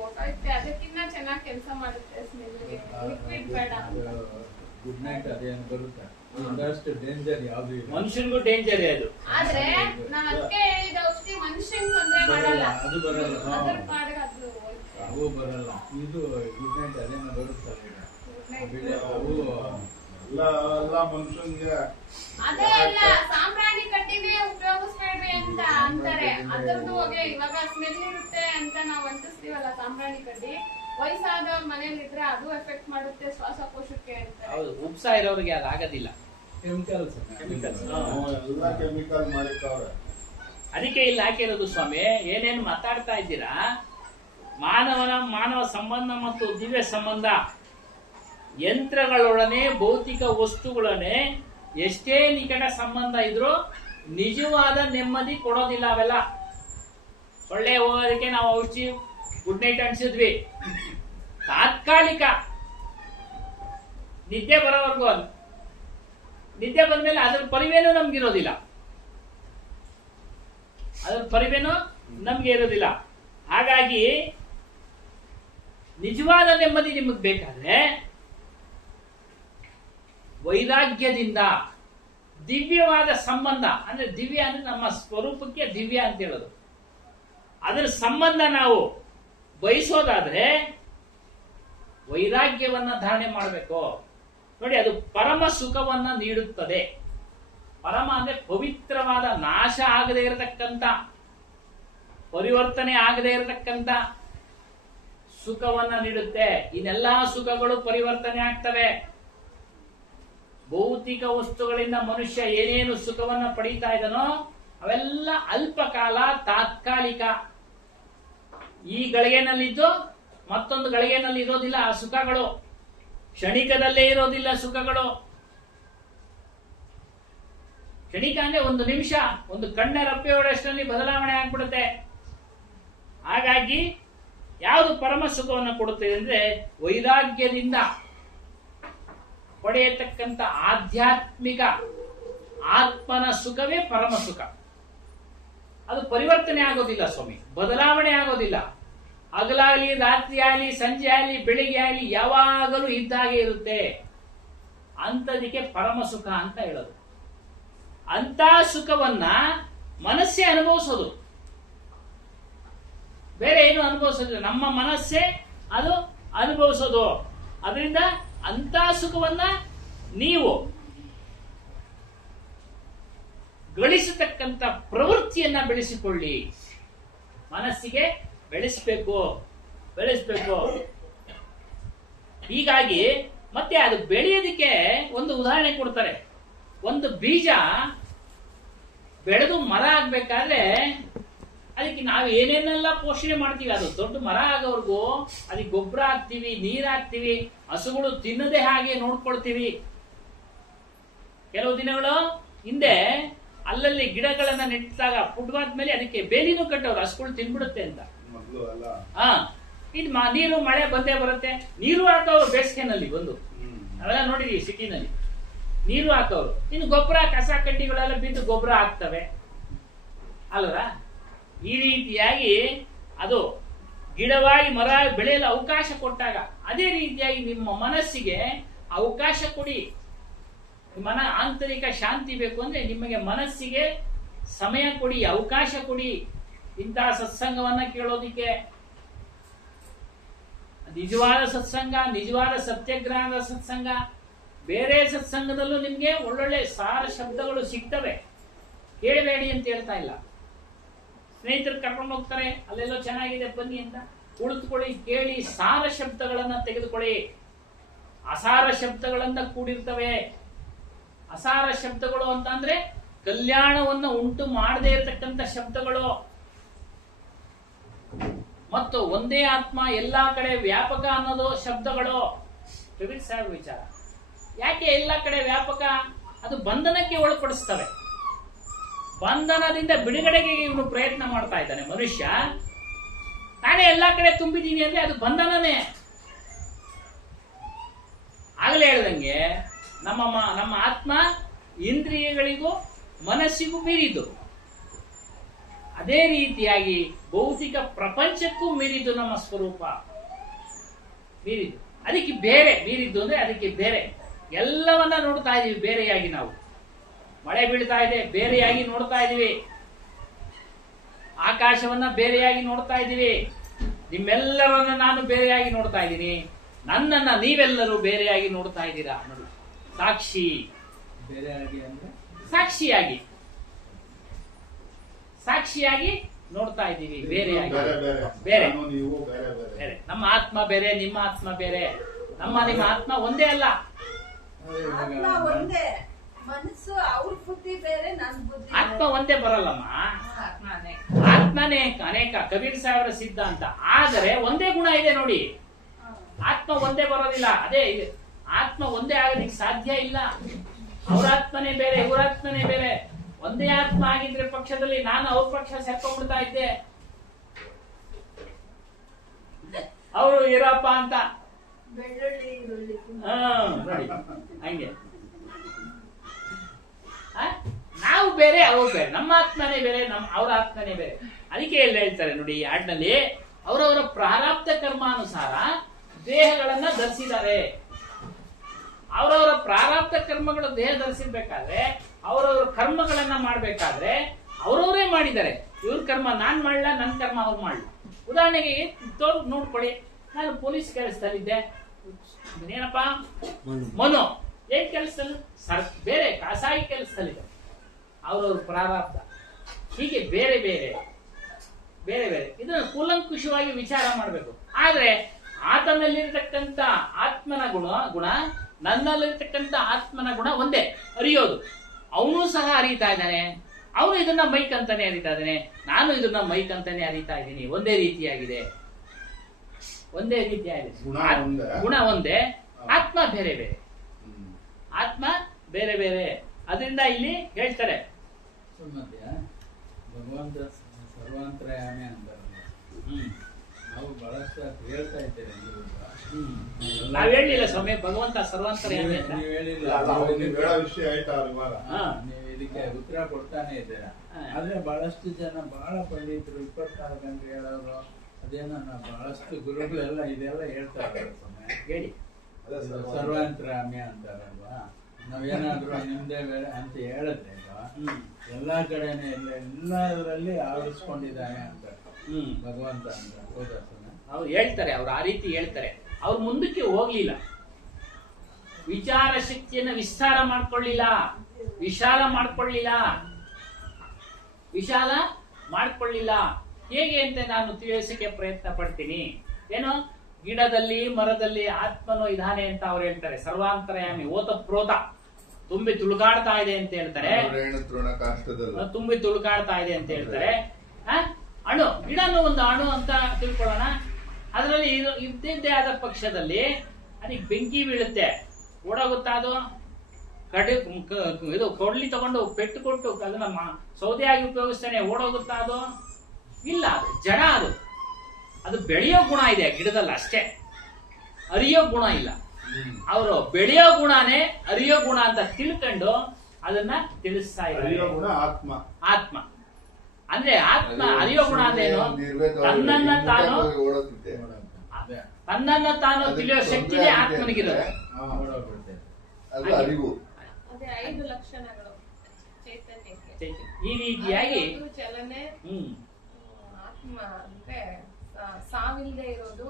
ಅದಕ್ಕಿನ್ನ ಚೆನ್ನಾಗಿ ಕೆಲಸ ಮಾಡುತ್ತೆ. ಸ್ಮೆಲ್ಗೆ ಲಿಕ್ವಿಡ್ ಬೇಡ. ಗುಡ್ ನೈಟ್ ಅದೇನು ಬರುತ್ತೆ, ಒಂದಷ್ಟು ಡೇಂಜರ್ ಯಾವ್ದು ಇಲ್ಲ. ಮನುಷ್ಯನಿಗೂ ಡೇಂಜರ್ ಅದು. ಆದ್ರೆ ನಾನು ಅದಕ್ಕೆ ಹೇಳಿದ ಔಷಧಿ ಮನುಷ್ಯನ್ ತೊಂದ್ರೆ ಮಾಡಲ್ಲ, ಅದು ಬರಲ್ಲ. ಅದ್ರ ಪಾಡಿಗೆ ಅದು ಅವು ಬರಲ್ಲ. ಇದು ಗುಡ್ ನೈಟ್ ಅದೇನೋ ಬರುತ್ತಲ್ಲ ಈಗ, ಅವು ಎಲ್ಲ ಮನುಷ್ಯನ್ಗೆ ಅದೇ ಅಲ್ಲ, ಸಾಂಬ್ರಾಣಿ ಕಟ್ಟಿನೇ ಉಪಯೋಗಿಸ್ಬೇಡ್ರಿ ಅಂತ ಅಂತಾರೆ. ಅದ್ರದ್ದು ಹೊಗೆ ಇವಾಗ ಸ್ಮೆಲ್ ಇರುತ್ತೆ ಅಂತ ನಾವು ಅಂಟಿಸ್ತೀವಲ್ಲ ಸಾಂಬ್ರಾಣಿ ಕಡ್ಡಿ, ವಯಸ್ಸಾದವ್ರ ಮನೇಲಿ ಇದ್ರೆ ಅದು ಎಫೆಕ್ಟ್ ಮಾಡುತ್ತೆ ಶ್ವಾಸಕೋಶಕ್ಕೆ ಅಂತ. ಹೌದು, ಉಪ್ಸ ಇರೋರಿಗೆ ಅದು ಆಗೋದಿಲ್ಲ. ಕೆಮಿಕಲ್ಸ್ ಎಲ್ಲ ಕೆಮಿಕಲ್ ಮಾಡಿರ್ತಾವ್ರೆ. ಅದಕ್ಕೆ ಇಲ್ಲಿ ಹಾಕಿರೋದು ಸ್ವಾಮಿ, ಏನೇನು ಮಾತಾಡ್ತಾ ಇದ್ದೀರಾ, ಮಾನವ ಸಂಬಂಧ ಮತ್ತು ದಿವ್ಯ ಸಂಬಂಧ ಯಂತ್ರಗಳೊಡನೆ ಭೌತಿಕ ವಸ್ತುಗಳೊಡನೆ ಎಷ್ಟೇ ನಿಕಟ ಸಂಬಂಧ ಇದ್ರೂ ನಿಜವಾದ ನೆಮ್ಮದಿ ಕೊಡೋದಿಲ್ಲ. ಅವೆಲ್ಲ ಸೊಳ್ಳೆ ಹೋಗೋದಕ್ಕೆ ನಾವು ಔಷಧಿ ಗುಡ್ ನೈಟ್ ಅನ್ಸಿದ್ವಿ, ತಾತ್ಕಾಲಿಕ ನಿದ್ದೆ ಬರೋವರೆಗೂ. ನಿದ್ದೆ ಬಂದ್ಮೇಲೆ ಅದ್ರ ಪರಿವೇನೂ ನಮ್ಗಿರೋದಿಲ್ಲ, ನಮ್ಗೆ ಇರೋದಿಲ್ಲ. ಹಾಗಾಗಿ ನಿಜವಾದ ನೆಮ್ಮದಿ ನಿಮಗೆ ಬೇಕಾದ್ರೆ ವೈರಾಗ್ಯದಿಂದ ದಿವ್ಯವಾದ ಸಂಬಂಧ, ಅಂದ್ರೆ ದಿವ್ಯ ಅಂದ್ರೆ ನಮ್ಮ ಸ್ವರೂಪಕ್ಕೆ ದಿವ್ಯ ಅಂತ ಹೇಳೋದು, ಅದರ ಸಂಬಂಧ ನಾವು ಬಯಸೋದಾದ್ರೆ ವೈರಾಗ್ಯವನ್ನ ಧಾರಣೆ ಮಾಡಬೇಕು. ನೋಡಿ, ಅದು ಪರಮ ಸುಖವನ್ನ ನೀಡುತ್ತದೆ. ಪರಮ ಅಂದ್ರೆ ಪವಿತ್ರವಾದ, ನಾಶ ಆಗದೆ ಇರತಕ್ಕಂತ, ಪರಿವರ್ತನೆ ಆಗದೆ ಇರತಕ್ಕಂತ ಸುಖವನ್ನ ನೀಡುತ್ತೆ. ಇನ್ನೆಲ್ಲಾ ಸುಖಗಳು ಪರಿವರ್ತನೆ ಆಗ್ತವೆ. ಭೌತಿಕ ವಸ್ತುಗಳಿಂದ ಮನುಷ್ಯ ಏನೇನು ಸುಖವನ್ನ ಪಡೀತಾ ಇದ್ದಾನೋ ಅವೆಲ್ಲ ಅಲ್ಪ ಕಾಲ, ತಾತ್ಕಾಲಿಕ. ಈ ಗಳಿಗೆನಲ್ಲಿದ್ದು ಮತ್ತೊಂದು ಗಳಿಗೆನಲ್ಲಿ ಇರೋದಿಲ್ಲ ಆ ಸುಖಗಳು, ಕ್ಷಣಿಕದಲ್ಲೇ ಇರೋದಿಲ್ಲ ಸುಖಗಳು. ಕ್ಷಣಿಕ ಅಂದ್ರೆ ಒಂದು ನಿಮಿಷ, ಒಂದು ಕಣ್ಣ ರಪ್ಪೆ ಹೊಡೆಯಷ್ಟರಲ್ಲಿ ಬದಲಾವಣೆ ಆಗ್ಬಿಡುತ್ತೆ. ಹಾಗಾಗಿ ಯಾವುದು ಪರಮ ಸುಖವನ್ನು ಕೊಡುತ್ತದೆ ಅಂದ್ರೆ ವೈರಾಗ್ಯದಿಂದ ಪಡೆಯತಕ್ಕಂಥ ಆಧ್ಯಾತ್ಮಿಕ ಆತ್ಮನ ಸುಖವೇ ಪರಮ ಸುಖ. ಅದು ಪರಿವರ್ತನೆ ಆಗೋದಿಲ್ಲ ಸ್ವಾಮಿ, ಬದಲಾವಣೆ ಆಗೋದಿಲ್ಲ. ಹಗಲಾಗಲಿ, ರಾತ್ರಿ ಆಗಲಿ, ಸಂಜೆ ಆಗಲಿ, ಬೆಳಿಗ್ಗೆ ಆಗಲಿ, ಯಾವಾಗಲೂ ಇದ್ದಾಗೆ ಇರುತ್ತೆ. ಅಂಥದಕ್ಕೆ ಪರಮ ಸುಖ ಅಂತ ಹೇಳೋದು. ಅಂತ ಸುಖವನ್ನ ಮನಸ್ಸೇ ಅನುಭವಿಸೋದು, ಬೇರೆ ಏನು ಅನುಭವಿಸೋದಿಲ್ಲ. ನಮ್ಮ ಮನಸ್ಸೇ ಅದು ಅನುಭವಿಸೋದು. ಅದರಿಂದ ಅಂತ ಸುಖವನ್ನ ನೀವು ಗಳಿಸತಕ್ಕಂಥ ಪ್ರವೃತ್ತಿಯನ್ನ ಬೆಳೆಸಿಕೊಳ್ಳಿ. ಮನಸ್ಸಿಗೆ ಬೆಳೆಸ್ಬೇಕು. ಹೀಗಾಗಿ ಮತ್ತೆ ಅದು ಬೆಳೆಯೋದಕ್ಕೆ ಒಂದು ಉದಾಹರಣೆ ಕೊಡ್ತಾರೆ. ಒಂದು ಬೀಜ ಬೆಳೆದು ಮರ ಆಗ್ಬೇಕಾದ್ರೆ ಅದಕ್ಕೆ ನಾವು ಏನೇನೆಲ್ಲ ಪೋಷಣೆ ಮಾಡ್ತೀವಿ, ಅದು ದೊಡ್ಡ ಮರ ಆಗೋವರೆಗೂ ಅದಕ್ಕೆ ಗೊಬ್ಬರ ಹಾಕ್ತಿವಿ, ನೀರ್ ಹಾಕ್ತಿವಿ, ಹಸುಗಳು ತಿನ್ನದೆ ಹಾಗೆ ನೋಡ್ಕೊಳ್ತೀವಿ. ಕೆಲವು ದಿನಗಳು ಹಿಂದೆ ಅಲ್ಲಲ್ಲಿ ಗಿಡಗಳನ್ನ ನೆಟ್ಟಾಗ ಪುಟ್ವಾದ್ಮೇಲೆ ಅದಕ್ಕೆ ಬೇಲಿನೂ ಕಟ್ಟವ್ರು, ಹಸುಗಳು ತಿನ್ಬಿಡುತ್ತೆ ಅಂತ. ಮೊದ್ಲು ಅಲ್ಲ. ಹಾ, ಇದು ನೀರು ಮಳೆ ಬಂದೇ ಬರುತ್ತೆ. ನೀರು ಹಾಕವ್ರು ಬೇಸಿಗೆನಲ್ಲಿ ಬಂದು, ಅವೆಲ್ಲ ನೋಡಿದೀವಿ ಸಿಟಿನಲ್ಲಿ. ನೀರು ಹಾಕವ್ರು. ಇನ್ನು ಗೊಬ್ಬರ ಕಸ ಕಡ್ಡಿಗಳೆಲ್ಲ ಬಿದ್ದು ಗೊಬ್ಬರ ಹಾಕ್ತವೆ ಅಲ್ವಾ. ಈ ರೀತಿಯಾಗಿ ಅದು ಗಿಡವಾಗಿ ಮರ ಬೆಳೆಯಲು ಅವಕಾಶ ಕೊಟ್ಟಾಗ ಅದೇ ರೀತಿಯಾಗಿ ನಿಮ್ಮ ಮನಸ್ಸಿಗೆ ಅವಕಾಶ ಕೊಡಿ. ಮನ ಆಂತರಿಕ ಶಾಂತಿ ಬೇಕು ಅಂದ್ರೆ ನಿಮಗೆ ಮನಸ್ಸಿಗೆ ಸಮಯ ಕೊಡಿ, ಅವಕಾಶ ಕೊಡಿ. ಇಂತಹ ಸತ್ಸಂಗವನ್ನ ಕೇಳೋದಿಕ್ಕೆ ನಿಜವಾದ ಸತ್ಸಂಗ, ನಿಜವಾದ ಸತ್ಯಗ್ರಹದ ಸತ್ಸಂಗ. ಬೇರೆ ಸತ್ಸಂಗದಲ್ಲೂ ನಿಮ್ಗೆ ಒಳ್ಳೊಳ್ಳೆ ಸಾರ ಶಬ್ದಗಳು ಸಿಗ್ತವೆ, ಕೇಳಬೇಡಿ ಅಂತ ಹೇಳ್ತಾ ಇಲ್ಲ. ಸ್ನೇಹಿತರು ಕರ್ಕೊಂಡು ಹೋಗ್ತಾರೆ, ಅಲ್ಲೆಲ್ಲೋ ಚೆನ್ನಾಗಿದೆ ಬನ್ನಿ ಅಂತ, ಕುಳಿತುಕೊಳ್ಳಿ, ಕೇಳಿ, ಸಾರ ಶಬ್ದಗಳನ್ನ ತೆಗೆದುಕೊಳ್ಳಿ. ಅಸಾರ ಶಬ್ದಗಳನ್ನ ಕೂಡಿರ್ತವೆ. ಅಸಾರ ಶಬ್ದಗಳು ಅಂತ ಅಂದ್ರೆ ಕಲ್ಯಾಣವನ್ನ ಉಂಟು ಮಾಡದೇ ಇರತಕ್ಕಂಥ ಶಬ್ದಗಳು. ಮತ್ತು ಒಂದೇ ಆತ್ಮ ಎಲ್ಲಾ ಕಡೆ ವ್ಯಾಪಕ ಅನ್ನೋದು ಶಬ್ದಗಳು. ಕಬೀರ್ ಸಾಹೇಬ್ ವಿಚಾರ. ಯಾಕೆ ಎಲ್ಲಾ ಕಡೆ ವ್ಯಾಪಕ? ಅದು ಬಂಧನಕ್ಕೆ ಒಳಪಡಿಸ್ತವೆ. ಬಂಧನದಿಂದ ಬಿಡುಗಡೆಗೆ ಇವನು ಪ್ರಯತ್ನ ಮಾಡ್ತಾ ಇದ್ದಾನೆ ಮನುಷ್ಯ. ನಾನೇ ಎಲ್ಲಾ ಕಡೆ ತುಂಬಿದ್ದೀನಿ ಅಂದ್ರೆ ಅದು ಬಂಧನನೇ. ಆಗಲೇ ಹೇಳ್ದಂಗೆ ನಮ್ಮ ಆತ್ಮ ಇಂದ್ರಿಯಗಳಿಗೂ ಮನಸ್ಸಿಗೂ ಮೀರಿದ್ದು. ಅದೇ ರೀತಿಯಾಗಿ ಭೌತಿಕ ಪ್ರಪಂಚಕ್ಕೂ ಮೀರಿದ್ದು ನಮ್ಮ ಸ್ವರೂಪ. ಮೀರಿದ್ದು ಅದಕ್ಕೆ ಬೇರೆ, ಮೀರಿದ್ದು ಅಂದ್ರೆ ಅದಕ್ಕೆ ಬೇರೆ. ಎಲ್ಲವನ್ನ ನೋಡ್ತಾ ಇದೀವಿ ಬೇರೆಯಾಗಿ. ನಾವು ಮಳೆ ಬೀಳ್ತಾ ಇದೆ, ಬೇರೆಯಾಗಿ ನೋಡ್ತಾ ಇದೀವಿ. ಆಕಾಶವನ್ನ ಬೇರೆಯಾಗಿ ನೋಡ್ತಾ ಇದೀವಿ. ನಿಮ್ಮೆಲ್ಲರನ್ನ ನಾನು ಬೇರೆಯಾಗಿ ನೋಡ್ತಾ ಇದ್ದೀನಿ. ನನ್ನನ್ನ ನೀವೆಲ್ಲರೂ ಬೇರೆಯಾಗಿ ನೋಡ್ತಾ ಇದ್ದೀರಾ ಅನ್ನೋದು ಸಾಕ್ಷಿ. ಬೇರೆಯಾಗಿ ಅಂದ್ರೆ ಸಾಕ್ಷಿಯಾಗಿ ನೋಡ್ತಾ ಇದ್ದೀವಿ. ಬೇರೆಯಾಗಿ, ಬೇರೆ ಬೇರೆ ನೀವು ಬೇರೆ ಬೇರೆ. ನಮ್ಮ ಆತ್ಮ ಬೇರೆ, ನಿಮ್ಮ ಆತ್ಮ ಬೇರೆ. ನಿಮ್ಮ ಆತ್ಮ ಒಂದೇ ಅಲ್ಲ. ಆತ್ಮ ಒಂದೇ, ಮನಸ್ಸು ಅವ್ರ ಬುದ್ಧಿ ಬೇರೆ, ನನ್ ಬುದ್ಧಿ ಆತ್ಮ ಒಂದೇ ಬರಲ್ಲಮ್ಮ, ಆತ್ಮನೇ ಅನೇಕ. ಕಬೀರ್ ಸಾಹೇಬರ ಸಿದ್ಧಾಂತ. ಆದರೆ ಒಂದೇ ಗುಣ ಇದೆ ನೋಡಿ, ಆತ್ಮ ಒಂದೇ ಬರೋದಿಲ್ಲ. ಅದೇ ಇದೆ, ಆತ್ಮ ಒಂದೇ ಆಗೋದಿಕ್ಕೆ ಸಾಧ್ಯ ಇಲ್ಲ. ಅವ್ರ ಆತ್ಮನೇ ಬೇರೆ, ಇವ್ರ ಆತ್ಮನೇ ಬೇರೆ. ಒಂದೇ ಆತ್ಮ ಆಗಿದ್ರೆ ಪಕ್ಷದಲ್ಲಿ ನಾನು ಅವ್ರ ಪಕ್ಷ ಸೇರ್ಕೊಂಡ್ಬಿಡ್ತಾ ಇದ್ದೆ. ಅವರು ಇರಪ್ಪ ಅಂತ. ಬೆಳ್ಳುಳ್ಳಿ ಈರುಳ್ಳಿ ನೋಡಿ ಹಂಗೆ. ನಾವು ಬೇರೆ, ಅವ್ರು ಬೇರೆ. ನಮ್ಮ ಆತ್ಮನೇ ಬೇರೆ, ಅವ್ರ ಆತ್ಮನೇ ಬೇರೆ. ಅದಕ್ಕೆ ಎಲ್ಲ ಹೇಳ್ತಾರೆ ನೋಡಿ ಈ ಹಾಡಿನಲ್ಲಿ, ಅವರವರ ಪ್ರಾರಬ್ಧ ಕರ್ಮಾನುಸಾರ ದೇಹಗಳನ್ನ ಧರಿಸಿದ್ದಾರೆ. ಅವರವರ ಪ್ರಾರಬ್ಧ ಕರ್ಮಗಳು ದೇಹ ಧರಿಸಿರ್ಬೇಕಾದ್ರೆ, ಅವರವರ ಕರ್ಮಗಳನ್ನ ಮಾಡ್ಬೇಕಾದ್ರೆ ಅವರವರೇ ಮಾಡಿದ್ದಾರೆ. ಇವ್ರ ಕರ್ಮ ನಾನ್ ಮಾಡ್ಲಾ, ನನ್ನ ಕರ್ಮ ಅವ್ರು ಮಾಡ್ಲಾ. ಉದಾಹರಣೆಗೆ ನೋಡ್ಕೊಳ್ಳಿ, ನಾನು ಪೊಲೀಸ್ ಕೆಲಸದಲ್ಲಿದ್ದೆ. ಏನಪ್ಪಾ ಮನು ಏನ್ ಕೆಲಸದಲ್ಲಿ? ಬೇರೆ ಖಾಸಗಿ ಕೆಲಸದಲ್ಲಿದೆ. ಅವ್ರವ್ರ ಪ್ರಾರಬ್ಧ. ಹೀಗೆ ಬೇರೆ ಬೇರೆ ಬೇರೆ ಬೇರೆ. ಇದನ್ನ ಕೂಲಂಕುಷವಾಗಿ ವಿಚಾರ ಮಾಡಬೇಕು. ಆದ್ರೆ ಆತನಲ್ಲಿರ್ತಕ್ಕಂಥ ಆತ್ಮನ ಗುಣ ನನ್ನಲ್ಲಿರ್ತಕ್ಕಂಥ ಆತ್ಮನ ಗುಣ ಒಂದೇ, ಅರಿಯೋದು. ಅವನು ಸಹ ಅರಿತಾ ಇದ್ದಾನೆ. ಅವನು ಇದನ್ನ ಮೈಕ್ ಅಂತಾನೆ ಅರಿತಾ ಇದ್ದಾನೆ, ನಾನು ಇದನ್ನ ಮೈಕ್ ಅಂತಾನೆ ಅರಿತಾ ಇದ್ದೀನಿ. ಒಂದೇ ರೀತಿಯಾಗಿದೆ, ಒಂದೇ ರೀತಿಯಾಗಿದೆ. ಗುಣ ಒಂದೇ, ಆತ್ಮ ಬೇರೆ ಬೇರೆ. ಆತ್ಮ ಬೇರೆ ಬೇರೆ. ಅದರಿಂದ ಇಲ್ಲಿ ಹೇಳ್ತಾರೆ ಮಧ್ಯ ಭಗವಂತ ಸರ್ವಾಂತರ್ಯಾಮಿ ಅಂತಾರಲ್ಲ. ನಾವು ಬಹಳಷ್ಟು ಹೇಳ್ತಾ ಇದ್ದೇವೆ. ನಾವ್ ಹೇಳಿಲ್ಲ ಸ್ವಾಮಿ ಭಗವಂತ ಸರ್ವಾಂತರ್ಯಾಮಿ ಅಂತ. ನೀವು ಹೇಳಿಲ್ಲ, ವಿಷಯ ಆಯ್ತಾ ಇವಾಗ? ನೀವು ಇದಕ್ಕೆ ಉತ್ತರ ಕೊಡ್ತಾನೆ ಇದ್ದೀರಾ. ಆದ್ರೆ ಬಹಳಷ್ಟು ಜನ, ಬಹಳ ಪಂಡಿತರು 24 ಗಂಟೆ ಹೇಳೋರು, ಅದೇನೋ ಬಹಳಷ್ಟು ಗುರುಗಳೆಲ್ಲ ಇದೆಲ್ಲ ಹೇಳ್ತಾರೆ. ಹೇಳಿ ಸರ್ವಾಂತರ್ಯಾಮಿ ಅಂತಾರಲ್ವಾ. ನಾವೇನಾದ್ರೂ ನಿಮ್ದೇ ಬೇರೆ ಅಂತ ಹೇಳಿದ್ರೆ ಎಲ್ಲಾ ಕಡೆನೆ ಎಲ್ಲದರಲ್ಲಿ ಆವರಿಸ್ಕೊಂಡಿದ್ದಾನೆ ಅಂತ ಭಗವಂತ ಅಂತ. ಹೌದಾ? ಅವ್ರು ಹೇಳ್ತಾರೆ, ಅವ್ರು ಆ ರೀತಿ ಹೇಳ್ತಾರೆ. ಅವ್ರು ಮುಂದಕ್ಕೆ ಹೋಗ್ಲಿಲ್ಲ, ವಿಚಾರ ಶಕ್ತಿಯನ್ನ ವಿಸ್ತಾರ ಮಾಡ್ಕೊಳ್ಳಿಲ್ಲ, ವಿಶಾಲ ಮಾಡ್ಕೊಳ್ಳಿಲ್ಲ. ಹೇಗೆ ಅಂತ ನಾನು ತಿಳಿಸಕ್ಕೆ ಪ್ರಯತ್ನ ಪಡ್ತೀನಿ. ಏನು, ಗಿಡದಲ್ಲಿ ಮರದಲ್ಲಿ ಆತ್ಮನು ಇದಾನೆ ಅಂತ ಅವ್ರು ಹೇಳ್ತಾರೆ. ಸರ್ವಾಂತರ್ಯಾಮಿ, ಓತ ಪ್ರೋತ, ತುಂಬಿ ತುಳುಕಾಡ್ತಾ ಇದೆ ಅಂತ ಹೇಳ್ತಾರೆ. ತುಂಬಿ ತುಳುಕಾಡ್ತಾ ಇದೆ ಅಂತ ಹೇಳ್ತಾರೆ. ಅಣು, ಗಿಡನು ಒಂದು ಅಣು ಅಂತ ತಿಳ್ಕೊಳ್ಳೋಣ. ಅದರಲ್ಲಿ ಇದ್ದಿದ್ದೇ ಆದ ಪಕ್ಷದಲ್ಲಿ ಅದಕ್ಕೆ ಬೆಂಕಿ ಬೀಳುತ್ತೆ, ಓಡೋಗುತ್ತಾ ಅದು? ಇದು ಕೊಡ್ಲಿ ತಗೊಂಡು ಪೆಟ್ಟು ಕೊಟ್ಟು ಅದನ್ನ ಸೌದೆಯಾಗಿ ಉಪಯೋಗಿಸ್ತಾನೆ, ಓಡೋಗುತ್ತಾ ಅದು? ಇಲ್ಲ, ಅದು ಜಡ. ಅದು ಬೆಳೆಯೋ ಗುಣ ಇದೆ ಗಿಡದಲ್ಲಿ ಅಷ್ಟೇ, ಅರಿಯೋ ಗುಣ ಇಲ್ಲ. ಅವರು ಬೆಳೆಯೋ ಗುಣನೇ ಅರಿಯೋ ಗುಣ ಅಂತ ತಿಳ್ಕೊಂಡು ಅದನ್ನ ತಿಳಿಸ್ತಾ ಇದ್ದಾರೆ. ಆತ್ಮ ಅಂದ್ರೆ ಆತ್ಮ ಅರಿಯೋ ಗುಣ ಅಂದ್ರೇನು? ತನ್ನನ್ನ ತಾನು ತಿಳಿಯೋ ಶಕ್ತಿನೇ ಆತ್ಮನಿಗಿರೋದು. ಅದೇ 5 ಲಕ್ಷಣಗಳು ಚೈತನ್ಯಕ್ಕೆ. ಈ ರೀತಿಯಾಗಿ ಚಲನೆ, ಆತ್ಮ ಅಂದ್ರೆ ಸಾವಿಲ್ಲದೆ ಇರೋದು,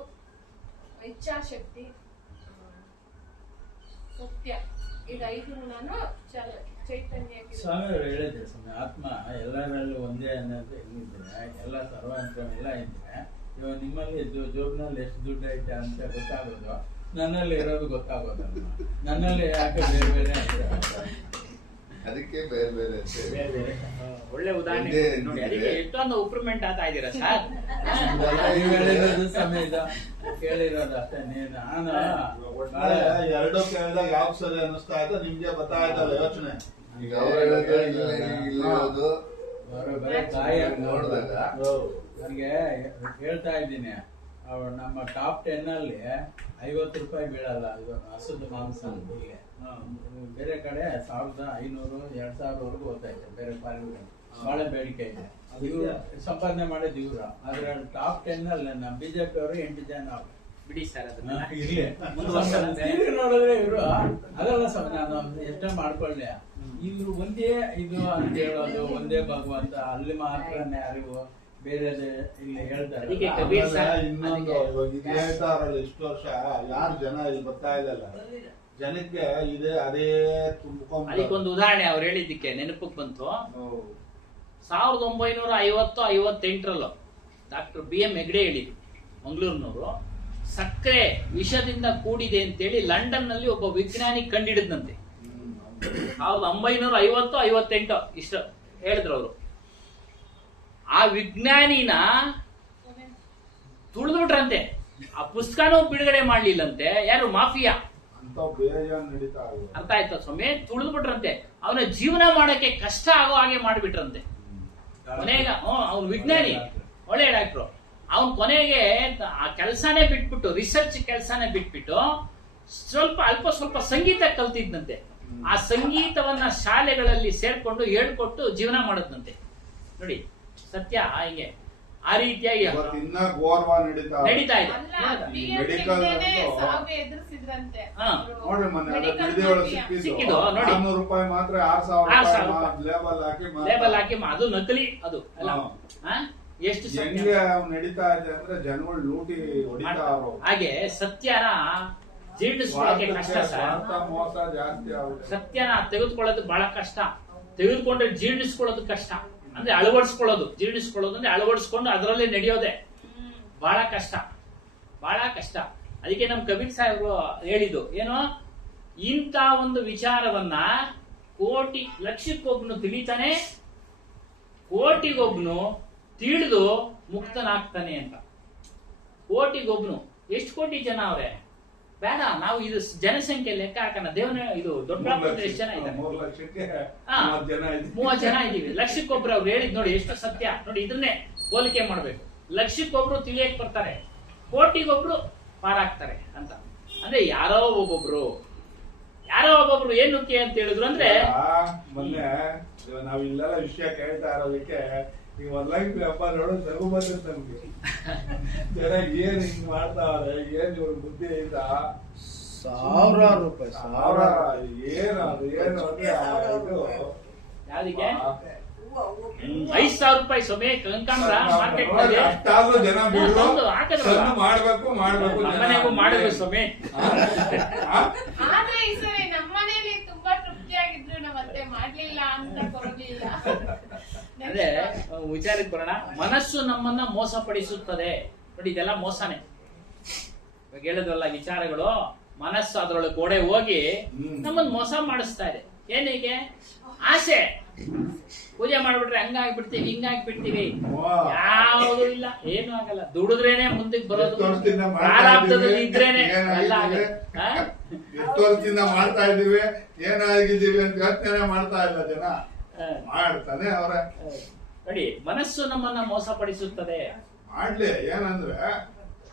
ಇಚ್ಛಾಶಕ್ತಿ, ಸತ್ಯ, ಇದು 5 ಗುಣನು ಚೈತನ್ಯಕ್ಕೆ. ಸ್ವಾಮಿಯವರು ಹೇಳಿದ್ರೆ ಸ್ವಾಮಿ, ಆತ್ಮ ಎಲ್ಲರಲ್ಲೂ ಒಂದೇ ಅನ್ನೋದು ಹೆಂಗಿದ್ರೆ, ಎಲ್ಲ ಸರ್ವಾಂತರ್ಯಾಮಿ ಎಲ್ಲ ಇದ್ರೆ, ಇವಾಗ ನಿಮ್ಮಲ್ಲಿ ಜೋಬ್ನಲ್ಲಿ ಎಷ್ಟು ದುಡ್ಡು ಐತೆ ಅಂತ ಗೊತ್ತಾಗೋದು, ನನ್ನಲ್ಲಿ ಇರೋದು ಗೊತ್ತಾಗೋದಲ್ಲ. ನನ್ನಲ್ಲಿ ಯಾಕೆ ಬೇರೆ ಬೇರೆ ಅದಕ್ಕೆ ಬೇರೆ ಬೇರೆ ಒಳ್ಳೆ ಉದಾಹರಣೆ ನೋಡಿ. ಅದಕ್ಕೆ ಎಷ್ಟೊಂದು ಇಂಪ್ರೂವ್ಮೆಂಟ್ ಆಗ್ತಾ ಇದ್ದೀರಾ ಸರ್. ನೀವು ಹೇಳಿರೋದು ಸಮಯ ಕೇಳಿರೋದು ಅಷ್ಟೇ. ನಾನು ಎರಡು ಕೇಳಿದಾಗ ಯಾವ್ದು ಸರಿ ಅನ್ನಿಸ್ತಾ ಇದೆ ನಿಮ್ಗೆ ಗೊತ್ತಾಯ್ತಲ್ಲ ಯೋಚನೆ. ಈಗ ಅವ್ರು ಹೇಳೋದು ಬರೀ ಗಾಯ ನೋಡಿದಾಗ ನನಗೆ ಹೇಳ್ತಾ ಇದ್ದೀನಿ, ಅವ್ರು ನಮ್ಮ ಟಾಪ್ 10 ಅಲ್ಲಿ 50 ರೂಪಾಯಿ ಬೀಳಲ್ಲ ಇದು ಹಸುದ ಮಾಂಸ. ಹೀಗೆ ಬೇರೆ ಕಡೆ 1500, 2000 ಹೋಗ್ತೈತೆ ಬೇರೆ ಪಾರ್ಗಳು. ಬಹಳ ಬೇಡಿಕೆ ಇದೆ. ಇವ್ರು ಸಂಪಾದನೆ ಮಾಡಿದ್ ಇವ್ರು. ಆದ್ರೆ ಟಾಪ್ 10 ಅಲ್ಲಿ ನಮ್ಮ ಬಿಜೆಪಿ ಅವರು 8 ಜನ ಅವ್ರು. ಬಿಡಿ ಸರ್, ನೋಡಿದ್ರೆ ಇವರು ಅದಲ್ಲ ಸರ್, ನಾನು ಎಷ್ಟೇ ಮಾಡ್ಕೊಳ್ಳಿ, ಇವ್ರು ಒಂದೇ ಇದು ಅಂತ ಹೇಳೋದು, ಒಂದೇ ಭಗವಂತ, ಅಲ್ಲಿ ಮಾತ್ರನೇ ಅರಿವು, ಬೇರೆ ಇಲ್ಲಿ ಹೇಳ್ತಾರೆ. ಇನ್ನೊಂದು ಇವಾಗ ಹೇಳ್ತಾರಲ್ಲ, ಇಷ್ಟು ವರ್ಷ ಯಾರು ಜನ ಇಲ್ಲಿ ಬರ್ತಾ ಇದ್ದಲ್ಲ, ಜನಕ್ಕೆ ಇದೆ ಅದೇ ತುಂಬಿಕೊಂಡು. ಅದಕ್ಕೊಂದು ಉದಾಹರಣೆ ಅವ್ರು ಹೇಳಿದ್ದಕ್ಕೆ ನೆನಪಕ್ಕೆ ಬಂತು. 1950-58 ಡಾಕ್ಟರ್ BM ಹೆಗ್ಡೆ ಹೇಳಿದ್ರು, ಮಂಗಳೂರಿನವರು. ಸಕ್ಕರೆ ವಿಷದಿಂದ ಕೂಡಿದೆ ಅಂತೇಳಿ ಲಂಡನ್ ನಲ್ಲಿ ಒಬ್ಬ ವಿಜ್ಞಾನಿ ಕಂಡಿಡಿದಂತೆ. 1950-58 ಇಷ್ಟು ಹೇಳಿದ್ರು ಅವರು. ಆ ವಿಜ್ಞಾನಿನ ತುಳಿದ್ಬಿಟ್ರಂತೆ. ಆ ಪುಸ್ತಕನೂ ಬಿಡುಗಡೆ ಮಾಡ್ಲಿಲ್ಲಂತೆ. ಯಾರು? ಮಾಫಿಯಾ. ಅರ್ಥ ಆಯ್ತಾ ಸ್ವಾಮಿ? ತುಳಿದ್ಬಿಟ್ರಂತೆ. ಅವನ ಜೀವನ ಮಾಡಕ್ಕೆ ಕಷ್ಟ ಆಗೋ ಹಾಗೆ ಮಾಡಿಬಿಟ್ರಂತೆ. ಕೊನೆಗೆ ಅವನು ವಿಜ್ಞಾನಿ, ಒಳ್ಳೆ ಡಾಕ್ಟ್ರು. ಅವನ್ ಕೊನೆಗೆ ಆ ಕೆಲಸನೇ ಬಿಟ್ಬಿಟ್ಟು, ರಿಸರ್ಚ್ ಕೆಲಸನೇ ಬಿಟ್ಬಿಟ್ಟು ಅಲ್ಪ ಸ್ವಲ್ಪ ಸಂಗೀತ ಕಲ್ತಿದ್ದಂತೆ. ಆ ಸಂಗೀತವನ್ನ ಶಾಲೆಗಳಲ್ಲಿ ಸೇರ್ಕೊಂಡು ಹೇಳ್ಕೊಟ್ಟು ಜೀವನ ಮಾಡದ್ನಂತೆ. ನೋಡಿ ಸತ್ಯ ಹಿಂಗೆ ಆ ರೀತಿಯಾಗಿ ನಡೀತಾ ಇದೆ. ನೋಡ್ರಿ ಮೊನ್ನೆ ಸಿಕ್ಕಿದ್ದು ನೋಡಿ, 600 ರೂಪಾಯಿ ಮಾತ್ರ 6000 ಲೇಬಲ್ ಹಾಕಿ ಅದು ನಕಲಿ. ಅದು ಎಷ್ಟು ಹೆಂಗೆ ನಡೀತಾ ಇದೆ ಅಂದ್ರೆ ಜನಗಳು ಲೂಟಿ ಹೊಡಿತಾ. ಹಾಗೆ ಸತ್ಯನ ಜೀರ್ಣಿಸ್ಕೊಳ್ಳೋಕೆ ಕಷ್ಟ ಸರ್. ಮೋಸ ಜಾಸ್ತಿ ಆಗುತ್ತೆ. ಸತ್ಯನ ತೆಗೆದುಕೊಳ್ಳೋದು ಬಹಳ ಕಷ್ಟ. ತೆಗೆದುಕೊಂಡ್ರೆ ಜೀರ್ಣಿಸ್ಕೊಳ್ಳೋದು ಕಷ್ಟ. ಅಂದ್ರೆ ಅಳವಡಿಸ್ಕೊಳ್ಳೋದು, ಜೀರ್ಣಿಸ್ಕೊಳ್ಳೋದು ಅಂದ್ರೆ ಅಳವಡಿಸ್ಕೊಂಡು ಅದರಲ್ಲೇ ನಡೆಯೋದೆ ಬಹಳ ಕಷ್ಟ, ಬಹಳ ಕಷ್ಟ. ಅದಕ್ಕೆ ನಮ್ ಕಬೀರ್ ಸಾಹೇಬ್ರು ಹೇಳಿದ್ದು ಏನು, ಇಂಥ ಒಂದು ವಿಚಾರವನ್ನ ಲಕ್ಷಕ್ಕೊಬ್ನು ತಿಳಿತಾನೆ, ಕೋಟಿಗೊಬ್ನು ತಿಳಿದು ಮುಕ್ತನಾಗ್ತಾನೆ ಅಂತ. ಕೋಟಿಗೊಬ್ನು, ಎಷ್ಟು ಕೋಟಿ ಜನ ಅವ್ರೆ? ಬೇಡ, ನಾವು ಇದು ಜನಸಂಖ್ಯೆ ಲೆಕ್ಕ ಹಾಕೋಣ. ದೇವನ ಇದು ದೊಡ್ಡಬಳ್ಳಾಪುರ ಎಷ್ಟು ಜನ ಇದ್ದಾರೆ? 30 ಜನ ಇದೀವಿ. ಲಕ್ಷಕ್ಕೊಬ್ರು ಅವ್ರು ಹೇಳಿದ್ ನೋಡಿ ಎಷ್ಟು ಸತ್ಯ. ನೋಡಿ ಇದನ್ನೇ ಹೋಲಿಕೆ ಮಾಡ್ಬೇಕು. ಲಕ್ಷಕ್ಕೊಬ್ರು ತಿಳಿಯಕ್ ಬರ್ತಾರೆ, ಕೋಟಿಗೊಬ್ರು ಪಾರಾಗ್ತಾರೆ ಅಂತ. ಅಂದ್ರೆ ಯಾರೋ ಒಬ್ಬೊಬ್ರು ಏನಕ್ಕೆ ಅಂತ ಹೇಳಿದ್ರು ಅಂದ್ರೆ, ಮೊನ್ನೆ ನಾವ್ ಇಲ್ಲೆಲ್ಲ ವಿಷಯ ಕೇಳ್ತಾ ಇರೋದಕ್ಕೆ ಈಗ ಲೈಫ್ ವ್ಯಾಪಾರ ನೋಡೋದು ನಗು ಬಂದಿರುತ್ತೆ ನಮ್ಗೆ. ಜನ ಏನ್ ಹಿಂಗ್ ಮಾಡ್ತಾವ್ರೆ, ಏನ್ ಇವ್ರ ಬುದ್ಧಿ ಐತಾ? ಸಾವಿರಾರು ರೂಪಾಯಿ ಏನು ಅಂದ್ರೆ ಯಾವ್ದಕ್ಕೆ 5,000 ರೂಪಾಯಿ ಸಮಯ ಕನಕಾಂಬ್ರ ಮಾರ್ಕೆಟ್ ಅಷ್ಟಾದ್ರೂ ಜನ ಮಾಡ್ಬೇಕು ಮನೆಗೂ ಮಾಡಿದ್ರು ಸಮಯ. ಆದ್ರೆ ಈ ಸರಿ ನಮ್ಮ ಮನೇಲಿ ತುಂಬಾ ತೃಪ್ತಿಯಾಗಿದ್ರು, ನಾವ್ ಮತ್ತೆ ಮಾಡ್ಲಿಲ್ಲ ಅಂತ ಕೊರಗ್ಲಿಲ್ಲ. ಅಂದ್ರೆ ವಿಚಾರಕ್ಕೆ ಬರೋಣ. ಮನಸ್ಸು ನಮ್ಮನ್ನ ಮೋಸಪಡಿಸುತ್ತದೆ. ನೋಡಿ, ಇದೆಲ್ಲ ಮೋಸನೇ. ಇವಾಗ ಹೇಳಿದ್ರಲ್ಲ ವಿಚಾರಗಳು, ಮನಸ್ಸು ಅದರೊಳಗೆ ಗೋಡೆ ಹೋಗಿ ನಮ್ಮನ್ನ ಮೋಸ ಮಾಡಿಸ್ತಾ ಇದೆ. ಏನಿಗೆ? ಆಸೆ. ಪೂಜೆ ಮಾಡ್ಬಿಟ್ರೆ ಹಂಗಾಗ್ಬಿಡ್ತೀವಿ, ಹಿಂಗಾಗ್ಬಿಡ್ತೀವಿ. ಯಾವುದು ಇಲ್ಲ, ಏನು ಆಗಲ್ಲ. ದುಡಿದ್ರೇನೆ ಮುಂದಕ್ಕೆ ಬರೋದು, ಪ್ರಾರಬ್ಧದಲ್ಲಿ ಇದ್ರೇನೆ ಎಲ್ಲ ಆಗಲ್ಲ. ಎಷ್ಟು ವರ್ಷದಿಂದ ಮಾಡ್ತಾ ಇದೀವಿ, ಏನಾಗಿದ್ದೀವಿ ಅಂತ ಯೋಚನೆ ಮಾಡ್ತಾ ಇಲ್ಲ ಜನ. ಮಾಡ್ತಾನೆ ಅವ್ರ. ನೋಡಿ, ಮನಸ್ಸು ನಮ್ಮನ್ನ ಮೋಸಪಡಿಸುತ್ತದೆ. ಮಾಡ್ಲಿ, ಏನಂದ್ರೆ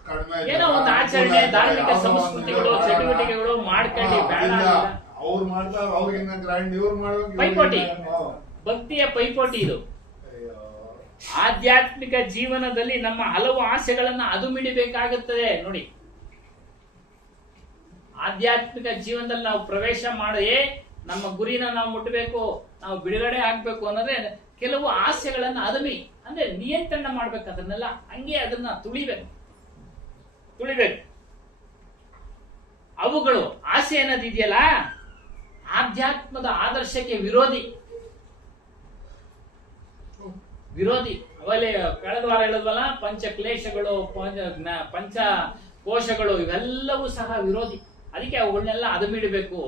ಕಡಿಮೆ ಏನೋ ಒಂದು ಆಚರಣೆ, ಧಾರ್ಮಿಕ ಸಂಸ್ಕೃತಿಗಳು, ಚಟುವಟಿಕೆಗಳು ಮಾಡ್ಕೊಂಡು ಬೇಡ. ಅವ್ರು ಮಾಡ್ತಾರ, ಅವ್ರಿಗಿನ್ನ ಗ್ರ್ಯಾಂಡ್, ಇವ್ರು ಮಾಡೋಕೆ ಪೈಪೋಟಿ, ಭಕ್ತಿಯ ಪೈಪೋಟಿ ಇದು. ಆಧ್ಯಾತ್ಮಿಕ ಜೀವನದಲ್ಲಿ ನಮ್ಮ ಹಲವು ಆಸೆಗಳನ್ನ ಅದುಮಿಡಿಬೇಕಾಗುತ್ತದೆ. ನೋಡಿ, ಆಧ್ಯಾತ್ಮಿಕ ಜೀವನದಲ್ಲಿ ನಾವು ಪ್ರವೇಶ ಮಾಡಿ ನಮ್ಮ ಗುರಿನ ನಾವು ಮುಟ್ಟಬೇಕು, ನಾವು ಬಿಡುಗಡೆ ಆಗ್ಬೇಕು ಅನ್ನೋದೇ ಕೆಲವು ಆಸೆಗಳನ್ನ ಅದುಮಿ ಅಂದ್ರೆ ನಿಯಂತ್ರಣ ಮಾಡ್ಬೇಕು. ಅದನ್ನೆಲ್ಲ ಹಂಗೆ ಅದನ್ನ ತುಳಿಬೇಕು. ಅವುಗಳು ಆಸೆ ಅನ್ನೋದಿದೆಯಲ್ಲ, ಆಧ್ಯಾತ್ಮದ ಆದರ್ಶಕ್ಕೆ ವಿರೋಧಿ. ಅವಲ್ಲಿ ಕಳೆದ ವಾರ ಹೇಳಿದ್ವಲ್ಲ, ಪಂಚಕ್ಲೇಶಗಳು, ಪಂಚ ಕೋಶಗಳು ಇವೆಲ್ಲವೂ ಸಹ ವಿರೋಧಿ. ಅದಕ್ಕೆ ಅವುಗಳನ್ನೆಲ್ಲ ಅದುಮಿಡಬೇಕು.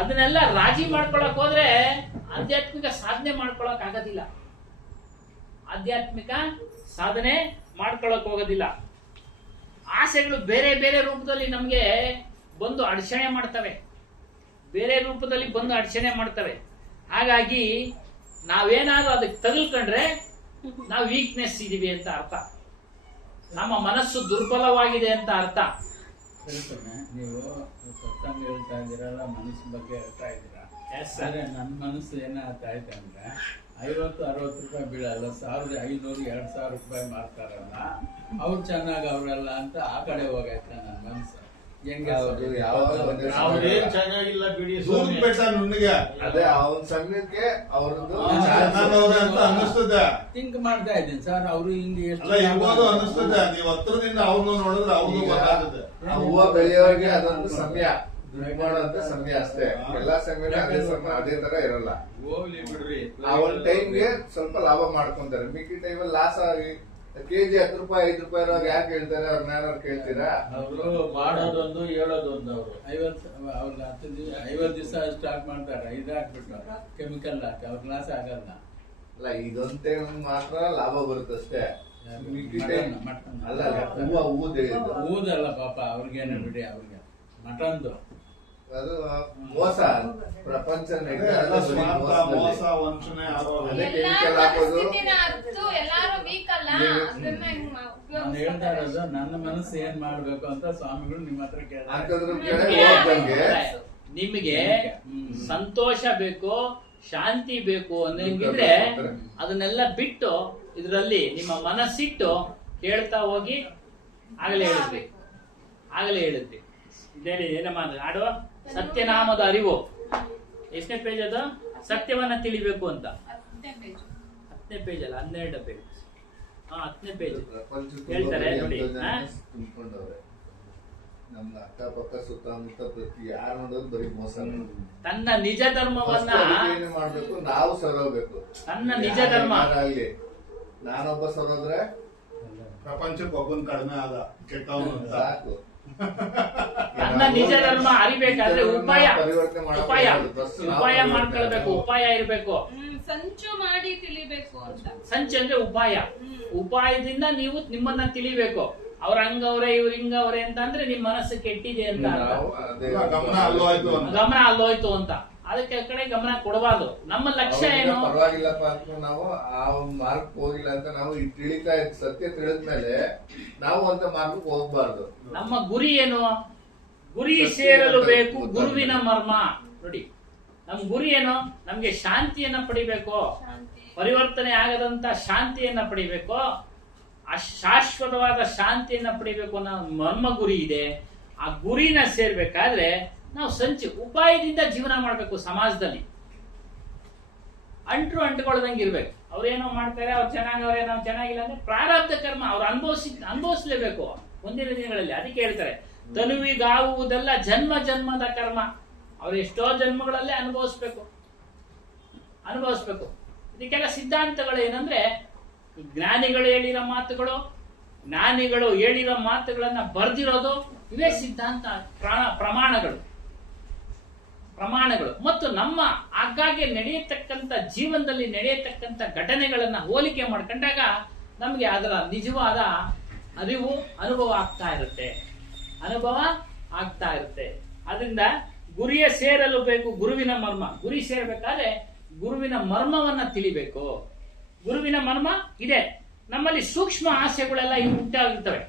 ಅದನ್ನೆಲ್ಲ ರಾಜಿ ಮಾಡ್ಕೊಳಕ್ ಹೋದ್ರೆ ಆಧ್ಯಾತ್ಮಿಕ ಸಾಧನೆ ಮಾಡ್ಕೊಳಕ್ ಆಗೋದಿಲ್ಲ. ಆಸೆಗಳು ಬೇರೆ ಬೇರೆ ರೂಪದಲ್ಲಿ ನಮ್ಗೆ ಬಂದು ಅಡಚಣೆ ಮಾಡ್ತವೆ. ಹಾಗಾಗಿ ನಾವೇನಾದ್ರೂ ಅದಕ್ಕೆ ತಗಲ್ಕೊಂಡ್ರೆ ನಾವು ವೀಕ್ನೆಸ್ ಇದೀವಿ ಅಂತ ಅರ್ಥ. ನಮ್ಮ ಮನಸ್ಸು ದುರ್ಬಲವಾಗಿದೆ ಅಂತ ಅರ್ಥ. ನೀವು ಸತ್ಸಂಗ ಹೇಳ್ತಾ ಇದ್ದೀರಲ್ಲ, ಮನಸ್ಸು ಬಗ್ಗೆ ಹೇಳ್ತಾ ಇದ್ದೀರಾ. ಆದ್ರೆ ನನ್ನ ಮನಸ್ಸು ಏನಾಗ್ತಾ ಇದೆ ಅಂದ್ರೆ 50-60 ರೂಪಾಯಿ ಬೀಳಲ್ಲ, 1500 2000 ರೂಪಾಯಿ ಮಾರ್ತಾರಲ್ಲ, ಅವ್ರು ಚೆನ್ನಾಗಿ ಅವ್ರಲ್ಲ ಅಂತ ಆ ಕಡೆ ಹೋಗೈತೆ ನನ್ನ ಮನಸ್ಸು. ಹೆಂಗೆ ಅವ್ರೇನ್ ಚೆನ್ನಾಗಿಲ್ಲ ಬಿಡಿ, ನುಣ್ಣಗೆ ಅದೇ ಅವನ ಸಂಘಕ್ಕೆ ಅವ್ರದ್ದು ಅಂತ ಅನ್ನಿಸ್ತದೆ. ಥಿಂಕ್ ಮಾಡ್ತಾ ಇದ್ದೀನಿ ಸರ್. ಅವರು ಹಿಂಗೆ ಅಲ್ಲ, ಇರ್ಬೋದು ಅನ್ನಿಸ್ತದೆ. ನೀವು ಹತ್ರದಿಂದ ಅವ್ರನ್ನ ನೋಡಿದ್ರೆ ಅವ್ರಿಗೂ ಗೊತ್ತಾಗುತ್ತೆ. ಹೂವ ಬೆಳೆಯೋರಿಗೆ ಅದೊಂದು ಸಮಯ, ದುಡ್ಡು ಮಾಡೋಂತ ಸಮಯ ಅಷ್ಟೇ. ಎಲ್ಲಾ ಸಮಯ ಅದೇ ತರ ಇರಲ್ಲ. ಹೋಗ್ಲಿ ಬಿಡ್ರಿ, ಆ ಒಂದ್ ಟೈಮ್ಗೆ ಸ್ವಲ್ಪ ಲಾಭ ಮಾಡ್ಕೊಂತಾರೆ. ಮಿಕ್ಕಿ ಟೈಮಲ್ಲಿ ಲಾಸ್ ಆಗಿ ಕೆಜಿ 10 ರೂಪಾಯಿ 5 ರೂಪಾಯಿ ಇರೋವಾಗ ಯಾಕೆ ಹೇಳ್ತಾರೆ? ಅವ್ರನ್ನ ಯಾರು ಕೇಳ್ತೀರಾ? ಅವರು ಮಾಡೋದೊಂದು ಹೇಳೋದೊಂದು. ಅವರು 50 ದಿವಸ ಸ್ಟಾಕ್ ಮಾಡ್ತಾರೆ, ಇದಾಕ್ಬಿಟ್ಟು ಕೆಮಿಕಲ್ ಹಾಕಿ, ಅವ್ರ ಲಾಸ್ ಆಗಲ್ಲ. ಅಲ್ಲ, ಇದೊಂದ್ ಟೈಮ್ ಮಾತ್ರ ಲಾಭ ಬರುತ್ತೆ ಅಷ್ಟೇ. ಮಿಕ್ಕಿ ಟೈಮ್ ಅಲ್ಲ, ಊದಲ್ಲ ಪಾಪ ಅವ್ರಿಗೇನ ಬಿಡಿ. ಅವ್ರಿಗೆ ಮಟನ್ದು ಅದು ಮೋಸ. ಪ್ರಪಂಚ ಮೋಸ, ವಂಚನೆ, ನಾನು ಹೇಳ್ತಾ ಇರೋದು ನನ್ನ ಮನಸ್ಸು ಏನ್ ಮಾಡ್ಬೇಕು ಅಂತ ಸ್ವಾಮಿಗಳು ನಿಮ್ಮ ಹತ್ರ ನಿಮಗೆ ಸಂತೋಷ ಬೇಕು, ಶಾಂತಿ ಬೇಕು ಅನ್ನಂಗಿದ್ರೆ ಅದನ್ನೆಲ್ಲ ಬಿಟ್ಟು ಇದರಲ್ಲಿ ನಿಮ್ಮ ಮನಸ್ಸಿಟ್ಟು ಕೇಳ್ತಾ ಹೋಗಿ. ಆಗಲೇ ಹೇಳಿದ್ವಿ ಇದೇಳಿ ಏನಮ್ಮ ಆಡುವ ಸತ್ಯನಾಮದ ಅರಿವು. ಎಷ್ಟನೇ ಪೇಜ್ ಅದು? ಸತ್ಯವನ್ನ ತಿಳಿಬೇಕು ಅಂತ 10ನೇ ಪೇಜ್ ಅಲ್ಲ, 12ನೇ ಪೇಜ್. 10ನೇ ಪೇಜ್ ಹೇಳ್ತಾರೆ ನೋಡಿ. ನಮ್ಮ ಅಕ್ಕಪಕ್ಕ ಸುತ್ತಮುತ್ತ ಪ್ರತಿ ಯಾರು ನೋಡೋದು ಬರೀ ಮೋಸ. ತನ್ನ ನಿಜ ಧರ್ಮವನ್ನ ಮಾಡ್ಬೇಕು, ನಾವು ಸರೋಬೇಕು. ತನ್ನ ನಿಜ ಧರ್ಮ ನಾನೊಬ್ಬ ಸರೋದ್ರೆ ಪ್ರಪಂಚಕ್ಕೆ ಒಬ್ಬನ್ ಕಡಿಮೆ ಆದ ಕೆಟ್ಟವನು ಸಾಕು. ತನ್ನ ನಿಜ ಧರ್ಮ ಅರಿಬೇಕಾದ್ರೆ ಉಪಾಯ ಮಾಡ್ಕೊಳ್ಬೇಕು. ಉಪಾಯ ಇರಬೇಕು. ಸಂಚು ಮಾಡಿ ತಿಳಿಬೇಕು ಅಂತ. ಸಂಚು ಅಂದ್ರೆ ಉಪಾಯದಿಂದ ನೀವು ನಿಮ್ಮನ್ನ ತಿಳಿಬೇಕು. ಅವ್ರ ಹಂಗವ್ರೆ ಇವ್ರ ಹಿಂಗವ್ರೆ ಅಂತ ಅಂದ್ರೆ ನಿಮ್ ಮನಸ್ಸು ಕೆಟ್ಟಿದೆ ಅಂತ ಗಮನ ಅಲ್ಲೋಯ್ತು ಅಂತ. ಅದಕ್ಕೆ ಕಡೆ ಗಮನ ಕೊಡಬಾರ್ದು. ನಮ್ಮ ಲಕ್ಷ್ಯ ಏನು? ಪರವಾಗಿಲ್ಲಪ್ಪ ಅಂತ ನಾವು ಆ ಮಾರ್ಕ್ ಹೋಗಿಲ್ಲ ಅಂತ ನಾವು ತಿಳಿತಾ ಇದ್ ಸತ್ಯ ತಿಳಿದ್ಮೇಲೆ ನಾವು ಅಂತ ಮಾರ್ಕ್ ಹೋಗ್ಬಾರ್ದು. ನಮ್ಮ ಗುರಿ ಏನು? ಗುರಿ ಸೇರಲು ಬೇಕು ಗುರುವಿನ ಮರ್ಮ. ನೋಡಿ, ನಮ್ ಗುರಿ ಏನು? ನಮ್ಗೆ ಶಾಂತಿಯನ್ನ ಪಡಿಬೇಕು, ಪರಿವರ್ತನೆ ಆಗದಂತ ಶಾಂತಿಯನ್ನ ಪಡಿಬೇಕು, ಶಾಶ್ವತವಾದ ಶಾಂತಿಯನ್ನ ಪಡಿಬೇಕು ಅನ್ನೋ ಮರ್ಮ ಗುರಿ ಇದೆ. ಆ ಗುರಿನ ಸೇರ್ಬೇಕಾದ್ರೆ ನಾವು ಉಪಾಯದಿಂದ ಜೀವನ ಮಾಡ್ಬೇಕು. ಸಮಾಜದಲ್ಲಿ ಅಂಟ್ಕೊಳ್ದಂಗೆ ಇರ್ಬೇಕು. ಅವ್ರೇನೋ ಮಾಡ್ತಾರೆ, ಅವ್ರು ಚೆನ್ನಾಗವ್ರೆ, ನಾವು ಚೆನ್ನಾಗಿಲ್ಲ ಅಂದ್ರೆ ಪ್ರಾರಬ್ಧ ಕರ್ಮ ಅವ್ರು ಅನುಭವಿಸ್ಲೇಬೇಕು ಮುಂದಿನ ದಿನಗಳಲ್ಲಿ. ಅದಕ್ಕೆ ಹೇಳ್ತಾರೆ, ತನುವಿಗಾಗುವುದೆಲ್ಲ ಜನ್ಮ ಜನ್ಮದ ಕರ್ಮ. ಅವ್ರು ಎಷ್ಟೋ ಜನ್ಮಗಳಲ್ಲೇ ಅನುಭವಿಸ್ಬೇಕು. ಅನುಭವಿಸ್ಬೇಕು. ಇದಕ್ಕೆಲ್ಲ ಸಿದ್ಧಾಂತಗಳು ಏನಂದ್ರೆ ಜ್ಞಾನಿಗಳು ಹೇಳಿರೋ ಮಾತುಗಳು, ಜ್ಞಾನಿಗಳು ಹೇಳಿರೋ ಮಾತುಗಳನ್ನ ಬರ್ದಿರೋದು, ಇವೇ ಸಿದ್ಧಾಂತ ಪ್ರಮಾಣಗಳು ಮತ್ತು ನಮ್ಮ ಆಗಾಗ್ಗೆ ನಡೆಯತಕ್ಕಂಥ ಜೀವನದಲ್ಲಿ ನಡೆಯತಕ್ಕಂಥ ಘಟನೆಗಳನ್ನ ಹೋಲಿಕೆ ಮಾಡ್ಕೊಂಡಾಗ ನಮಗೆ ಅದರ ನಿಜವಾದ ಅನುಭವ ಆಗ್ತಾ ಇರುತ್ತೆ. ಅದರಿಂದ ಗುರಿಯ ಸೇರಲು ಬೇಕು ಗುರುವಿನ ಮರ್ಮ. ಗುರಿ ಸೇರಬೇಕಾದ್ರೆ ಗುರುವಿನ ಮರ್ಮವನ್ನ ತಿಳಿಬೇಕು. ಗುರುವಿನ ಮರ್ಮ ಇದೆ. ನಮ್ಮಲ್ಲಿ ಸೂಕ್ಷ್ಮ ಆಸೆಗಳೆಲ್ಲ ಇವು ಉಂಟಾಗಿರ್ತವೆ.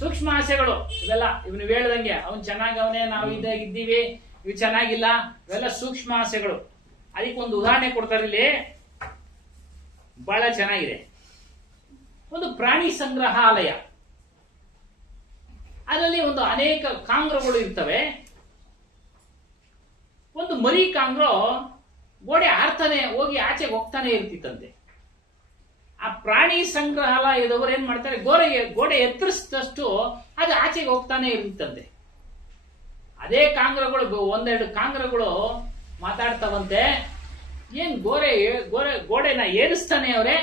ಸೂಕ್ಷ್ಮ ಆಸೆಗಳು ಇವೆಲ್ಲ ಇವನು ಹೇಳ್ದಂಗೆ ಅವನು ಚೆನ್ನಾಗವನೇ, ನಾವು ಇದ್ದೀವಿ, ಇವು ಚೆನ್ನಾಗಿಲ್ಲ, ಇವೆಲ್ಲ ಸೂಕ್ಷ್ಮ ಆಸೆಗಳು. ಅದಕ್ಕೊಂದು ಉದಾಹರಣೆ ಕೊಡ್ತಾರೆ ಇಲ್ಲಿ, ಬಹಳ ಚೆನ್ನಾಗಿದೆ. ಒಂದು ಪ್ರಾಣಿ ಸಂಗ್ರಹಾಲಯ, ಅದರಲ್ಲಿ ಒಂದು ಅನೇಕ ಕಾಂಗ್ರಗಳು ಇರ್ತವೆ. ಒಂದು ಮರಿ ಕಾಂಗ್ರೋ ಗೋಡೆ ಆರ್ತಾನೆ ಹೋಗಿ ಆಚೆಗೆ ಹೋಗ್ತಾನೆ ಇರ್ತಿತ್ತಂತೆ. ಆ ಪ್ರಾಣಿ ಸಂಗ್ರಹಾಲಯದವರು ಏನ್ ಮಾಡ್ತಾರೆ, ಗೋಡೆ ಎತ್ತರಿಸಿದಷ್ಟು ಅದು ಆಚೆಗೆ ಹೋಗ್ತಾನೆ ಇರ್ತಿತ್ತಂತೆ. ಅದೇ ಕಾಂಗ್ರಗಳು ಒಂದೆರಡು ಕಾಂಗ್ರಗಳು ಮಾತಾಡ್ತಾವಂತೆ, ಏನ್ ಗೋಡೆನ ಏರಿಸ್ತಾನೆ ಅವ್ರೆ,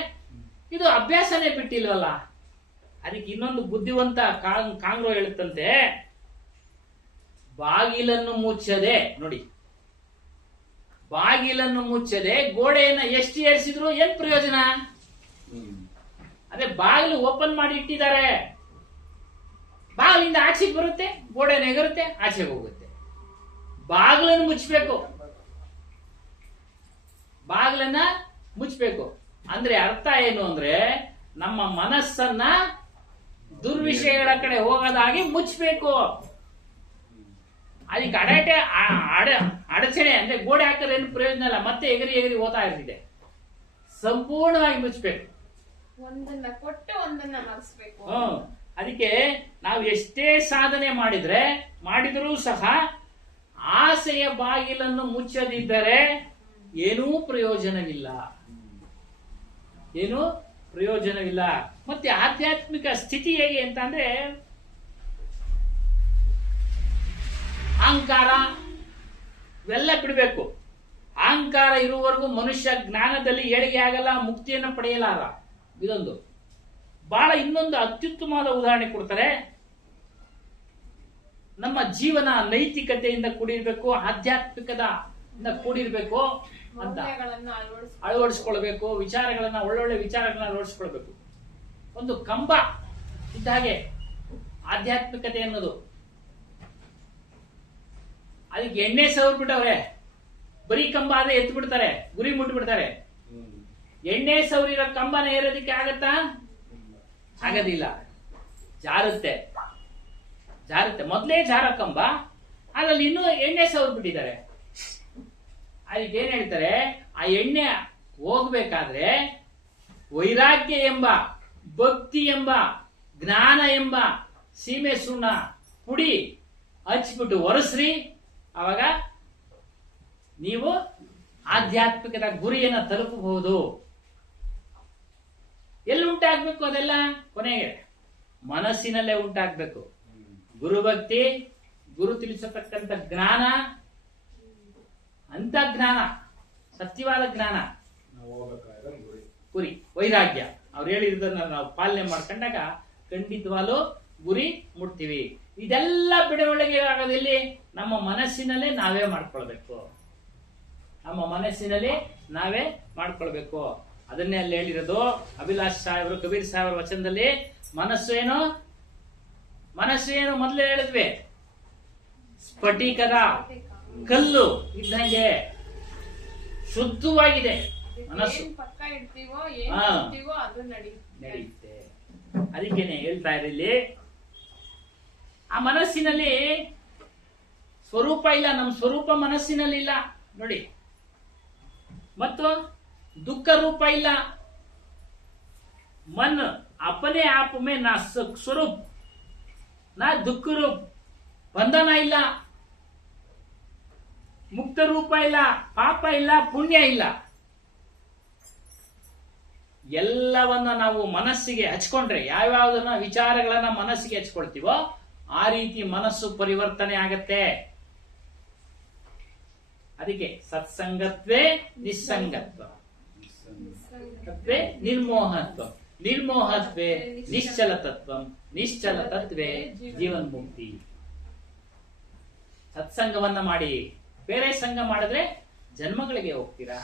ಇದು ಅಭ್ಯಾಸನೇ ಬಿಟ್ಟಿಲ್ವಲ್ಲ. ಅದಕ್ಕೆ ಇನ್ನೊಂದು ಬುದ್ಧಿವಂತ ಕಾಂಗ್ರೋ ಹೇಳುತ್ತಂತೆ, ಬಾಗಿಲನ್ನು ಮುಚ್ಚದೆ ನೋಡಿ, ಬಾಗಿಲನ್ನು ಮುಚ್ಚದೆ ಗೋಡೆಯನ್ನ ಎಷ್ಟು ಏರಿಸಿದ್ರು ಏನ್ ಪ್ರಯೋಜನ? ಅದೇ ಬಾಗಿಲು ಓಪನ್ ಮಾಡಿ ಇಟ್ಟಿದ್ದಾರೆ, ಬಾಗಿಲಿಂದ ಆಚೆಗೆ ಬರುತ್ತೆ, ಗೋಡೆನ ಎಗರುತ್ತೆ, ಆಚೆಗೆ ಹೋಗುತ್ತೆ. ಬಾಗಿಲನ್ನು ಮುಚ್ಚಬೇಕು. ಅಂದ್ರೆ ಅರ್ಥ ಏನು ಅಂದ್ರೆ, ನಮ್ಮ ಮನಸ್ಸನ್ನ ದುರ್ವಿಷಯಗಳ ಕಡೆ ಹೋಗೋದಾಗಿ ಮುಚ್ಚಬೇಕು. ಅದಕ್ಕೆ ಅಡಚಣೆ ಅಂದ್ರೆ ಗೋಡೆ ಹಾಕಿದ್ರೆ ಏನು ಪ್ರಯೋಜನ ಇಲ್ಲ, ಮತ್ತೆ ಎಗರಿ ಹೋಗ್ತಾ ಇರ್ತಿದೆ. ಸಂಪೂರ್ಣವಾಗಿ ಮುಚ್ಚಬೇಕು, ಒಂದನ್ನ ಕೊಟ್ಟು ಒಂದನ್ನ ಮರೆಸ್ಬೇಕು. ಅದಕ್ಕೆ ನಾವು ಎಷ್ಟೇ ಸಾಧನೆ ಮಾಡಿದ್ರೂ ಸಹ ಆಸೆಯ ಬಾಗಿಲನ್ನು ಮುಚ್ಚದಿದ್ದರೆ ಏನೂ ಪ್ರಯೋಜನವಿಲ್ಲ. ಮತ್ತೆ ಆಧ್ಯಾತ್ಮಿಕ ಸ್ಥಿತಿ ಹೇಗೆ ಅಂತ ಅಂದ್ರೆ, ಅಹಂಕಾರ ಇವೆಲ್ಲ ಬಿಡಬೇಕು. ಅಹಂಕಾರ ಇರುವವರೆಗೂ ಮನುಷ್ಯ ಜ್ಞಾನದಲ್ಲಿ ಏಳಿಗೆ ಆಗಲ್ಲ, ಮುಕ್ತಿಯನ್ನು ಪಡೆಯಲಾರ. ಇದೊಂದು ಬಹಳ ಇನ್ನೊಂದು ಅತ್ಯುತ್ತಮವಾದ ಉದಾಹರಣೆ ಕೊಡ್ತಾರೆ. ನಮ್ಮ ಜೀವನ ನೈತಿಕತೆಯಿಂದ ಕೂಡಿರ್ಬೇಕು, ಆಧ್ಯಾತ್ಮಿಕದಿಂದ ಕೂಡಿರ್ಬೇಕು ಅಂತ ಅಳವಡಿಸ್ಕೊಳ್ಬೇಕು. ಒಳ್ಳೊಳ್ಳೆ ವಿಚಾರಗಳನ್ನ ಅಳವಡಿಸ್ಕೊಳ್ಬೇಕು. ಒಂದು ಕಂಬ ಇದ್ದ ಹಾಗೆ ಆಧ್ಯಾತ್ಮಿಕತೆ ಅನ್ನೋದು. ಅದಕ್ಕೆ ಎಣ್ಣೆ ಸವರ್ಬಿಟ್ಟವ್ರೆ, ಬರೀ ಕಂಬ ಆದ್ರೆ ಎತ್ತು ಬಿಡ್ತಾರೆ, ಗುರಿ ಮುಟ್ಬಿಡ್ತಾರೆ. ಎಣ್ಣೆ ಸವರಿರೋ ಕಂಬನ ಏರೋದಕ್ಕೆ ಆಗತ್ತಾ? ಆಗೋದಿಲ್ಲ, ಜಾರುತ್ತೆ. ಮೊದಲೇ ಜಾರ ಕಂಬ, ಅದ್ರಲ್ಲಿ ಇನ್ನೂ ಎಣ್ಣೆ ಸವರ್ಬಿಟ್ಟಿದ್ದಾರೆ. ಅದಕ್ಕೆ ಏನ್ ಹೇಳ್ತಾರೆ, ಆ ಎಣ್ಣೆ ಹೋಗ್ಬೇಕಾದ್ರೆ ವೈರಾಗ್ಯ ಎಂಬ, ಭಕ್ತಿ ಎಂಬ, ಜ್ಞಾನ ಎಂಬ ಸೀಮೆ ಸುಣ್ಣ ಪುಡಿ ಹಚ್ಬಿಟ್ಟು ಒರೆಸ್ರಿ. ಅವಾಗ ನೀವು ಆಧ್ಯಾತ್ಮಿಕದ ಗುರಿಯನ್ನು ತಲುಪಬಹುದು. ಎಲ್ಲಿ ಉಂಟಾಗ್ಬೇಕು ಅದೆಲ್ಲ? ಕೊನೆಗೆ ಮನಸ್ಸಿನಲ್ಲೇ ಉಂಟಾಗ್ಬೇಕು. ಗುರುಭಕ್ತಿ, ಗುರು ತಿಳಿಸತಕ್ಕಂಥ ಜ್ಞಾನ, ಅಂತ ಜ್ಞಾನ, ಸತ್ಯವಾದ ಜ್ಞಾನ, ಗುರಿ, ವೈರಾಗ್ಯ ಅವ್ರು ಹೇಳಿದ್ದನ್ನ ನಾವು ಪಾಲನೆ ಮಾಡ್ಕೊಂಡಾಗ ಖಂಡಿತವಾಗ್ಲೂ ಗುರಿ ಮುಟ್ತೀವಿ. ಇದೆಲ್ಲ ಬೆಳವಣಿಗೆ ಆಗೋದಿಲ್ಲಿ ನಮ್ಮ ಮನಸ್ಸಿನಲ್ಲೇ ನಾವೇ ಮಾಡ್ಕೊಳ್ಬೇಕು. ಅದನ್ನೇ ಅಲ್ಲಿ ಹೇಳಿರೋದು ಅಭಿಲಾಷ್ ಸಾಹೇಬರು, ಕಬೀರ್ ಸಾಹೇಬರ ವಚನದಲ್ಲಿ. ಮನಸ್ಸು ಏನು ಮೊದಲೇ ಹೇಳಿದ್ವಿ, ಸ್ಫಟಿಕದ ಕಲ್ಲು ಇದ್ದಂಗೆ ಶುದ್ಧವಾಗಿದೆ ಮನಸ್ಸು. ಪಕ್ಕ ಇಡ್ತೀವೋ ಅದು ನಡೆಯುತ್ತೆ. ಅದಕ್ಕೇನೆ ಹೇಳ್ತಾ ಇರಲಿ, ಆ ಮನಸ್ಸಿನಲ್ಲಿ ಸ್ವರೂಪ ಇಲ್ಲ, ನಮ್ಮ ಸ್ವರೂಪ ಮನಸ್ಸಿನಲ್ಲಿ ಇಲ್ಲ ನೋಡಿ. ಮತ್ತು ದುಃಖ ರೂಪ ಇಲ್ಲ. मन अपने आप में ना सुख स्वरूप ना दुख रूप, ಬಂಧನ ಇಲ್ಲ, ಮುಕ್ತ ರೂಪ ಇಲ್ಲ, ಪಾಪ ಇಲ್ಲ, ಪುಣ್ಯ ಇಲ್ಲ. ಎಲ್ಲವನ್ನ ನಾವು ಮನಸ್ಸಿಗೆ ಹಚ್ಕೊಂಡ್ರೆ, ಯಾವ್ಯಾವುದನ್ನ ವಿಚಾರಗಳನ್ನ ಮನಸ್ಸಿಗೆ ಹಚ್ಕೊಳ್ತೀವೋ ಆ ರೀತಿ ಮನಸ್ಸು ಪರಿವರ್ತನೆ ಆಗತ್ತೆ. ಅದಕ್ಕೆ ಸತ್ಸಂಗತ್ವೇ ನಿಸ್ಸಂಗತ್ವ, ತತ್ವೇ ನಿರ್ಮೋಹತ್ವ, ನಿರ್ಮೋಹತ್ವೇ ನಿಶ್ಚಲ ತತ್ವ, ನಿಶ್ಚಲ ತತ್ವೇ ಜೀವನ್ ಮುಕ್ತಿ. ಸತ್ಸಂಗವನ್ನ ಮಾಡಿ, ಬೇರೆ ಸಂಘ ಮಾಡಿದ್ರೆ ಜನ್ಮಗಳಿಗೆ ಹೋಗ್ತೀರಾ.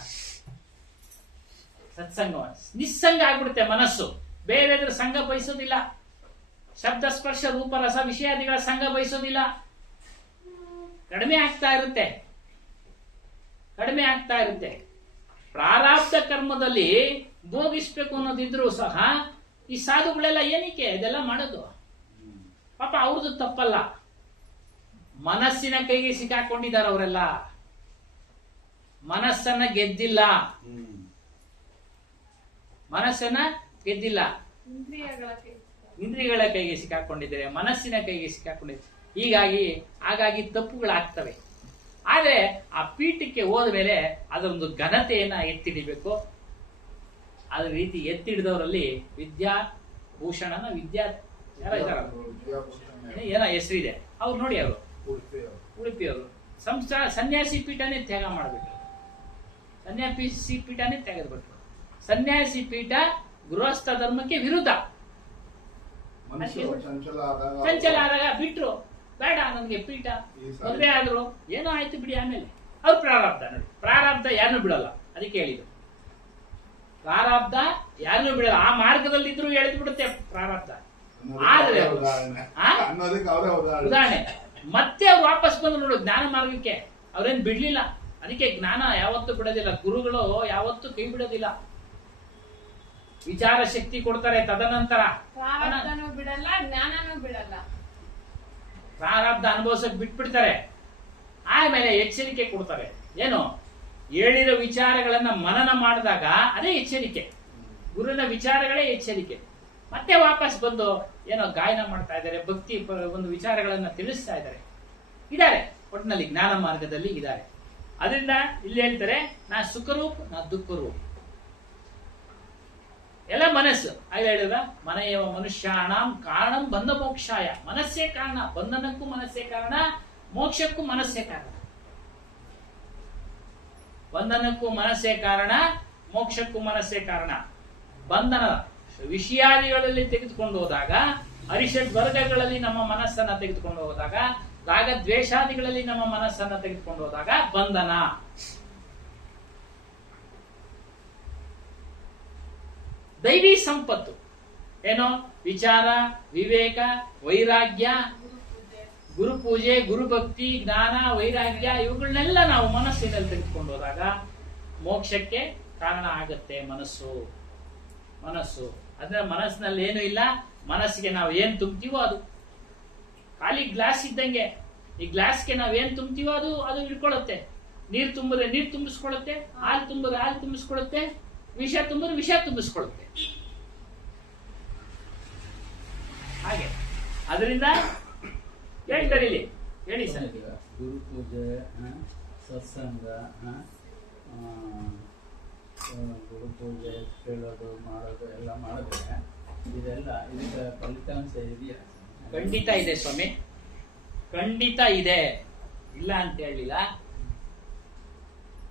ಸತ್ಸಂಗ ನಿಸ್ಸಂಗ ಆಗ್ಬಿಡುತ್ತೆ ಮನಸ್ಸು, ಬೇರೆದ್ರ ಸಂಘ ಬಯಸೋದಿಲ್ಲ. ಶಬ್ದ ಸ್ಪರ್ಶ ರೂಪ ರಸ ವಿಷಯಾದಿಗಳ ಸಂಘ ಬಯಸೋದಿಲ್ಲ. ಕಡಿಮೆ ಆಗ್ತಾ ಇರುತ್ತೆ, ಕಡಿಮೆ ಆಗ್ತಾ ಇರುತ್ತೆ. ಪ್ರಾರಬ್ಧ ಕರ್ಮದಲ್ಲಿ ಭೋಗಿಸ್ಬೇಕು ಅನ್ನೋದಿದ್ರು ಸಹ ಈ ಸಾಧುಗಳೆಲ್ಲ ಏನಕ್ಕೆ ಇದೆಲ್ಲ ಮಾಡೋದು? ಪಾಪ ಅವ್ರದ್ದು ತಪ್ಪಲ್ಲ, ಮನಸ್ಸಿನ ಕೈಗೆ ಸಿಕ್ಕಾಕೊಂಡಿದ್ದಾರೆ ಅವರೆಲ್ಲ. ಮನಸ್ಸನ್ನ ಗೆದ್ದಿಲ್ಲ, ಮನಸ್ಸನ್ನ ಗೆದ್ದಿಲ್ಲ, ಇಂದ್ರಿಯಗಳ ಕೈಗೆ ಸಿಕ್ಕಾಕೊಂಡಿದ್ದಾರೆ, ಮನಸ್ಸಿನ ಕೈಗೆ ಸಿಕ್ಕಾಕೊಂಡಿದ್ದಾರೆ. ಹಾಗಾಗಿ ತಪ್ಪುಗಳಾಗ್ತವೆ. ಆದ್ರೆ ಆ ಪೀಠಕ್ಕೆ ಹೋದ ಮೇಲೆ ಅದರೊಂದು ಘನತೆಯನ್ನ ಎತ್ತಿಡಿಬೇಕು. ಅದ್ರ ರೀತಿ ಎತ್ತಿಡಿದವರಲ್ಲಿ ವಿದ್ಯಾಭೂಷಣನ ಏನೋ ಹೆಸರಿದೆ, ಅವ್ರು ನೋಡಿ, ಅವರು ಉಡುಪಿಯವರು ಸನ್ಯಾಸಿ ಪೀಠನೇ ತ್ಯಾಗ ಮಾಡಿಬಿಟ್ರು. ಸನ್ಯಾಸಿ ಪೀಠನೇ ತೆಗೆದ್ಬಿಟ್ರು. ಸನ್ಯಾಸಿ ಪೀಠ ಗೃಹಸ್ಥ ಧರ್ಮಕ್ಕೆ ವಿರುದ್ಧ. ಚಂಚಲ ಆದಾಗ ಬಿಟ್ರು, ಬೇಡ ನನಗೆ ಪೀಠ. ಮದುವೆ ಆದ್ರು, ಏನೋ ಆಯ್ತು ಬಿಡಿ. ಆಮೇಲೆ ಅವ್ರ ಪ್ರಾರಬ್ಧ ನೋಡಿ, ಪ್ರಾರಬ್ಧ ಯಾರನ್ನೂ ಬಿಡಲ್ಲ. ಅದಕ್ಕೆ ಹೇಳಿದ್ರು, ಪ್ರಾರಬ್ಧ ಯಾರನ್ನೂ ಬಿಡಲ್ಲ. ಆ ಮಾರ್ಗದಲ್ಲಿ ಇದ್ರು ಎಳೆದು ಬಿಡುತ್ತೆ ಪ್ರಾರಬ್ಧ. ಆದ್ರೆ ಉದಾಹರಣೆ ಮತ್ತೆ ಅವ್ರು ವಾಪಸ್ ಬಂದ್ರು ನೋಡು ಜ್ಞಾನ ಮಾರ್ಗಕ್ಕೆ. ಅವ್ರೇನ್ ಬಿಡ್ಲಿಲ್ಲ. ಅದಕ್ಕೆ ಜ್ಞಾನ ಯಾವತ್ತೂ ಬಿಡೋದಿಲ್ಲ, ಗುರುಗಳು ಯಾವತ್ತೂ ಕೈ ಬಿಡೋದಿಲ್ಲ. ವಿಚಾರ ಶಕ್ತಿ ಕೊಡ್ತಾರೆ, ತದನಂತರ ಬಿಡಲ್ಲ, ಜ್ಞಾನನೂ ಬಿಡಲ್ಲ. ಪ್ರಾರಬ್ಧ ಅನುಭವಿಸಕ್ ಬಿಟ್ಬಿಡ್ತಾರೆ. ಆಮೇಲೆ ಎಚ್ಚರಿಕೆ ಕೊಡ್ತಾರೆ. ಏನು ಹೇಳಿರೋ ವಿಚಾರಗಳನ್ನ ಮನನ ಮಾಡಿದಾಗ ಅದೇ ಎಚ್ಚರಿಕೆ. ಗುರುವಿನ ವಿಚಾರಗಳೇ ಎಚ್ಚರಿಕೆ. ಮತ್ತೆ ವಾಪಸ್ ಬಂದು ಏನೋ ಗಾಯನ ಮಾಡ್ತಾ ಇದ್ದಾರೆ, ಭಕ್ತಿ ಒಂದು ವಿಚಾರಗಳನ್ನ ತಿಳಿಸ್ತಾ ಇದ್ದಾರೆ. ಒಟ್ಟಿನಲ್ಲಿ ಜ್ಞಾನ ಮಾರ್ಗದಲ್ಲಿ ಇದ್ದಾರೆ. ಅದರಿಂದ ಇಲ್ಲಿ ಹೇಳ್ತಾರೆ, ನಾ ಸುಖರೂಪ್ ನಾ ದುಃಖರೂಪ್. ಎಲ್ಲ ಮನಸ್ಸು. ಆಗ ಹೇಳಿದ್ರ ಮನೆಯವ ಮನುಷ್ಯಾಣಂ ಕಾರಣಂ ಬಂಧ ಮೋಕ್ಷಾಯ. ಮನಸ್ಸೇ ಕಾರಣ, ಬಂಧನಕ್ಕೂ ಮನಸ್ಸೇ ಕಾರಣ, ಮೋಕ್ಷಕ್ಕೂ ಮನಸ್ಸೇ ಕಾರಣ. ಬಂಧನಕ್ಕೂ ಮನಸ್ಸೇ ಕಾರಣ, ಮೋಕ್ಷಕ್ಕೂ ಮನಸ್ಸೇ ಕಾರಣ. ಬಂಧನ ವಿಷಯಾದಿಗಳಲ್ಲಿ ತೆಗೆದುಕೊಂಡು ಹೋದಾಗ, ಅರಿಷಡ್ ವರ್ಗಗಳಲ್ಲಿ ನಮ್ಮ ಮನಸ್ಸನ್ನ ತೆಗೆದುಕೊಂಡು ಹೋದಾಗ, ರಾಗ ದ್ವೇಷಾದಿಗಳಲ್ಲಿ ನಮ್ಮ ಮನಸ್ಸನ್ನ ತೆಗೆದುಕೊಂಡು ಹೋದಾಗ ಬಂಧನ. ದೈವಿ ಸಂಪತ್ತು ಏನೋ ವಿಚಾರ, ವಿವೇಕ, ವೈರಾಗ್ಯ, ಗುರುಪೂಜೆ, ಗುರುಭಕ್ತಿ, ಜ್ಞಾನ, ವೈರಾಗ್ಯ ಇವುಗಳನ್ನೆಲ್ಲ ನಾವು ಮನಸ್ಸಿನಲ್ಲಿ ತೆಗೆದುಕೊಂಡು ಹೋದಾಗ ಮೋಕ್ಷಕ್ಕೆ ಕಾರಣ ಆಗತ್ತೆ ಮನಸ್ಸು. ಅಂದ್ರೆ ಮನಸ್ಸಿನಲ್ಲಿ ಏನು ಇಲ್ಲ. ಮನಸ್ಸಿಗೆ ನಾವು ಏನ್ ತುಂಬ್ತೀವೋ ಅದು ಖಾಲಿ ಗ್ಲಾಸ್ ಇದ್ದಂಗೆ. ಈ ಗ್ಲಾಸ್ಗೆ ನಾವ್ ಏನ್ ತುಂಬ್ತೀವೋ ಅದು ಇಟ್ಕೊಳ್ಳುತ್ತೆ. ನೀರು ತುಂಬಿದ್ರೆ ನೀರು ತುಂಬಿಸ್ಕೊಳ್ಳುತ್ತೆ, ಹಾಲು ತುಂಬಿದ್ರೆ ಹಾಲು ತುಂಬಿಸ್ಕೊಳ್ಳುತ್ತೆ, ವಿಷ ತುಂಬಿದ್ರೆ ವಿಷ ತುಂಬಿಸ್ಕೊಳ್ಳುತ್ತೆ. ಹಾಗೆ ಅದರಿಂದ ಹೇಳ್ತಾರೆ ಇಲ್ಲಿ, ಹೇಳಿ ಸರ್. ಗುರು ಪೂಜೆ, ಸತ್ಸಂಗ, ಗುರು ಪೂಜೆ ಕೇಳೋದು ಮಾಡೋದು ಎಲ್ಲ ಮಾಡಿದ್ರೆ ಇದಕ್ಕೆ ಫಲಿತಾಂಶ ಇದೆಯಾ? ಖಂಡಿತ ಇದೆ ಸ್ವಾಮಿ, ಖಂಡಿತ ಇದೆ, ಇಲ್ಲ ಅಂತ ಹೇಳಿಲ್ಲ.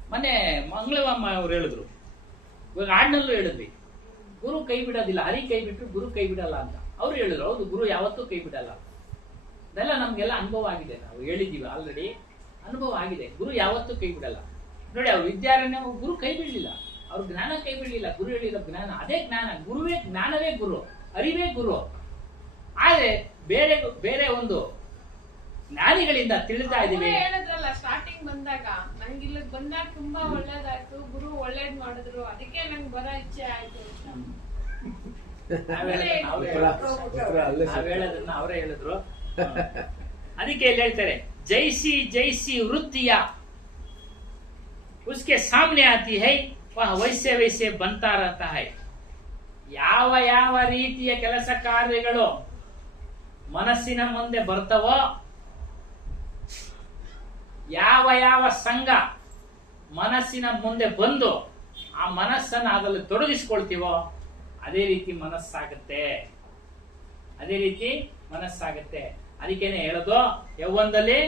ಮೊನ್ನೆ ಮಂಗಳವಮ್ಮ ಅವ್ರು ಹೇಳಿದ್ರು, ಇವಾಗ ಹಾಡಿನಲ್ಲೂ ಹೇಳಿದ್ವಿ, ಗುರು ಕೈ ಬಿಡೋದಿಲ್ಲ, ಹರಿ ಕೈ ಬಿಟ್ರು ಗುರು ಕೈ ಬಿಡಲ್ಲ ಅಂತ ಅವ್ರು ಹೇಳಿದ್ರು. ಹೌದು, ಗುರು ಯಾವತ್ತೂ ಕೈ ಬಿಡಲ್ಲ. ಅದೆಲ್ಲ ನಮ್ಗೆಲ್ಲ ಅನುಭವ ಆಗಿದೆ, ನಾವು ಹೇಳಿದ್ದೀವಿ ಆಲ್ರೆಡಿ, ಅನುಭವ ಆಗಿದೆ. ಗುರು ಯಾವತ್ತೂ ಕೈ ಬಿಡಲ್ಲ. ನೋಡಿ, ಅವ್ರು ವಿದ್ಯಾರಣ್ಯ ಗುರು ಕೈ ಬಿಡಲಿಲ್ಲ, ಅವ್ರ ಜ್ಞಾನ ಕೈ ಬಿಡಲಿಲ್ಲ. ಗುರು ಹೇಳಿರೋ ಜ್ಞಾನ ಅದೇ ಜ್ಞಾನ, ಜ್ಞಾನವೇ ಗುರು, ಅರಿವೇ ಗುರು. ಆದ್ರೆ ಬೇರೆ ಒಂದು ಜ್ಞಾನಿಗಳಿಂದ ತಿಳಿತಾ ಇದೀವಿ. ಹೇಳಿದ್ರಲ್ಲ ಸ್ಟಾರ್ಟಿಂಗ್ ಬಂದಾಗ, ನಂಗೆ ಇಲ್ಲಿ ಬಂದಾಗ ತುಂಬಾ ಒಳ್ಳೇದಾಯ್ತು, ಗುರು ಒಳ್ಳೇದ್ ಮಾಡಿದ್ರು, ಅದಕ್ಕೆ ನಂಗೆ ಬರೋ ಇಚ್ಛೆ ಆಯ್ತು. ಹೇಳೋದನ್ನ ಅವರೇ ಹೇಳಿದ್ರು. ಅದಕ್ಕೆ ಇಲ್ಲಿ ಹೇಳ್ತಾರೆ, ಜೈಸಿ ವೃತ್ತಿಯ उसके सामने आती है वह वैसे वैसे बनता रहता है. ಯಾವ ರೀತಿಯ ಕೆಲಸ ಕಾರ್ಯಗಳು ಮನಸ್ಸಿನ ಮುಂದೆ ಬರ್ತವೋ, ಯಾವ ಸಂಘ ಮನಸ್ಸಿನ ಮುಂದೆ ಬಂದು ಆ ಮನಸ್ಸನ್ನು ಅದರಲ್ಲಿ ತೊಡಗಿಸ್ಕೊಳ್ತೀವೋ ಅದೇ ರೀತಿ ಮನಸ್ಸಾಗುತ್ತೆ. ಅದಕ್ಕೇನೆ ಹೇಳೋದು, ಯೌವನದಲ್ಲಿ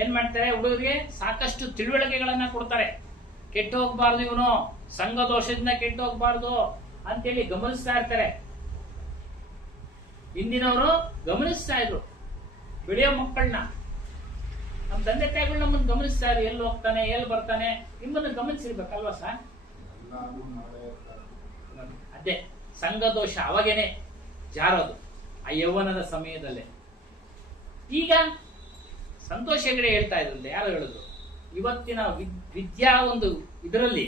ಏನ್ ಮಾಡ್ತಾರೆ, ಹುಡುಗರಿಗೆ ಸಾಕಷ್ಟು ತಿಳುವಳಿಕೆಗಳನ್ನ ಕೊಡ್ತಾರೆ. ಕೆಟ್ಟು ಹೋಗ್ಬಾರ್ದು, ಇವನು ಸಂಘ ದೋಷದಿಂದ ಕೆಟ್ಟು ಹೋಗ್ಬಾರ್ದು ಅಂತೇಳಿ ಗಮನಿಸ್ತಾ ಇರ್ತಾರೆ. ಹಿಂದಿನವರು ಗಮನಿಸ್ತಾ ಇದ್ರು ಬೆಳೆಯೋ ಮಕ್ಕಳನ್ನ. ನಮ್ಮ ತಂದೆ ತಾಯಿಗಳು ನಮ್ಮನ್ನು ಗಮನಿಸ್ತಾ ಇದ್ರು, ಎಲ್ಲಿ ಹೋಗ್ತಾನೆ ಎಲ್ಲಿ ಬರ್ತಾನೆ, ನಿಮ್ಮನ್ನು ಗಮನಿಸಿರ್ಬೇಕಲ್ವಾ ಸರ್? ಅದೇ ಸಂಘ ದೋಷ ಅವಾಗೇನೆ ಜಾರೋದು, ಆ ಯೌವನದ ಸಮಯದಲ್ಲೇ. ಈಗ ಸಂತೋಷ ಹೆಗಡೆ ಹೇಳ್ತಾ ಇದ್ರಲ್ಲ, ಯಾರು ಹೇಳಿದ್ರು, ಇವತ್ತಿನ ವಿದ್ಯಾ ಒಂದು ಇದರಲ್ಲಿ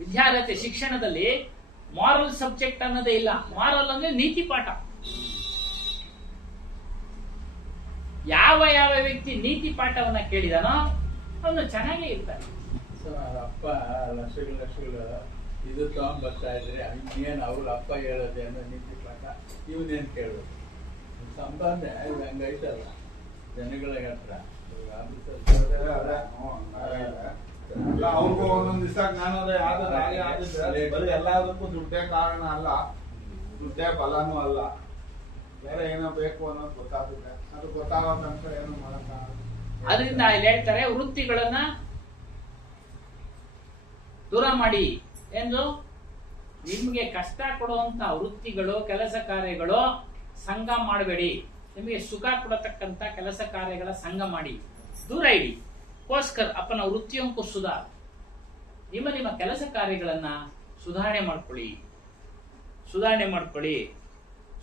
ವಿದ್ಯಾರ್ಹತೆ ಶಿಕ್ಷಣದಲ್ಲಿ ಮಾರಲ್ ಸಬ್ಜೆಕ್ಟ್ ಅನ್ನೋದೇ ಇಲ್ಲ. ಮಾರಲ್ ಅಂದ್ರೆ ನೀತಿ ಪಾಠ. ಯಾವ ವ್ಯಕ್ತಿ ನೀತಿ ಪಾಠವನ್ನ ಕೇಳಿದಾನೋ ಅವನು ಚೆನ್ನಾಗೇ ಇರ್ತಾನೆ. ಸೊ ಅಪ್ಪ ಲಕ್ಷಗಳು ಇದು ತಗೊಂಡ್ ಬರ್ತಾ ಇದ್ರೆ ಇನ್ನೇನು ಅವ್ರ ಅಪ್ಪ ಹೇಳೋದೇನೋ ನೀತಿ ಪಾಠ, ಇವನೇನು ಕೇಳೋದು? ಸಂಪಾದನೆ ಹಂಗೈತಲ್ಲ ಜನಗಳ ಹತ್ರ. ಅಲ್ಲ, ಅವ್ರಿಗೂ ಒಂದೊಂದ್ ದಿವಸ ಜ್ಞಾನೋದಯ ಆದ್ರೆ ಬರೀ ಎಲ್ಲದಕ್ಕೂ ದುಡ್ಡೇ ಕಾರಣ ಅಲ್ಲ, ದುಡ್ಡೇ ಫಲನೂ ಅಲ್ಲ, ಬೇರೆ ಏನೋ ಬೇಕು ಅನ್ನೋದು ಗೊತ್ತಾಗುತ್ತೆ. ಅದು ಗೊತ್ತಾಗೋ ತನಕ ಏನು ಮಾಡಕ್ಕಾಗಲ್ಲ. ಅದರಿಂದ ಇಲ್ಲಿ ಹೇಳ್ತಾರೆ, ವೃತ್ತಿಗಳನ್ನ ದೂರ ಮಾಡಿ ಎಂದು. ನಿಮ್ಗೆ ಕಷ್ಟ ಕೊಡುವಂತ ವೃತ್ತಿಗಳು, ಕೆಲಸ ಕಾರ್ಯಗಳು ಸಂಘ ಮಾಡಬೇಡಿ. ನಿಮಗೆ ಸುಖ ಕೊಡತಕ್ಕಂತ ಕೆಲಸ ಕಾರ್ಯಗಳ ಸಂಘ ಮಾಡಿ ದೂರ ಇಡಿ. ಕೋಸ್ಕರ ಅಪ್ಪನ ವೃತ್ತಿಯಂಕು ಸುಧಾರ್. ನಿಮ್ಮ ಕೆಲಸ ಕಾರ್ಯಗಳನ್ನ ಸುಧಾರಣೆ ಮಾಡ್ಕೊಳ್ಳಿ.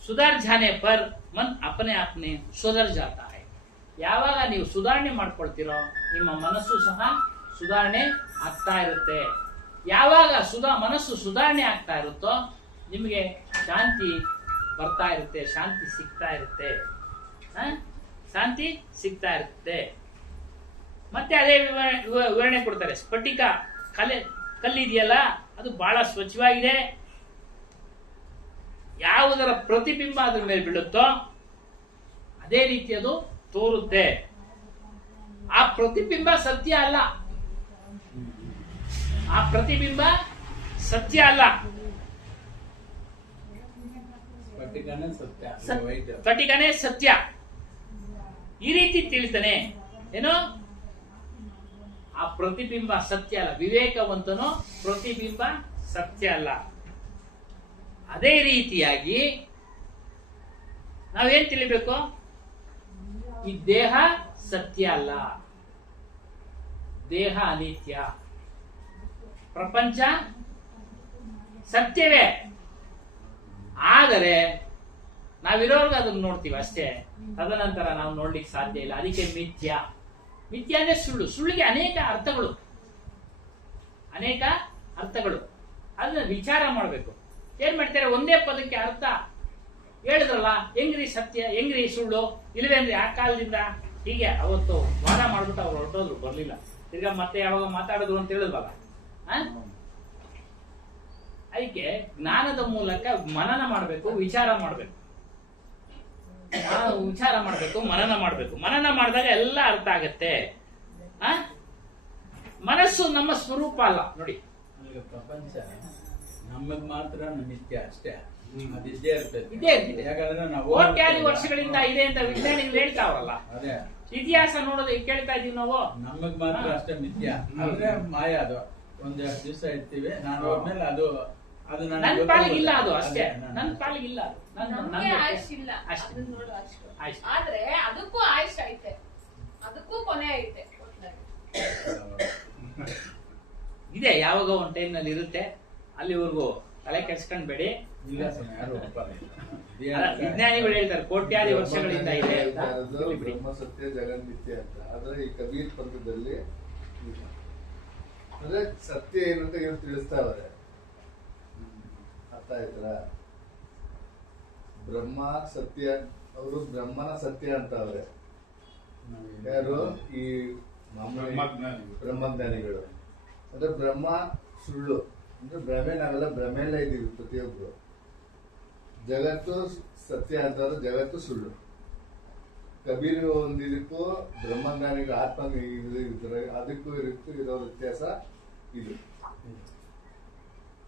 Sudhar ಜಾನೆ per Mann ಅಪನೆ ಆಪ್ನೆ ಸುಧರ್ ಜಾತಾ high. ಯಾವಾಗ ನೀವು ಸುಧಾರಣೆ ಮಾಡ್ಕೊಳ್ತೀರೋ ನಿಮ್ಮ ಮನಸ್ಸು ಸಹ ಸುಧಾರಣೆ ಆಗ್ತಾ ಇರುತ್ತೆ. ಯಾವಾಗ ಮನಸ್ಸು ಸುಧಾರಣೆ ಆಗ್ತಾ ಇರುತ್ತೋ ನಿಮಗೆ ಶಾಂತಿ ಬರ್ತಾ ಇರುತ್ತೆ, ಶಾಂತಿ ಸಿಗ್ತಾ ಇರುತ್ತೆ. ಮತ್ತೆ ಅದೇ ವಿವರಣೆ ಕೊಡ್ತಾರೆ. ಸ್ಫಟಿಕ ಕಲ್ಲಿದೆಯಲ್ಲ, ಅದು ಬಹಳ ಸ್ವಚ್ಛವಾಗಿದೆ. ಯಾವುದರ ಪ್ರತಿಬಿಂಬ ಅದ್ರ ಮೇಲೆ ಬೀಳುತ್ತೋ ಅದೇ ರೀತಿ ಅದು ತೋರುತ್ತೆ. ಆ ಪ್ರತಿಬಿಂಬ ಸತ್ಯ ಅಲ್ಲ. ಸ್ಫಟಿಕನೇ ಸತ್ಯ. ಈ ರೀತಿ ತಿಳಿತಾನೆ. ಏನು? ಆ ಪ್ರತಿಬಿಂಬ ಸತ್ಯ ಅಲ್ಲ. ವಿವೇಕವಂತನು ಪ್ರತಿಬಿಂಬ ಸತ್ಯ ಅಲ್ಲ. ಅದೇ ರೀತಿಯಾಗಿ ನಾವೇನ್ ತಿಳಿಬೇಕು? ಈ ದೇಹ ಸತ್ಯ ಅಲ್ಲ, ದೇಹ ಅನಿತ್ಯ. ಪ್ರಪಂಚ ಸತ್ಯವೇ, ಆದರೆ ನಾವಿರೋರ್ಗ ಅದನ್ನು ನೋಡ್ತೀವಿ ಅಷ್ಟೇ. ತದನಂತರ ನಾವು ನೋಡ್ಲಿಕ್ಕೆ ಸಾಧ್ಯ ಇಲ್ಲ. ಅದಕ್ಕೆ ಮಿಥ್ಯ ಅಂದ್ರೆ ಸುಳ್ಳು. ಸುಳ್ಳಿಗೆ ಅನೇಕ ಅರ್ಥಗಳು. ಅದನ್ನ ವಿಚಾರ ಮಾಡಬೇಕು. ಏನ್ ಮಾಡ್ತಾರೆ, ಒಂದೇ ಪದಕ್ಕೆ ಅರ್ಥ ಹೇಳಿದ್ರಲ್ಲ, ಹೆಂಗ್ರಿ ಸತ್ಯ, ಹೆಂಗ್ರಿ ಸುಳ್ಳು, ಇಲ್ವೇನ್ರಿ ಆ ಕಾಲದಿಂದ ಹೀಗೆ ಅವತ್ತು ವಾದ ಮಾಡ್ಬಿಟ್ಟು ಅವ್ರು ಹೊರಟೋದ್ರು, ಬರ್ಲಿಲ್ಲ. ತಿರ್ಗಾ ಮತ್ತೆ ಯಾವಾಗ ಮಾತಾಡಿದ್ರು ಅಂತ ಹೇಳಿದ್ವಲ್ಲ. ಅದಕ್ಕೆ ಜ್ಞಾನದ ಮೂಲಕ ಮನನ ಮಾಡಬೇಕು, ವಿಚಾರ ಮಾಡಬೇಕು. ಮನನ ಮಾಡಬೇಕು. ಮನನ ಮಾಡಿದಾಗ ಎಲ್ಲ ಅರ್ಥ ಆಗತ್ತೆ. ಮನಸ್ಸು ನಮ್ಮ ಸ್ವರೂಪ ಅಲ್ಲ ನೋಡಿ. ಪ್ರಪಂಚ ನಮಗ್ ಮಾತ್ರ ನಿತ್ಯ ಅಷ್ಟೇ. ಅದಿದ್ದೇ ಇರ್ತೈತಿ. ಯಾಕಂದ್ರೆ ನಾವು ಕೋಟ್ಯಾದಿ ವರ್ಷಗಳಿಂದ ಇದೆ ಅಂತ ವಿಜ್ಞಾನಿಗಳು ಹೇಳ್ತಾವ್ರಲ್ಲ. ಅದೇ ಇತಿಹಾಸ ನೋಡೋದು ಕೇಳ್ತಾ ಇದೀವಿ ನಾವು. ನಮಗ್ ಮಾತ್ರ ಅಷ್ಟೇ ಮಿಥ್ಯ. ಅಂದ್ರೆ ಮಾಯ. ಅದು ಒಂದೆರಡು ದಿವಸ ಇರ್ತೀವಿ, ನಾನು ಹೋದ್ಮೇಲೆ ಅದು ನನ್ನ ಪಾಲಿಗಿಲ್ಲ. ಅದು ಅಷ್ಟೇ, ನನ್ನ ಪಾಲಿಗಿಲ್ಲ. ನಮ್ಗೆ ಆಯುಷ್ ಇಲ್ಲ, ಅದನ್ನ ನೋಡು ಅಷ್ಟು. ಆದ್ರೆ ಅದಕ್ಕೂ ಆಯುಷ್ ಐತೆ, ಅದಕ್ಕೂ ಕೊನೆ ಐತೆ. ಇದೆ, ಯಾವಾಗ ಒಂದ್ ಟೈಮ್ ನಲ್ಲಿ ಇರುತ್ತೆ. ಅಲ್ಲಿವರೆಗೂ ತಲೆ ಕೆಡ್ಸ್ಕೊಂಡ್ಬೇಡಿ. ವಿಜ್ಞಾನಿಗಳು ಹೇಳ್ತಾರೆ ಕೋಟ್ಯಾದಿ ವರ್ಷಗಳಿಂದ ಇದೆ ಅಂತ. ಬ್ರಹ್ಮ ಸತ್ಯ ಜಗನ್ಮಿಥ್ಯ ಅಂತ. ಆದ್ರೆ ಈ ಕಬೀರ್ ಪಂಥದಲ್ಲಿ ಅಂದ್ರೆ ಸತ್ಯ ಏನು ಅಂತ ಏನು ತಿಳಿಸ್ತಾ ಇದ್ದಾರೆ. ಅರ್ಥ ಆಯ್ತಲ್ಲ? ಬ್ರಹ್ಮ ಸತ್ಯ, ಅವರು ಬ್ರಹ್ಮನ ಸತ್ಯ ಅಂತ ಅವ್ರೆ. ಯಾರು? ಈ ಬ್ರಹ್ಮಜ್ಞಾನಿಗಳು. ಅಂದ್ರೆ ಬ್ರಹ್ಮ ಸುಳ್ಳು ಅಂದ್ರೆ ಭ್ರಮೆ. ನಾವೆಲ್ಲ ಭ್ರಮೆಲ್ಲ ಇದ್ದೀವಿ ಪ್ರತಿಯೊಬ್ರು. ಜಗತ್ತು ಸತ್ಯ ಅಂತಂದ್ರೆ ಜಗತ್ತು ಸುಳ್ಳು. ಕಬೀರ್ ಒಂದಿದಕ್ಕೂ ಬ್ರಹ್ಮಜ್ಞಾನಿಗಳು ಆತ್ಮ ಅದಕ್ಕೂ ಇರೋ ವ್ಯತ್ಯಾಸ ಇದು.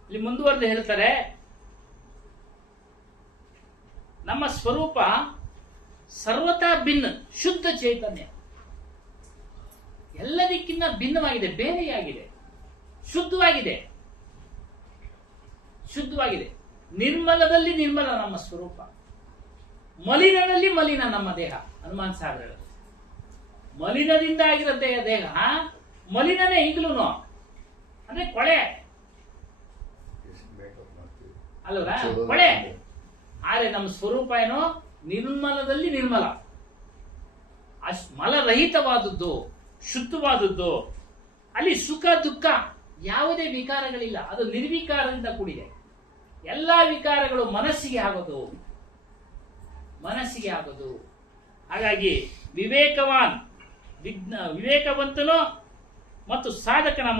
ಇಲ್ಲಿ ಮುಂದುವರೆದು ಹೇಳ್ತಾರೆ, ನಮ್ಮ ಸ್ವರೂಪ ಸರ್ವತಾ ಭಿನ್ನ, ಶುದ್ಧ ಚೈತನ್ಯ, ಎಲ್ಲದಕ್ಕಿಂತ ಭಿನ್ನವಾಗಿದೆ, ಬೇರೆಯಾಗಿದೆ, ಶುದ್ಧವಾಗಿದೆ. ನಿರ್ಮಲದಲ್ಲಿ ನಿರ್ಮಲ ನಮ್ಮ ಸ್ವರೂಪ, ಮಲಿನದಲ್ಲಿ ಮಲಿನ ನಮ್ಮ ದೇಹ. ಹನುಮಾನ್ ಸಾಗರ ಹೇಳೋದು, ಮಲಿನದಿಂದ ಆಗಿರೋ ದೇಹ ಮಲಿನನೇ ಈಗಲೂ, ಅಂದ್ರೆ ಕೊಳೆ ಅಲ್ವಾ, ಕೊಳೆ. ಆದ್ರೆ ನಮ್ಮ ಸ್ವರೂಪ ಏನೋ ನಿರ್ಮಲದಲ್ಲಿ ನಿರ್ಮಲ, ಮಲರಹಿತವಾದದ್ದು, ಶುದ್ಧವಾದದ್ದು. ಅಲ್ಲಿ ಸುಖ ದುಃಖ ಯಾವುದೇ ವಿಕಾರಗಳಿಲ್ಲ, ಅದು ನಿರ್ವಿಕಾರದಿಂದ ಕೂಡಿದೆ. ಎಲ್ಲಾ ವಿಕಾರಗಳು ಮನಸ್ಸಿಗೆ ಆಗೋದು. ಹಾಗಾಗಿ ವಿವೇಕವಂತನು ಮತ್ತು ಸಾಧಕನು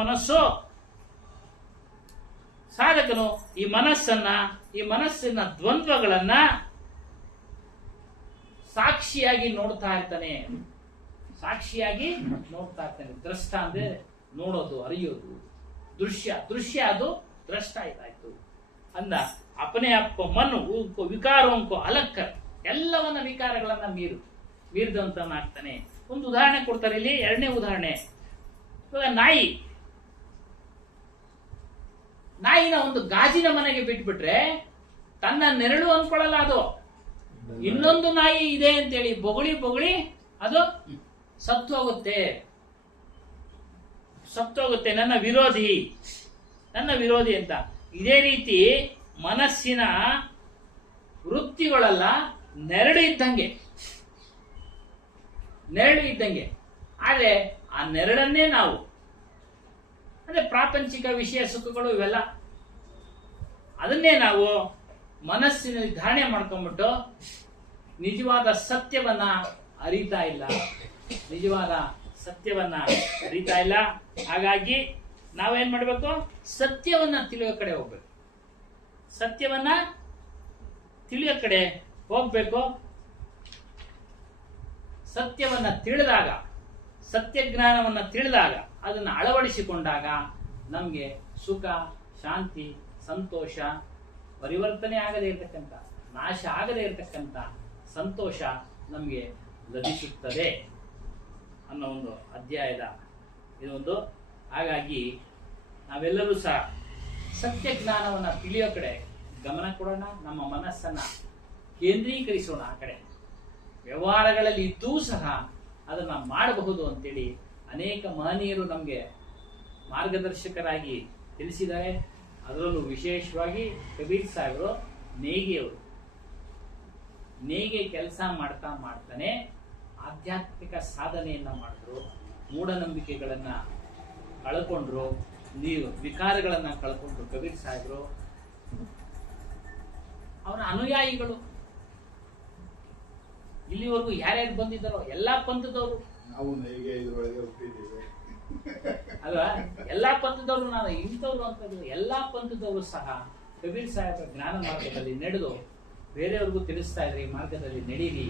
ಈ ಮನಸ್ಸಿನ ದ್ವಂದ್ವಗಳನ್ನ ಸಾಕ್ಷಿಯಾಗಿ ನೋಡ್ತಾ ಇರ್ತಾನೆ. ದ್ರಷ್ಟ ಅಂದ್ರೆ ನೋಡೋದು, ಅರಿಯೋದು. ದೃಶ್ಯ ಅದು ದ್ರಷ್ಟ ಇದಾಯ್ತು ಅಂದ. ಅಪನೆ ಅಪ್ಪ ಮಣ್ಣು ವಿಕಾರೋಂಕೋ ಅಲಕ್ಕರ್, ಎಲ್ಲವನ್ನ ವಿಕಾರಗಳನ್ನ ಮೀರಿದಂತನಾಗ್ತಾನೆ. ಒಂದು ಉದಾಹರಣೆ ಕೊಡ್ತಾರೆ ಇಲ್ಲಿ, ಎರಡನೇ ಉದಾಹರಣೆ. ಇವಾಗ ನಾಯಿನ ಒಂದು ಗಾಜಿನ ಮನೆಗೆ ಬಿಟ್ಬಿಟ್ರೆ ತನ್ನ ನೆರಳು ಅನ್ಕೊಳ್ಳಲ್ಲ, ಅದು ಇನ್ನೊಂದು ನಾಯಿ ಇದೆ ಅಂತೇಳಿ ಬೊಗಳಿ ಅದು ಸತ್ತು ಹೋಗುತ್ತೆ. ನನ್ನ ವಿರೋಧಿ ಅಂತ. ಇದೇ ರೀತಿ ಮನಸ್ಸಿನ ವೃತ್ತಿಗಳೆಲ್ಲ ನೆರಳು ಇದ್ದಂಗೆ. ಆದ್ರೆ ಆ ನೆರಳನ್ನೇ ನಾವು, ಅಂದ್ರೆ ಪ್ರಾಪಂಚಿಕ ವಿಷಯ ಸುಖಗಳು ಇವೆಲ್ಲ, ಅದನ್ನೇ ನಾವು ಮನಸ್ಸಿನಲ್ಲಿ ಧಾರಣೆ ಮಾಡ್ಕೊಂಡ್ಬಿಟ್ಟು ನಿಜವಾದ ಸತ್ಯವನ್ನ ಅರಿತಾ ಇಲ್ಲ. ಹಾಗಾಗಿ ನಾವೇನ್ ಮಾಡ್ಬೇಕು? ಸತ್ಯವನ್ನ ತಿಳಿಯೋ ಕಡೆ ಹೋಗ್ಬೇಕು. ಸತ್ಯವನ್ನ ತಿಳಿದಾಗ, ಸತ್ಯಜ್ಞಾನವನ್ನ ತಿಳಿದಾಗ, ಅದನ್ನ ಅಳವಡಿಸಿಕೊಂಡಾಗ ನಮ್ಗೆ ಸುಖ, ಶಾಂತಿ, ಸಂತೋಷ, ಪರಿವರ್ತನೆ ಆಗದೇ ಇರತಕ್ಕಂಥ, ನಾಶ ಆಗದೇ ಇರತಕ್ಕಂಥ ಸಂತೋಷ ನಮ್ಗೆ ಲಭಿಸುತ್ತದೆ ಅನ್ನೋ ಒಂದು ಅಧ್ಯಾಯದ ಇದೊಂದು. ಹಾಗಾಗಿ ನಾವೆಲ್ಲರೂ ಸಹ ಸತ್ಯ ಜ್ಞಾನವನ್ನ ತಿಳಿಯೋ ಕಡೆ ಗಮನ ಕೊಡೋಣ, ನಮ್ಮ ಮನಸ್ಸನ್ನ ಕೇಂದ್ರೀಕರಿಸೋಣ. ಆ ಕಡೆ ವ್ಯವಹಾರಗಳಲ್ಲಿ ಇದ್ದೂ ಸಹ ಅದನ್ನ ಮಾಡಬಹುದು ಅಂತೇಳಿ ಅನೇಕ ಮಹನೀಯರು ನಮಗೆ ಮಾರ್ಗದರ್ಶಕರಾಗಿ ತಿಳಿಸಿದ್ದಾರೆ. ಅದರಲ್ಲೂ ವಿಶೇಷವಾಗಿ ಕಬೀರ್ ಸಾಹೇಬರು ನೇಗೆ ಕೆಲಸ ಮಾಡ್ತಾನೆ ಆಧ್ಯಾತ್ಮಿಕ ಸಾಧನೆಯನ್ನ ಮಾಡಿದ್ರು. ಮೂಢನಂಬಿಕೆಗಳನ್ನ ಕಳ್ಕೊಂಡ್ರು, ವಿಕಾರಗಳನ್ನ ಕಳ್ಕೊಂಡ್ರು ಕಬೀರ್ ಸಾಹೇಬರು. ಅವರ ಅನುಯಾಯಿಗಳು ಇಲ್ಲಿವರೆಗೂ ಯಾರ್ಯಾರು ಬಂದಿದ್ದಾರೋ ಎಲ್ಲಾ ಪಂಥದವರು, ನಾವು ಹೇಗೆ ಇದ್ರೊಳಗೆ ಹುಟ್ಟಿದ್ದೀವಿ ಅಲ್ವಾ, ಎಲ್ಲಾ ಪಂಥದವರು, ನಾನು ಇಂಥವ್ರು ಅಂತದ್ದು ಎಲ್ಲಾ ಪಂಥದವರು ಸಹ ಕಬೀರ್ ಸಾಹೇಬರ ಜ್ಞಾನ ಮಾರ್ಗದಲ್ಲಿ ನಡೆದು ಬೇರೆಯವ್ರಿಗೂ ತಿಳಿಸ್ತಾ ಇದ್ರೆ ಈ ಮಾರ್ಗದಲ್ಲಿ ನಡೀರಿ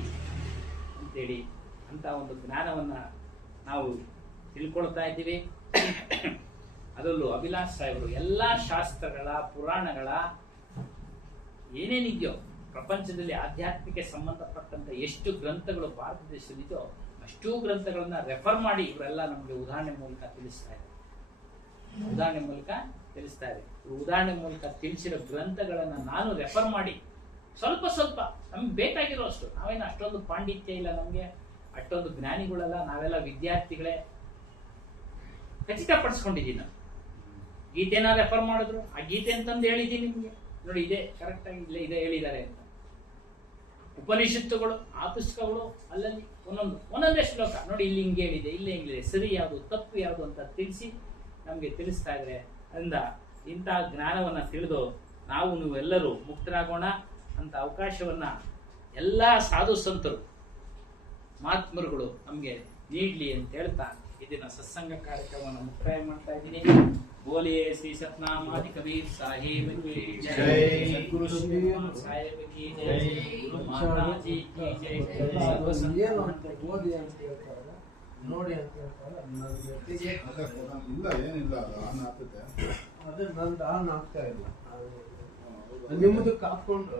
ಅಂತೇಳಿ ಅಂತ ಒಂದು ಜ್ಞಾನವನ್ನ ನಾವು ತಿಳ್ಕೊಳ್ತಾ ಇದ್ದೀವಿ. ಅದರಲ್ಲೂ ಅಭಿಲಾಷ್ ಸಾಹೇಬರು ಎಲ್ಲಾ ಶಾಸ್ತ್ರಗಳ, ಪುರಾಣಗಳ ಏನೇನಿದೆಯೋ ಪ್ರಪಂಚದಲ್ಲಿ ಆಧ್ಯಾತ್ಮಿಕ ಸಂಬಂಧಪಟ್ಟಂತ ಎಷ್ಟು ಗ್ರಂಥಗಳು ಭಾರತ ದೇಶದಲ್ಲಿದೆಯೋ ಅಷ್ಟೂ ಗ್ರಂಥಗಳನ್ನ ರೆಫರ್ ಮಾಡಿ ಇವರೆಲ್ಲ ನಮಗೆ ಉದಾಹರಣೆ ಮೂಲಕ ತಿಳಿಸ್ತಾ ಇದ್ದಾರೆ. ಉದಾಹರಣೆ ಮೂಲಕ ತಿಳಿಸಿರೋ ಗ್ರಂಥಗಳನ್ನ ನಾನು ರೆಫರ್ ಮಾಡಿ ಸ್ವಲ್ಪ ನಮ್ಗೆ ಬೇಕಾಗಿರೋ ಅಷ್ಟು, ನಾವೇನು ಅಷ್ಟೊಂದು ಪಾಂಡಿತ್ಯ ಇಲ್ಲ ನಮ್ಗೆ, ಅಷ್ಟೊಂದು ಜ್ಞಾನಿಗಳಲ್ಲ, ನಾವೆಲ್ಲ ವಿದ್ಯಾರ್ಥಿಗಳೇ, ಖಚಿತಪಡಿಸ್ಕೊಂಡಿದ್ದೀನಿ. ನಾನು ಗೀತೆನ ರೆಫರ್ ಮಾಡಿದ್ರು, ಆ ಗೀತೆ ಅಂತಂದು ಹೇಳಿದ್ದೀನಿ ನಿಮ್ಗೆ, ನೋಡಿ ಇದೆ ಕರೆಕ್ಟ್ ಆಗಿ ಇದೆ ಹೇಳಿದ್ದಾರೆ ಅಂತ. ಉಪನಿಷತ್ತುಗಳು, ಆ ಪುಸ್ತಕಗಳು ಅಲ್ಲಲ್ಲಿ ಒಂದೊಂದೇ ಶ್ಲೋಕ ನೋಡಿ, ಇಲ್ಲಿ ಹಿಂಗೆ ಹೇಳಿದೆ, ಇಲ್ಲೇ ಹಿಂಗಿದೆ, ಸರಿ ಯಾವುದು ತಪ್ಪು ಯಾವುದು ಅಂತ ತಿಳಿಸಿ ನಮ್ಗೆ ತಿಳಿಸ್ತಾ ಇದ್ರೆ. ಅದರಿಂದ ಇಂತಹ ಜ್ಞಾನವನ್ನ ತಿಳಿದು ನಾವು ನೀವೆಲ್ಲರೂ ಮುಕ್ತರಾಗೋಣ ಅಂತ ಅವಕಾಶವನ್ನ ಎಲ್ಲಾ ಸಾಧು ಸಂತರು, ಮಹಾತ್ಮರುಗಳು ನಮ್ಗೆ ನೀಡ್ಲಿ ಅಂತ ಹೇಳ್ತಾ ಇದನ್ನ ಸತ್ಸಂಗ ಕಾರ್ಯಕ್ರಮವನ್ನು ಮುಕ್ತಾಯ ಮಾಡ್ತಾ ಇದ್ದೀನಿ. ಬೋಲಿಯೇ ಶ್ರೀ ಸತ್ನಾಮಾದಿ ಕಬೀರ್ ಸಾಹೇಬ್ ಕಿ ಜೈ, ಸದ್ಗುರು ಶ್ರೀ ಸಾಹೇಬ್ ಕಿ ಜೈ, ಗುರು ಮಾತಾಜಿ ಕಿ ಜೈ. ನೋಡಿ ಅಂತ ಹೇಳ್ತಾರೆ, ಇಲ್ಲ ಏನಿಲ್ಲ, ಅದು ಆನ್ ಆಗ್ತದೆ. ಅದು ನಂದು ಆನ್ ಆಗ್ತಾ ಇಲ್ಲ. ನಿಮ್ಮದು ಕಾತ್ಕೊಂಡು